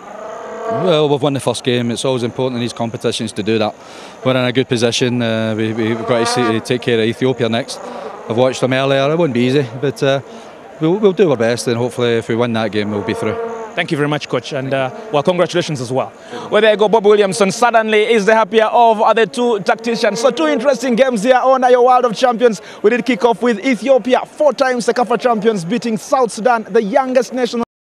Well, we've won the first game. It's always important in these competitions to do that. We're in a good position. We've got to take care of Ethiopia next. I've watched them earlier. It won't be easy, but we'll do our best, and hopefully if we win that game, we'll be through. Thank you very much, coach, and well, congratulations as well. Well, there you go, Bob Williamson suddenly is the happier of the two tacticians. So 2 interesting games here on your World of Champions. We did kick off with Ethiopia, 4 times Sekafa champions, beating South Sudan, the youngest nation